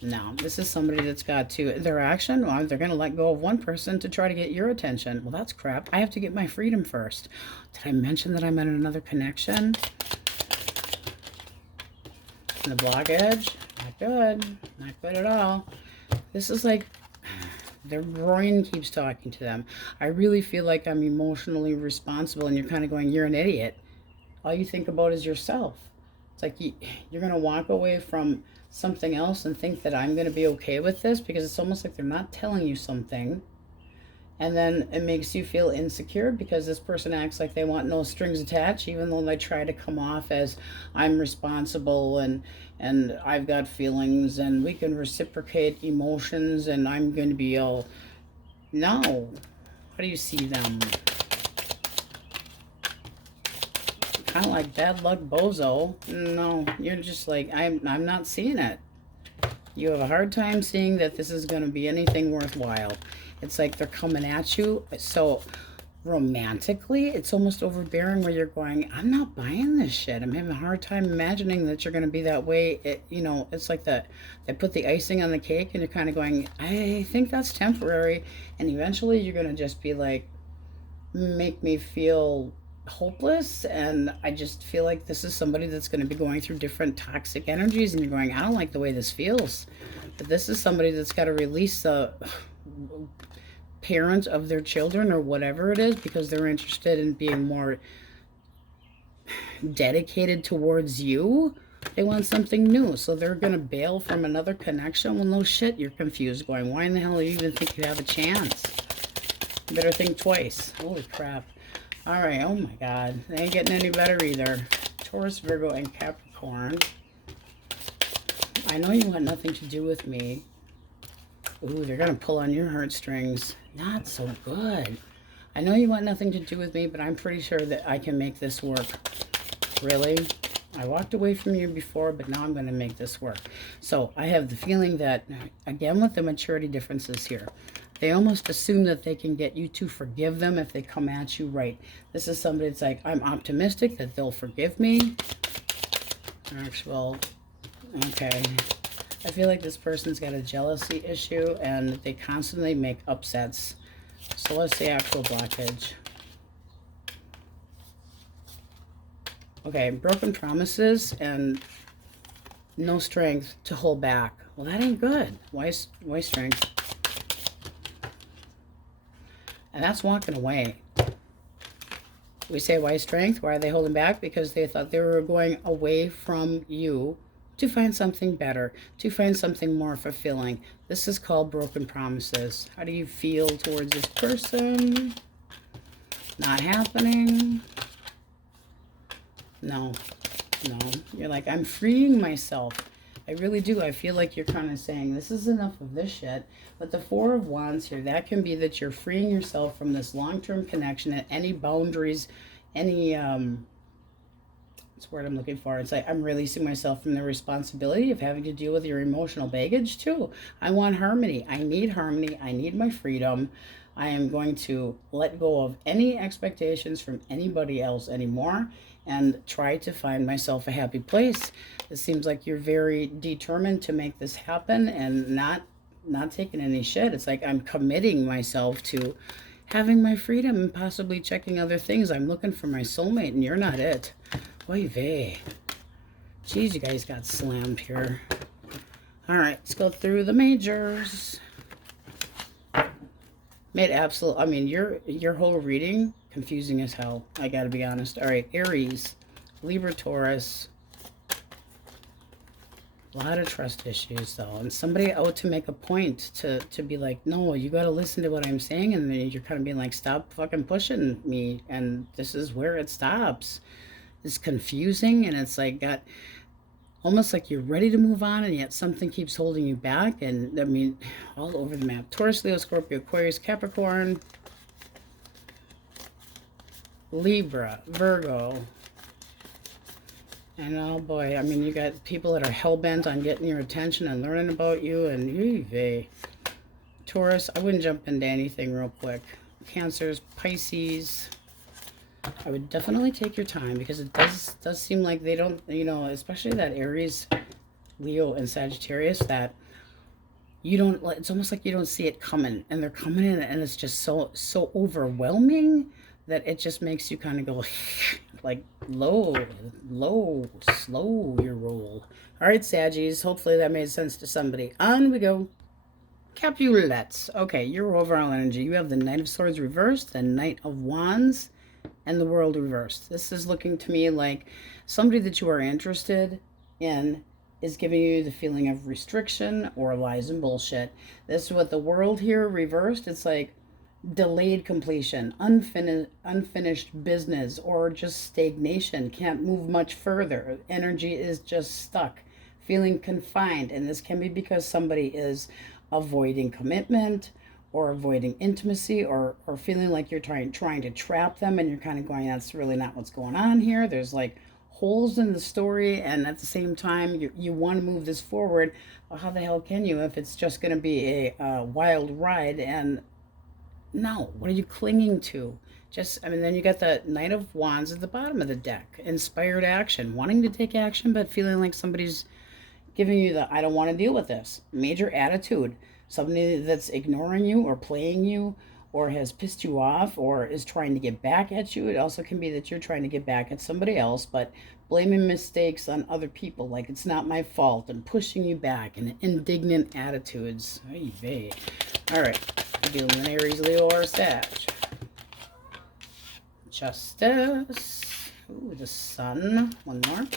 Now, this is somebody that's got to, their action, well, they're going to let go of one person to try to get your attention. Well, that's crap. I have to get my freedom first. Did I mention that I'm in another connection? And the blockage? Not good. Not good at all. This is like, their brain keeps talking to them. I really feel like I'm emotionally responsible, and you're kind of going, you're an idiot. All you think about is yourself. It's like you're going to walk away from something else and think that I'm going to be okay with this, because it's almost like they're not telling you something, And then it makes you feel insecure because this person acts like they want no strings attached, even though they try to come off as I'm responsible and I've got feelings and we can reciprocate emotions and I'm going to be all, no. How do you see them? Kind of like bad luck bozo. No, you're just like, I'm not seeing it. You have a hard time seeing that this is going to be anything worthwhile. It's like they're coming at you so romantically. It's almost overbearing where you're going, I'm not buying this shit. I'm having a hard time imagining that you're going to be that way. It's like that they put the icing on the cake and you're kind of going, I think that's temporary. And eventually you're going to just be like, make me feel hopeless, and I just feel like this is somebody that's going to be going through different toxic energies, and you're going, I don't like the way this feels. But this is somebody that's got to release the parent of their children or whatever it is, because they're interested in being more dedicated towards you. They want something new, so they're going to bail from another connection. Well, no shit, you're confused, going, why in the hell do you even think you have a chance? You better think twice. Holy crap. All right, oh my God. They ain't getting any better either. Taurus, Virgo, and Capricorn. I know you want nothing to do with me. Ooh, they're going to pull on your heartstrings. Not so good. I know you want nothing to do with me, but I'm pretty sure that I can make this work. Really? I walked away from you before, but now I'm going to make this work. So I have the feeling that, again, with the maturity differences here, they almost assume that they can get you to forgive them if they come at you right. This is somebody that's like, I'm optimistic that they'll forgive me. Actual, okay. I feel like this person's got a jealousy issue and they constantly make upsets. So what's the actual blockage? Okay, broken promises and no strength to hold back. Well, that ain't good. Why strength? And that's walking away. We say, why strength? Why are they holding back? Because they thought they were going away from you to find something better, to find something more fulfilling. This is called broken promises. How do you feel towards this person? Not happening. No. You're like, I'm freeing myself. I really do. I feel like you're kind of saying, this is enough of this shit. But the Four of Wands here, that can be that you're freeing yourself from this long-term connection at any boundaries, any, that's the word I'm looking for. It's like, I'm releasing myself from the responsibility of having to deal with your emotional baggage too. I want harmony. I need harmony. I need my freedom. I am going to let go of any expectations from anybody else anymore and try to find myself a happy place. It seems like you're very determined to make this happen and not taking any shit. It's like I'm committing myself to having my freedom and possibly checking other things. I'm looking for my soulmate and you're not it. Oy vey. Jeez, you guys got slammed here. All right, let's go through the majors. Made absolute, I mean, your whole reading, confusing as hell. I gotta be honest. All right, Aries, Libra, Taurus. A lot of trust issues, though. And somebody out to make a point to be like, no, you got to listen to what I'm saying. And then you're kind of being like, stop fucking pushing me. And this is where it stops. It's confusing. And it's like got almost like you're ready to move on. And yet something keeps holding you back. And I mean, all over the map. Taurus, Leo, Scorpio, Aquarius, Capricorn, Libra, Virgo. And oh boy, I mean, you got people that are hell-bent on getting your attention and learning about you, and Taurus, I wouldn't jump into anything real quick. Cancers, Pisces, I would definitely take your time because it does seem like they don't, you know, especially that Aries, Leo, and Sagittarius, that you don't, it's almost like you don't see it coming, and they're coming in, and it's just so overwhelming that it just makes you kind of go like slow your roll. All right, Saggies, hopefully that made sense to somebody. On we go. Capulets. Okay, your overall energy. You have the Knight of Swords reversed, the Knight of Wands, and the World reversed. This is looking to me like somebody that you are interested in is giving you the feeling of restriction or lies and bullshit. This is what the World here reversed. It's like, delayed completion, unfinished business, or just stagnation. Can't move much further. Energy is just stuck, feeling confined. And this can be because somebody is avoiding commitment or avoiding intimacy, or feeling like you're trying to trap them, and you're kind of going, that's really not what's going on here. There's like holes in the story, and at the same time you want to move this forward. Well, how the hell can you if it's just going to be a wild ride? And no, what are you clinging to? Just, I mean, then you got the Knight of Wands at the bottom of the deck. Inspired action, wanting to take action, but feeling like somebody's giving you the, I don't want to deal with this. Major attitude. Somebody that's ignoring you or playing you or has pissed you off or is trying to get back at you. It also can be that you're trying to get back at somebody else, but blaming mistakes on other people, like it's not my fault, and pushing you back, and indignant attitudes. Ay, all right, I'm dealing with Aries, Leo, or Sag. Justice. Ooh, the Sun. One more.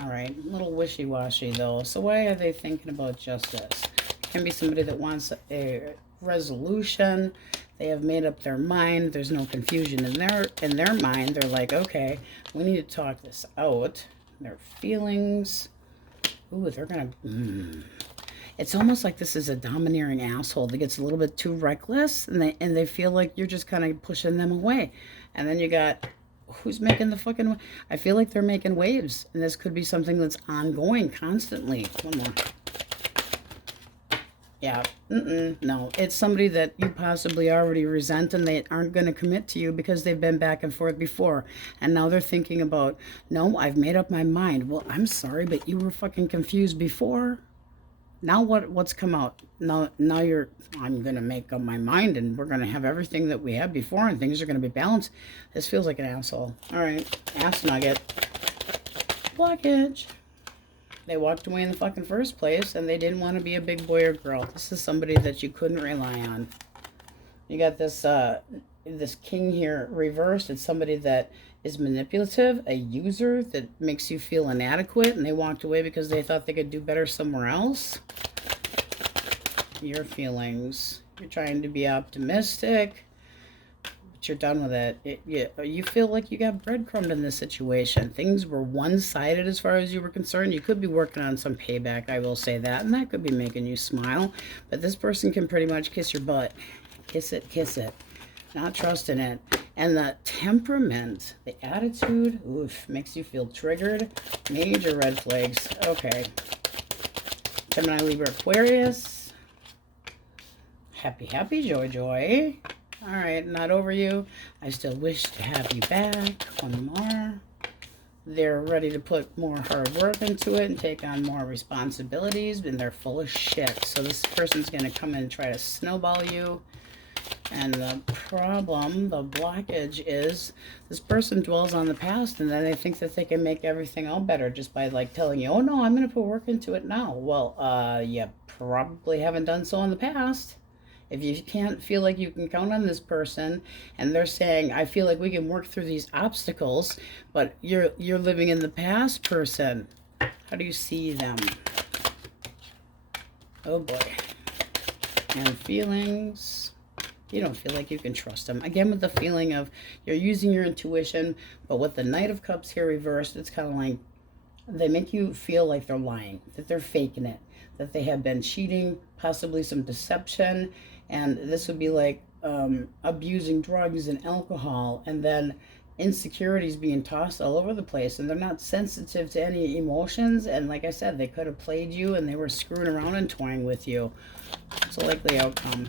All right, a little wishy-washy though. So why are they thinking about justice? It can be somebody that wants a resolution. They have made up their mind. There's no confusion in their mind. They're like, okay, we need to talk this out. Their feelings. Ooh, they're gonna. It's almost like this is a domineering asshole that gets a little bit too reckless, and they feel like you're just kind of pushing them away. And then you got, who's making the fucking, I feel like they're making waves, and this could be something that's ongoing constantly. One more. Yeah, no, it's somebody that you possibly already resent, and they aren't going to commit to you because they've been back and forth before, and now they're thinking about, no, I've made up my mind. Well, I'm sorry, but you were fucking confused before. Now what's come out? Now I'm going to make up my mind, and we're going to have everything that we had before, and things are going to be balanced. This feels like an asshole. All right, ass nugget. Blockage. They walked away in the fucking first place, and they didn't want to be a big boy or girl. This is somebody that you couldn't rely on. You got this this king here reversed. It's somebody that is manipulative, a user that makes you feel inadequate, and they walked away because they thought they could do better somewhere else. Your feelings. You're trying to be optimistic, but you're done with it. You feel like you got breadcrumbed in this situation. Things were one-sided as far as you were concerned. You could be working on some payback, I will say that, and that could be making you smile. But this person can pretty much kiss your butt. Kiss it, kiss it. Not trusting it. And the temperament, the attitude, oof, makes you feel triggered. Major red flags. Okay. Gemini, Libra, Aquarius. Happy, happy, joy, joy. All right, not over you. I still wish to have you back. One more. They're ready to put more hard work into it and take on more responsibilities, and they're full of shit. So this person's going to come in and try to snowball you. And the problem, the blockage is this person dwells on the past, and then they think that they can make everything all better just by like telling you, oh no, I'm going to put work into it now. Well, you probably haven't done so in the past. If you can't feel like you can count on this person, and they're saying, I feel like we can work through these obstacles, but you're living in the past, person. How do you see them? Oh boy. And feelings. You don't feel like you can trust them. Again, with the feeling of you're using your intuition, but with the Knight of Cups here reversed, it's kind of like they make you feel like they're lying, that they're faking it, that they have been cheating, possibly some deception, and this would be like abusing drugs and alcohol, and then insecurities being tossed all over the place, and they're not sensitive to any emotions, and like I said, they could have played you, and they were screwing around and toying with you. It's a likely outcome.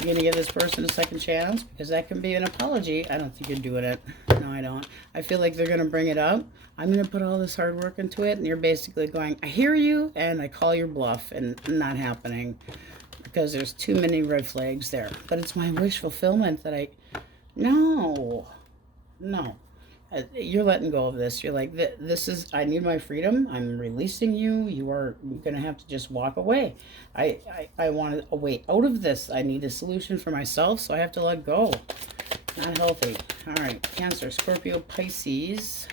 You're going to give this person a second chance, because that can be an apology. I don't think you're doing it. No, I don't. I feel like they're going to bring it up. I'm going to put all this hard work into it, and you're basically going, I hear you, and I call your bluff, and not happening, because there's too many red flags there. But it's my wish fulfillment that no. You're letting go of this. You're like, this is, I need my freedom. I'm releasing you. You're going to have to just walk away. I want a way out of this. I need a solution for myself, so I have to let go. Not healthy. All right, Cancer, Scorpio, Pisces.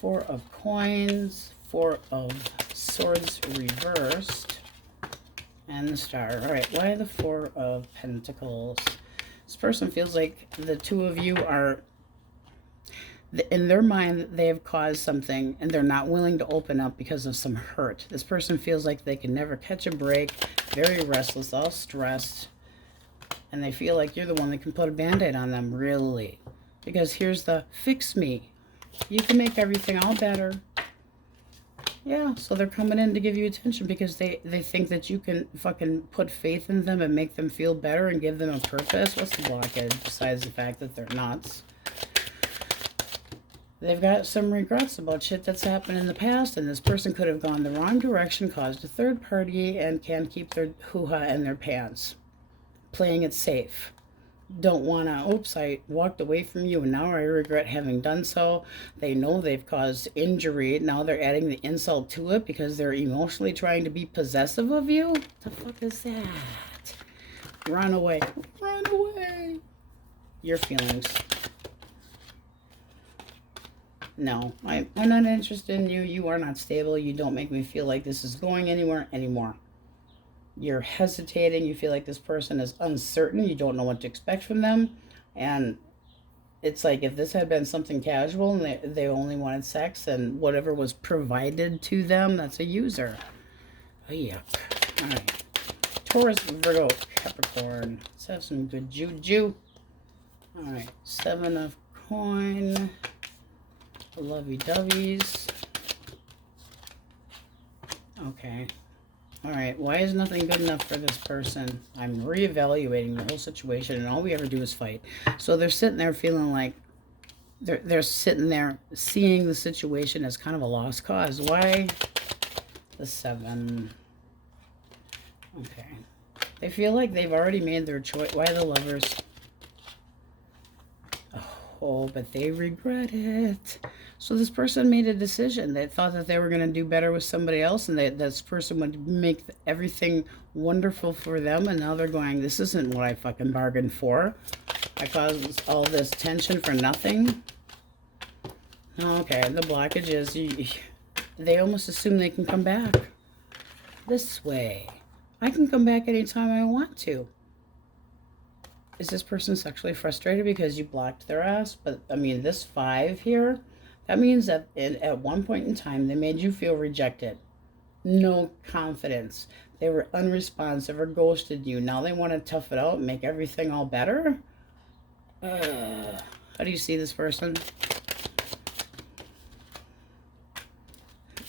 Four of Coins, Four of Swords reversed, And the Star. All right, why the Four of Pentacles? This person feels like the two of you are, in their mind, they have caused something and they're not willing to open up because of some hurt. This person feels like they can never catch a break, very restless, all stressed, and they feel like you're the one that can put a band-aid on them, really. Because here's the fix me. You can make everything all better. Yeah, so they're coming in to give you attention because they think that you can fucking put faith in them and make them feel better and give them a purpose. What's the blockage besides the fact that they're nuts? They've got some regrets about shit that's happened in the past, and this person could have gone the wrong direction, caused a third party, and can't keep their hoo-ha in their pants. Playing it safe. Don't want to, oops, I walked away from you and now I regret having done so. They know they've caused injury. Now they're adding the insult to it because they're emotionally trying to be possessive of you. What the fuck is that? Run away. Run away. Your feelings. No, I'm not interested in you. You are not stable. You don't make me feel like this is going anywhere anymore. You're hesitating. You feel like this person is uncertain. You don't know what to expect from them. And it's like if this had been something casual and they only wanted sex and whatever was provided to them, that's a user. Oh, yuck. All right. Taurus, Virgo, Capricorn. Let's have some good juju. All right. Seven of coin. Lovey-doveys. Okay. All right, why is nothing good enough for this person? I'm reevaluating the whole situation, and all we ever do is fight. So they're sitting there feeling like they're sitting there seeing the situation as kind of a lost cause. Why the 7? Okay. They feel like they've already made their choice. Why the Lovers? Oh, but they regret it. So this person made a decision. They thought that they were going to do better with somebody else, and that this person would make everything wonderful for them, and now they're going, this isn't what I fucking bargained for. I caused all this tension for nothing. Okay, the blockage is they almost assume they can come back. This way. I can come back anytime I want to. Is this person sexually frustrated because you blocked their ass? But, I mean, this 5 here, that means that at one point in time, they made you feel rejected. No confidence. They were unresponsive or ghosted you. Now they want to tough it out and make everything all better? How do you see this person?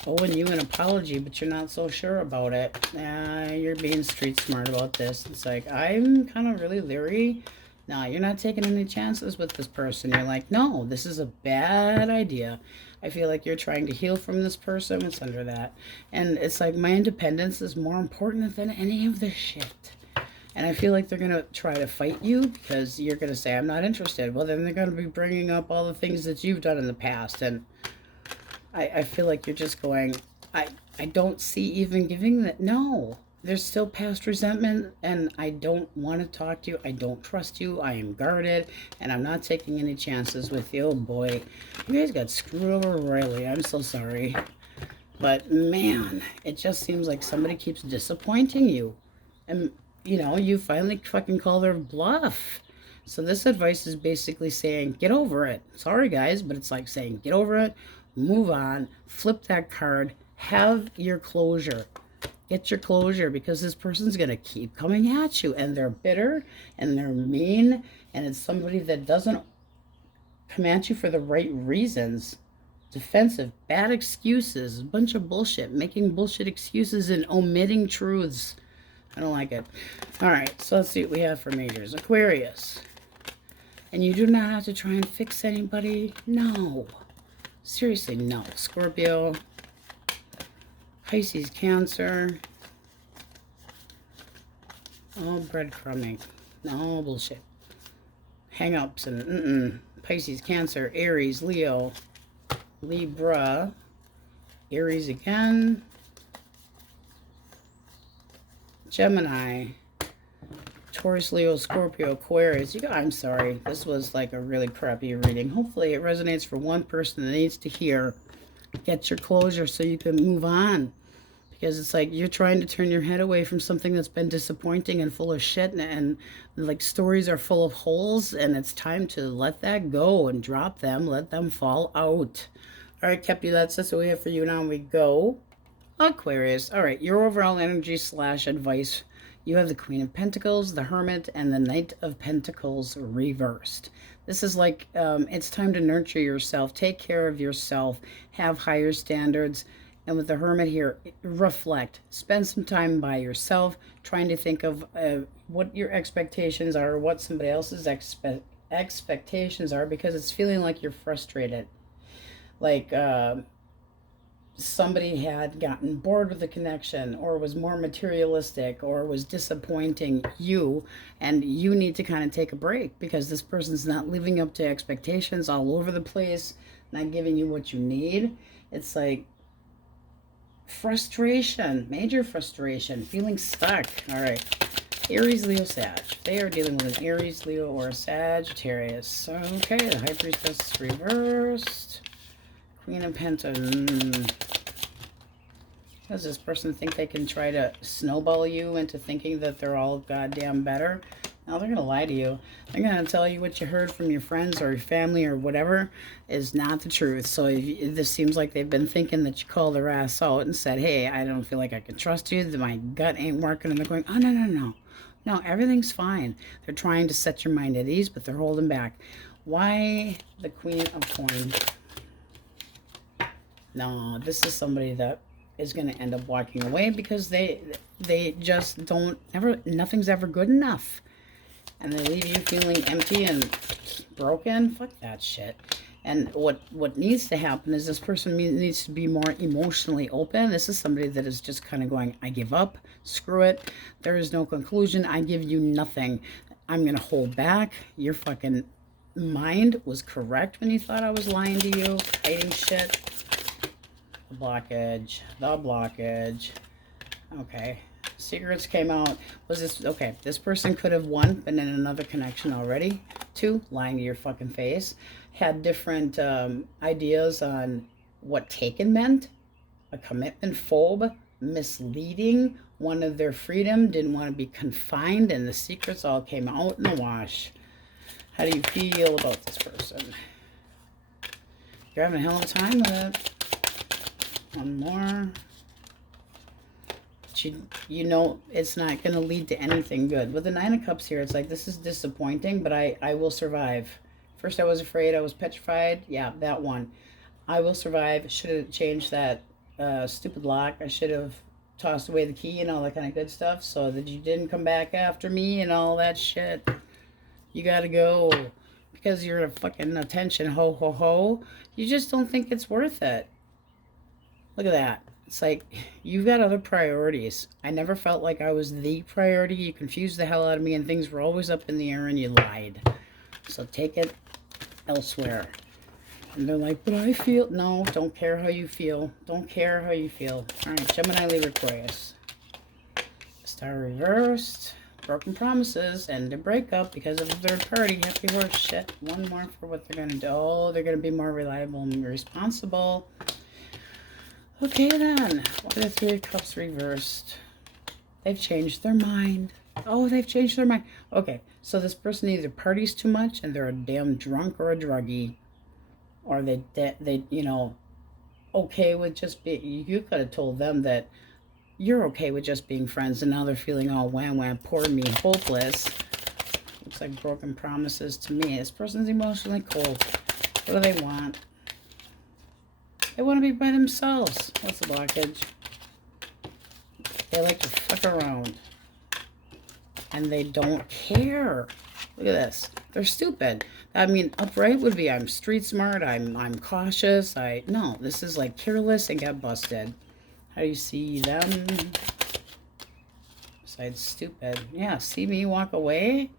Owing you an apology, but you're not so sure about it. You're being street smart about this. It's like, I'm kind of really leery. No, you're not taking any chances with this person. You're like, no, this is a bad idea. I feel like you're trying to heal from this person. What's under that? And it's like, my independence is more important than any of this shit. And I feel like they're going to try to fight you because you're going to say, I'm not interested. Well, then they're going to be bringing up all the things that you've done in the past. And I feel like you're just going, I don't see even giving that. No, there's still past resentment, and I don't want to talk to you. I don't trust you. I am guarded, and I'm not taking any chances with you. Oh, boy. You guys got screwed over royally. I'm so sorry. But, man, it just seems like somebody keeps disappointing you. And, you know, you finally fucking call their bluff. So this advice is basically saying, get over it. Sorry, guys, but it's like saying, get over it. Move on, flip that card, have your closure. Get your closure because this person's going to keep coming at you, and they're bitter and they're mean, and it's somebody that doesn't come at you for the right reasons. Defensive, bad excuses, a bunch of bullshit, making bullshit excuses and omitting truths. I don't like it. All right, so let's see what we have for majors. Aquarius. And you do not have to try and fix anybody. No. Seriously, no. Scorpio, Pisces, Cancer. Oh, breadcrumbing. No bullshit. Hang-ups and Pisces, Cancer, Aries, Leo, Libra, Aries again, Gemini, Taurus, Leo, Scorpio, Aquarius. I'm sorry. This was like a really crappy reading. Hopefully it resonates for one person that needs to hear. Get your closure so you can move on. because it's like you're trying to turn your head away from something that's been disappointing and full of shit, and like stories are full of holes, and it's time to let that go and drop them, let them fall out. All right, Cappy, that's what we have for you. Now we go Aquarius. All right, your overall energy / advice. You have the Queen of Pentacles, the Hermit, and the Knight of Pentacles reversed. This is like, it's time to nurture yourself, take care of yourself, have higher standards. And with the Hermit here, reflect. Spend some time by yourself, trying to think of what your expectations are, what somebody else's expectations are, because it's feeling like you're frustrated. Like, somebody had gotten bored with the connection, or was more materialistic, or was disappointing you, and you need to kind of take a break because this person's not living up to expectations, all over the place, not giving you what you need. It's like frustration, major frustration, feeling stuck. All right, Aries, Leo, Sag. They are dealing with an Aries, Leo, or a Sagittarius. Okay, the High Priestess reversed. Queen of Pentacles. Does this person think they can try to snowball you into thinking that they're all goddamn better? No, they're going to lie to you. They're going to tell you what you heard from your friends or your family or whatever is not the truth. So if this seems like they've been thinking that you called their ass out and said, hey, I don't feel like I can trust you, that my gut ain't working, and they're going, oh, no, no, no. No, everything's fine. They're trying to set your mind at ease, but they're holding back. Why the Queen of Coins? No, this is somebody that is going to end up walking away because they just don't ever, nothing's ever good enough, and they leave you feeling empty and broken. Fuck that shit. And what needs to happen is this person needs to be more emotionally open. This is somebody that is just kind of going, I give up, screw it, there is no conclusion, I give you nothing, I'm going to hold back. Your fucking mind was correct when you thought I was lying to you, hiding shit. The blockage. Okay, secrets came out. Was this okay? This person could have, one, been in another connection already, two, lying to your fucking face, had different ideas on what taken meant, a commitment phobe, misleading, wanted their freedom, didn't want to be confined, and the secrets all came out in the wash. How do you feel about this person? You're having a hell of a time with it. One more. You know it's not going to lead to anything good. With the Nine of Cups here, it's like, this is disappointing, but I will survive. First I was afraid, I was petrified. Yeah, that one. I will survive. Should have changed that stupid lock. I should have tossed away the key and all that kind of good stuff so that you didn't come back after me and all that shit. You got to go because you're a fucking attention ho ho ho. You just don't think it's worth it. Look at that. It's like, you've got other priorities. I never felt like I was the priority. You confused the hell out of me, and things were always up in the air, and you lied. So take it elsewhere. And they're like, but I feel... No, don't care how you feel. Don't care how you feel. All right, Gemini, Libra, Aquarius. Star reversed. Broken promises and a breakup because of a third party. Happy horse shit. One more for what they're going to do. Oh, they're going to be more reliable and responsible. Okay then, the Three of Cups reversed. They've changed their mind. Oh, they've changed their mind. Okay, so this person either parties too much and they're a damn drunk or a druggie, or they you know, okay with just being. You could have told them that you're okay with just being friends, and now they're feeling all wham wham, poor me, hopeless. Looks like broken promises to me. This person's emotionally cold. What do they want? They want to be by themselves. What's the blockage? They like to fuck around. And they don't care. Look at this. They're stupid. I mean, upright would be I'm street smart, I'm cautious. No, this is like careless and got busted. How do you see them? Besides stupid. Yeah, see me walk away?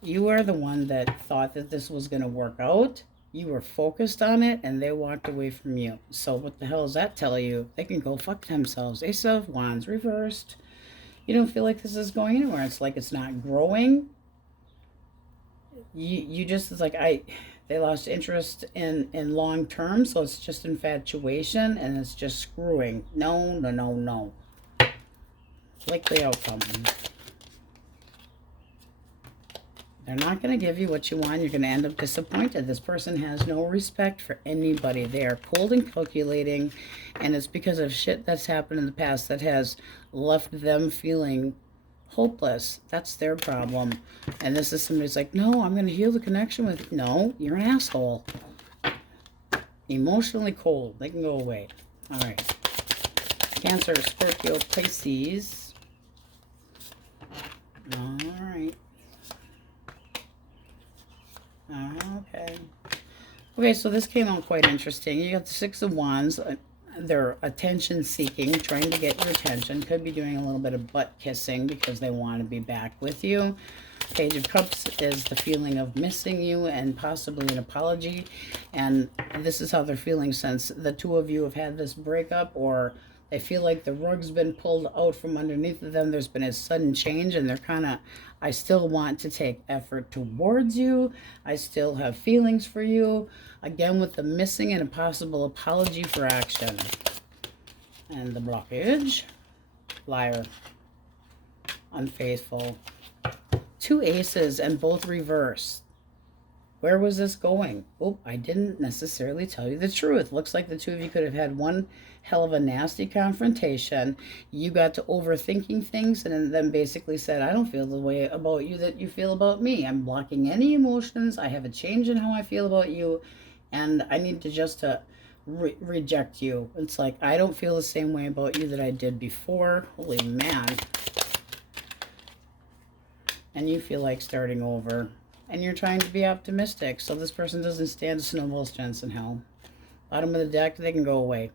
You are the one that thought that this was going to work out. You were focused on it, and they walked away from you. So what the hell does that tell you? They can go fuck themselves. Ace of Wands reversed. You don't feel like this is going anywhere. It's like it's not growing. You just, it's like, They lost interest in long term, so it's just infatuation and it's just screwing. No, no, no, no. Likely outcome. They're not going to give you what you want. You're going to end up disappointed. This person has no respect for anybody. They are cold and calculating, and it's because of shit that's happened in the past that has left them feeling hopeless. That's their problem. And this is somebody's like, no, I'm going to heal the connection with you. No, you're an asshole. Emotionally cold. They can go away. All right. Cancer, Scorpio, Pisces. All right. Okay. Okay, so this came out quite interesting. You got the Six of Wands. They're attention seeking, trying to get your attention. Could be doing a little bit of butt kissing because they want to be back with you. Page of Cups is the feeling of missing you and possibly an apology. And this is how they're feeling since the two of you have had this breakup, or they feel like the rug's been pulled out from underneath of them. There's been a sudden change and they're kind of, I still want to take effort towards you. I still have feelings for you. Again, with the missing and a possible apology for action. And the blockage. Liar. Unfaithful. Two aces and both reversed. Where was this going? Oh, I didn't necessarily tell you the truth. Looks like the two of you could have had one hell of a nasty confrontation. You got to overthinking things and then basically said, I don't feel the way about you that you feel about me. I'm blocking any emotions. I have a change in how I feel about you. And I need to just reject you. It's like, I don't feel the same way about you that I did before. Holy man. And you feel like starting over. And you're trying to be optimistic. So this person doesn't stand a snowball's chance in hell. Bottom of the deck, they can go away.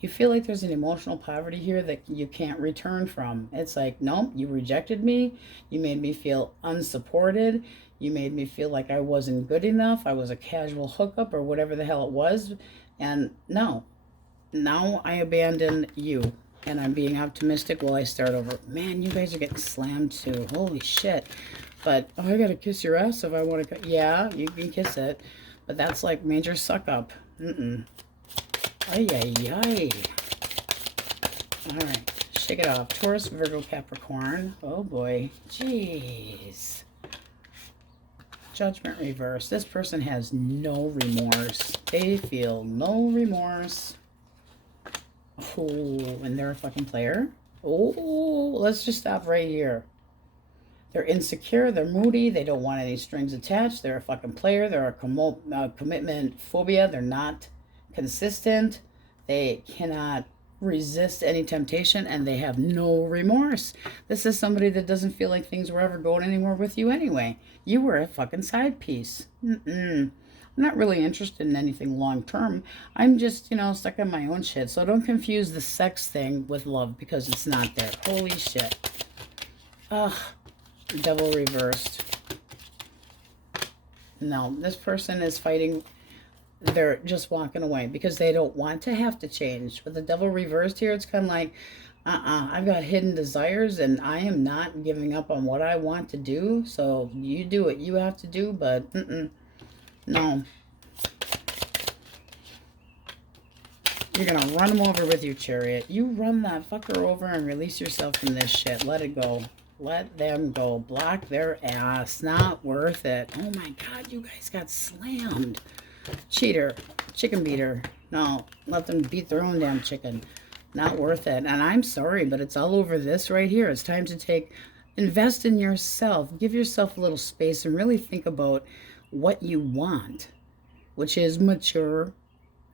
You feel like there's an emotional poverty here that you can't return from. It's like, no, you rejected me. You made me feel unsupported. You made me feel like I wasn't good enough. I was a casual hookup or whatever the hell it was. And no, now I abandon you. And I'm being optimistic while I start over. Man, you guys are getting slammed too. Holy shit. But, oh, I gotta kiss your ass if I want to. Yeah, you can kiss it. But that's like major suck up. Ay, ay, ay. All right, shake it off. Taurus, Virgo, Capricorn. Oh boy, jeez. Judgment reverse. This person has no remorse. They feel no remorse. Oh, and they're a fucking player. Oh, let's just stop right here. They're insecure. They're moody. They don't want any strings attached. They're a fucking player. They're a commitment phobia. They're not consistent. They cannot resist any temptation, and they have no remorse. This is somebody that doesn't feel like things were ever going anywhere with you anyway. You were a fucking side piece. I'm not really interested in anything long term. I'm just, you know, stuck on my own shit. So don't confuse the sex thing with love, because it's not there. Holy shit. Ugh. Devil reversed. No, this person is fighting. They're just walking away because they don't want to have to change. With the devil reversed here, it's kind of like, I've got hidden desires and I am not giving up on what I want to do. So you do what you have to do, but no. You're going to run them over with your chariot. You run that fucker over and release yourself from this shit. Let it go. Let them go. Block their ass. Not worth it. Oh my God, you guys got slammed. Cheater. Chicken beater. No, let them beat their own damn chicken. Not worth it. And I'm sorry, but it's all over this right here. It's time to invest in yourself. Give yourself a little space and really think about what you want, which is mature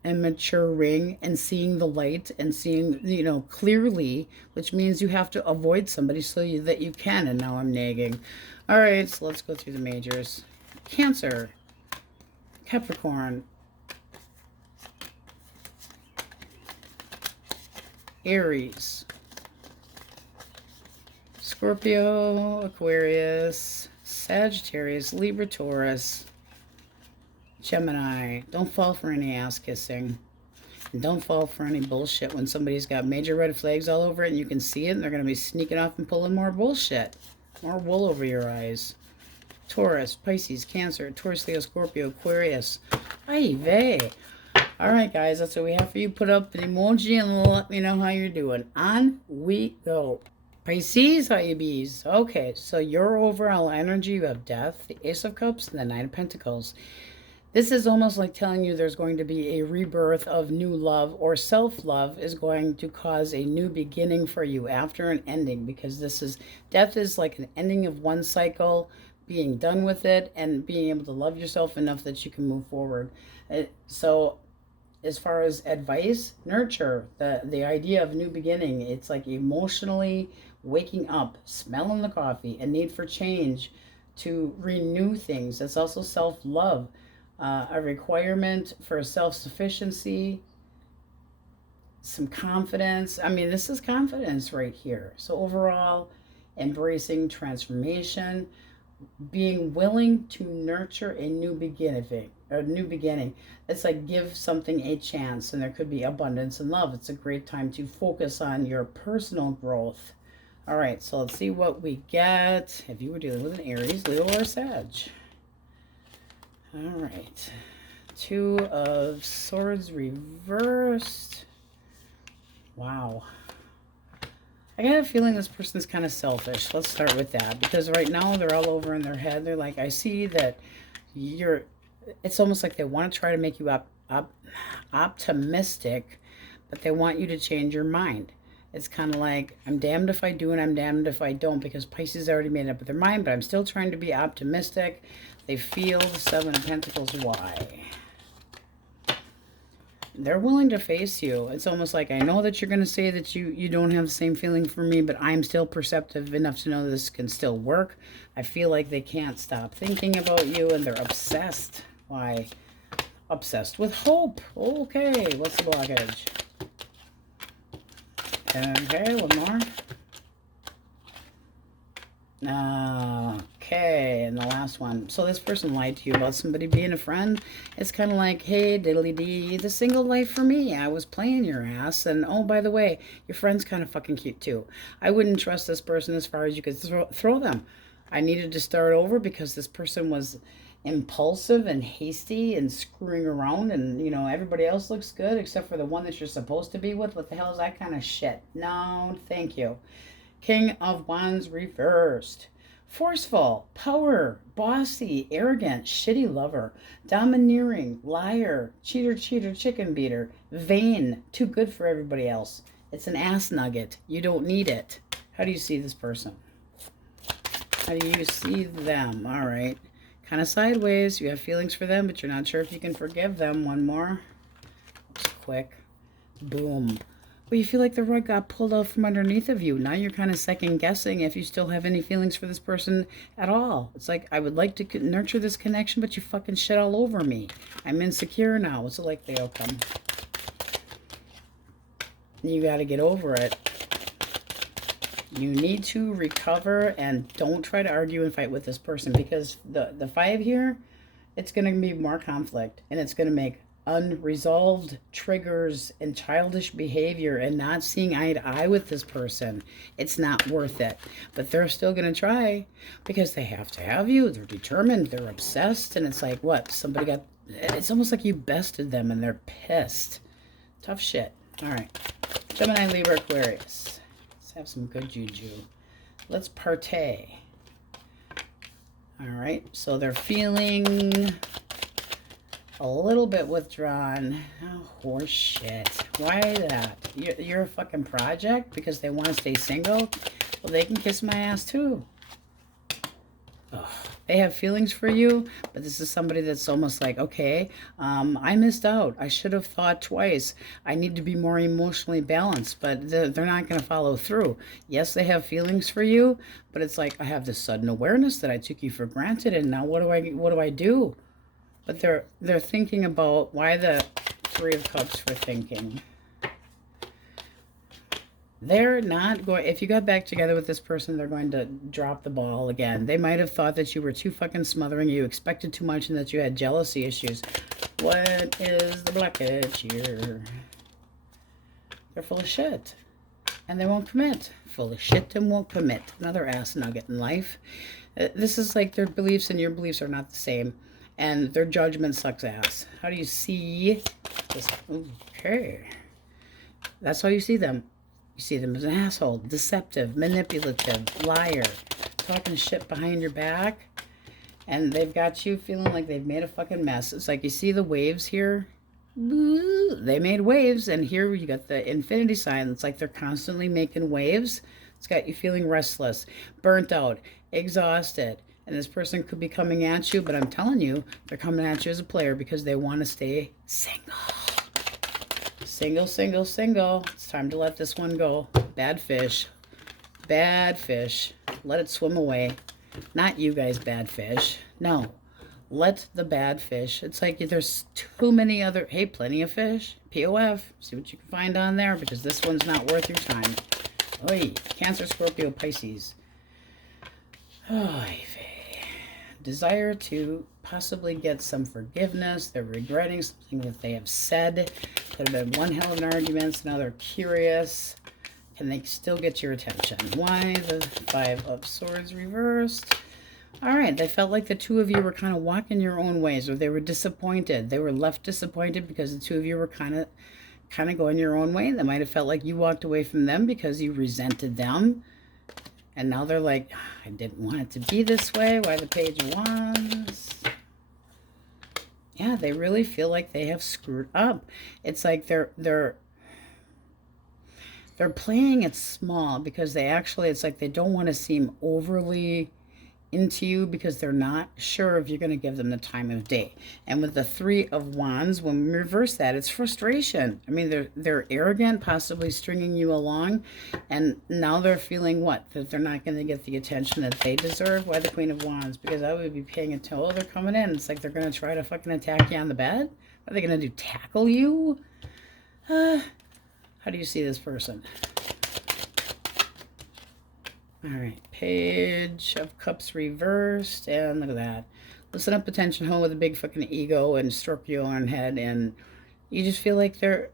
and maturing and seeing the light and seeing, you know, clearly, which means you have to avoid somebody so that you can. And now I'm nagging. All right, so let's go through the majors. Cancer, Capricorn, Aries, Scorpio, Aquarius, Sagittarius, Libra, Taurus, Gemini. Don't fall for any ass kissing. And don't fall for any bullshit when somebody's got major red flags all over it and you can see it and they're going to be sneaking off and pulling more bullshit. More wool over your eyes. Taurus, Pisces, Cancer, Taurus, Leo, Scorpio, Aquarius. Ay vey. All right, guys, that's what we have for you. Put up an emoji and let me know how you're doing. On we go. Pisces, how you bees? Okay, so your overall energy, you have Death, the Ace of Cups, and the Nine of Pentacles. This is almost like telling you there's going to be a rebirth of new love, or self-love is going to cause a new beginning for you after an ending, because this is, death is like an ending of one cycle, being done with it, and being able to love yourself enough that you can move forward. So as far as advice, nurture the idea of new beginning. It's like emotionally waking up, smelling the coffee, a need for change to renew things. It's also self-love, a requirement for self-sufficiency, some confidence. I mean, this is confidence right here. So overall, embracing transformation, being willing to nurture a new beginning. It's like give something a chance, and there could be abundance and love. It's a great time to focus on your personal growth. All right, so let's see what we get if you were dealing with an Aries, Leo, or Sag. All right, Two of Swords reversed. Wow. I got a feeling this person's kind of selfish. Let's start with that, because right now they're all over in their head. They're like, I see that you're, it's almost like they want to try to make you optimistic, but they want you to change your mind. It's kind of like, I'm damned if I do and I'm damned if I don't, because Pisces already made up with their mind, but I'm still trying to be optimistic. They feel the Seven of Pentacles. Why? They're willing to face you. It's almost like, I know that you're going to say that you don't have the same feeling for me, but I'm still perceptive enough to know this can still work. I feel like they can't stop thinking about you, and they're obsessed. Why? Obsessed with hope. Okay, what's the blockage? Okay, one more. Okay, and the last one. So this person lied to you about somebody being a friend. It's kind of like, hey, diddly-dee, the single life for me. I was playing your ass, and oh, by the way, your friend's kind of fucking cute too. I wouldn't trust this person as far as you could throw them. I needed to start over because this person was impulsive and hasty and screwing around, and you know, everybody else looks good except for the one that you're supposed to be with. What the hell is that kind of shit? No, thank you. King of Wands reversed. Forceful, power, bossy, arrogant, shitty lover, domineering, liar, cheater, chicken beater, vain, too good for everybody else. It's an ass nugget. You don't need it. How do you see this person? How do you see them? All right. Kind of sideways. You have feelings for them, but you're not sure if you can forgive them. One more. Just quick. Boom. Well, you feel like the rug got pulled out from underneath of you. Now you're kind of second guessing if you still have any feelings for this person at all. It's like, I would like to nurture this connection, but you fucking shit all over me. I'm insecure now. What's a likely outcome? You got to get over it. You need to recover, and don't try to argue and fight with this person, because the 5 here, it's going to be more conflict, and it's going to make unresolved triggers and childish behavior and not seeing eye to eye with this person. It's not worth it. But they're still going to try because they have to have you. They're determined. They're obsessed. And it's like, what? Somebody got... It's almost like you bested them and they're pissed. Tough shit. All right. Gemini, Libra, Aquarius. Let's have some good juju. Let's partay. All right. So they're feeling... a little bit withdrawn. Oh, horse shit. Why that? You're a fucking project because they want to stay single? Well, they can kiss my ass too. Ugh. They have feelings for you, but this is somebody that's almost like, okay, I missed out. I should have thought twice. I need to be more emotionally balanced, but they're not going to follow through. Yes, they have feelings for you, but it's like, I have this sudden awareness that I took you for granted, and now what do I do? But they're thinking about why the 3 of Cups for thinking. They're not going, if you got back together with this person, they're going to drop the ball again. They might have thought that you were too fucking smothering, you expected too much, and that you had jealousy issues. What is the blockage here? They're full of shit. and they won't commit. Full of shit and won't commit. Another ass nugget in life. This is like their beliefs and your beliefs are not the same, and their judgment sucks ass. How do you see this? Okay. That's how you see them. You see them as an asshole, deceptive, manipulative, liar, talking shit behind your back, and they've got you feeling like they've made a fucking mess. It's like you see the waves here. They made waves, and here you got the infinity sign. It's like they're constantly making waves. It's got you feeling restless, burnt out, exhausted, and this person could be coming at you, but I'm telling you, they're coming at you as a player because they want to stay single. Single, single, single. It's time to let this one go. Bad fish. Bad fish. Let it swim away. Not you guys, bad fish. No. Let the bad fish. It's like there's too many other... Hey, plenty of fish. POF. See what you can find on there, because this one's not worth your time. Oy. Cancer, Scorpio, Pisces. Oy vey. Desire to possibly get some forgiveness. They're regretting something that they have said. Could have been one hell of an argument. Now they're curious. Can they still get your attention? Why the Five of Swords reversed? All right, they felt like the two of you were kind of walking your own ways, or they were disappointed. They were left disappointed because the two of you were kind of going your own way. They might have felt like you walked away from them because you resented them. And now they're like, I didn't want it to be this way. Why the Page of Wands? Yeah, they really feel like they have screwed up. It's like they're playing it small because they actually, it's like they don't want to seem overly into you because they're not sure if you're going to give them the time of day. And with the Three of Wands, when we reverse that, it's frustration. I mean, they're arrogant, possibly stringing you along, and now they're feeling what? That they're not going to get the attention that they deserve. Why the Queen of Wands? Because I would be paying attention. Oh, they're coming in. It's like they're going to try to fucking attack you on the bed. What are they going to do? Tackle you? How do you see this person? All right, Page of Cups reversed, and look at that. Listen up, attention, home with a big fucking ego and Scorpio on head, and you just feel like they're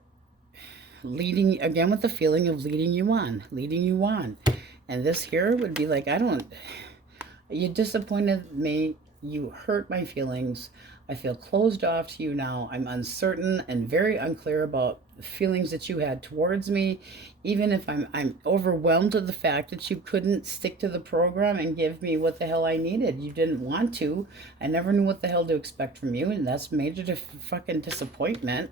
leading, again with the feeling of leading you on. And this here would be like, you disappointed me, you hurt my feelings, I feel closed off to you now, I'm uncertain and very unclear about the feelings that you had towards me, even if I'm overwhelmed with the fact that you couldn't stick to the program and give me what the hell I needed. You didn't want to. I never knew what the hell to expect from you, and that's major fucking disappointment.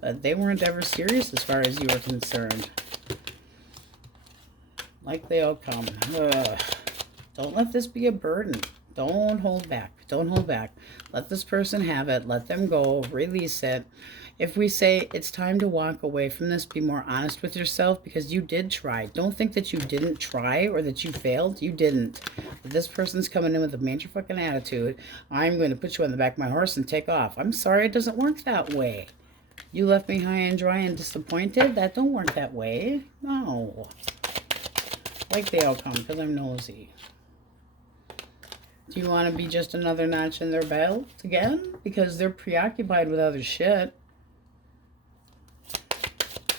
But they weren't ever serious as far as you were concerned. Like they all come. Ugh. Don't let this be a burden. Don't hold back. Don't hold back. Let this person have it. Let them go. Release it. If we say it's time to walk away from this, be more honest with yourself because you did try. Don't think that you didn't try or that you failed. You didn't. But this person's coming in with a major fucking attitude. I'm going to put you on the back of my horse and take off. I'm sorry, it doesn't work that way. You left me high and dry and disappointed. That don't work that way. No. Like they all come because I'm nosy. Do you want to be just another notch in their belt again? Because they're preoccupied with other shit.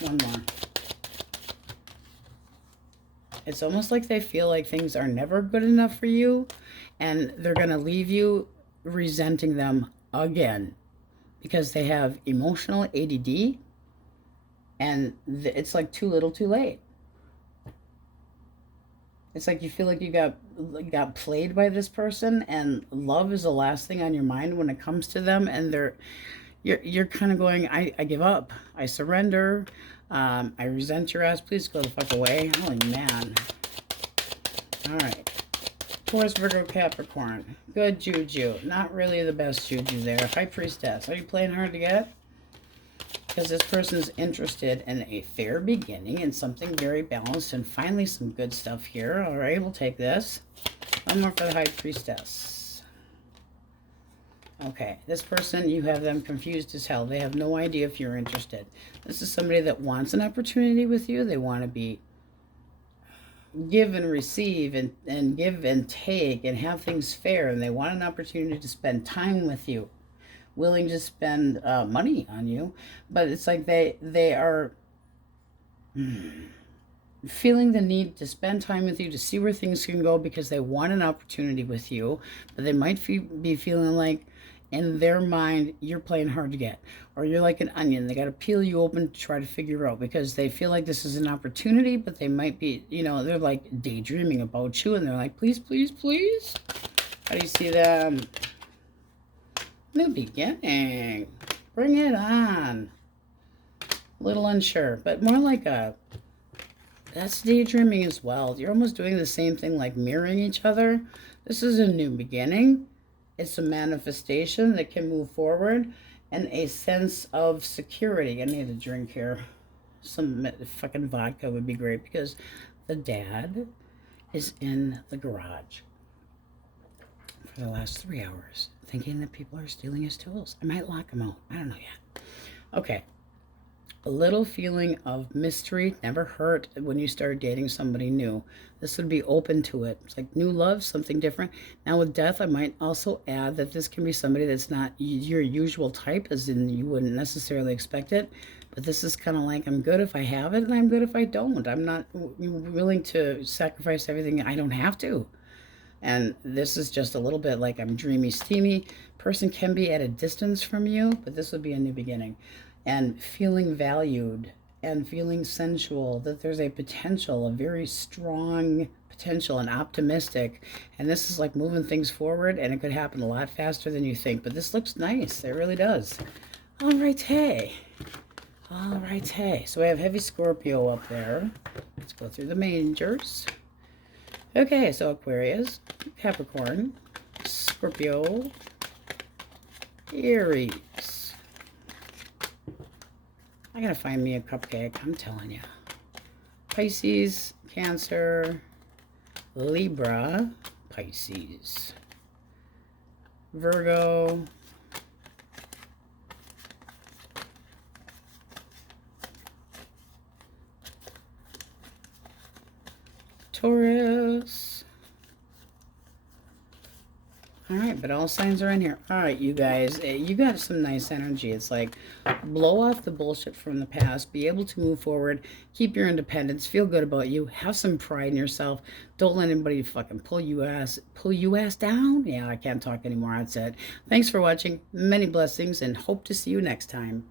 One more. It's almost like they feel like things are never good enough for you, and they're going to leave you resenting them again because they have emotional ADD, and it's like too little too late. It's like you feel like you got played by this person, and love is the last thing on your mind when it comes to them, and you're kind of going, I give up. I surrender. I resent your ass. Please go the fuck away. Holy man. All right. Taurus, Virgo, Capricorn. Good juju. Not really the best juju there. High Priestess. Are you playing hard to get? Because this person is interested in a fair beginning and something very balanced and finally some good stuff here. All right, we'll take this. One more for the High Priestess. Okay, this person, you have them confused as hell. They have no idea if you're interested. This is somebody that wants an opportunity with you. They want to be give and receive and give and take and have things fair. And they want an opportunity to spend time with you, willing to spend money on you. But it's like they are feeling the need to spend time with you, to see where things can go, because they want an opportunity with you, but they might be feeling like in their mind you're playing hard to get, or you're like an onion. They got to peel you open to try to figure out, because they feel like this is an opportunity, but they might be, you know, they're like daydreaming about you, and they're like, please, please, please. How do you see them? New beginning. Bring it on. A little unsure, but more like a, that's daydreaming as well. You're almost doing the same thing, like mirroring each other. This is a new beginning. It's a manifestation that can move forward, and a sense of security. I need a drink here. Some fucking vodka would be great, because the dad is in the garage for the last 3 hours thinking that people are stealing his tools. I might lock him out. I don't know yet. Okay. A little feeling of mystery never hurt when you start dating somebody new. This would be open to it. It's like new love, something different. Now with death, I might also add that this can be somebody that's not your usual type, as in you wouldn't necessarily expect it. But this is kind of like, I'm good if I have it, and I'm good if I don't. I'm not willing to sacrifice everything. I don't have to. And this is just a little bit like, I'm dreamy, steamy. Person can be at a distance from you, but this would be a new beginning. And feeling valued and feeling sensual, that there's a potential, a very strong potential, and optimistic. And this is like moving things forward, and it could happen a lot faster than you think. But this looks nice. It really does. All right, hey. All right, hey. So we have heavy Scorpio up there. Let's go through the majors. Okay, so Aquarius, Capricorn, Scorpio, Aries. I gotta find me a cupcake, I'm telling you. Pisces, Cancer, Libra, Pisces, Virgo, Taurus. All right, but all signs are in here. All right, you guys, you got some nice energy. It's like, blow off the bullshit from the past, be able to move forward, keep your independence, feel good about you, have some pride in yourself. Don't let anybody fucking pull you ass down. Yeah, I can't talk anymore. That's it. Thanks for watching. Many blessings, and hope to see you next time.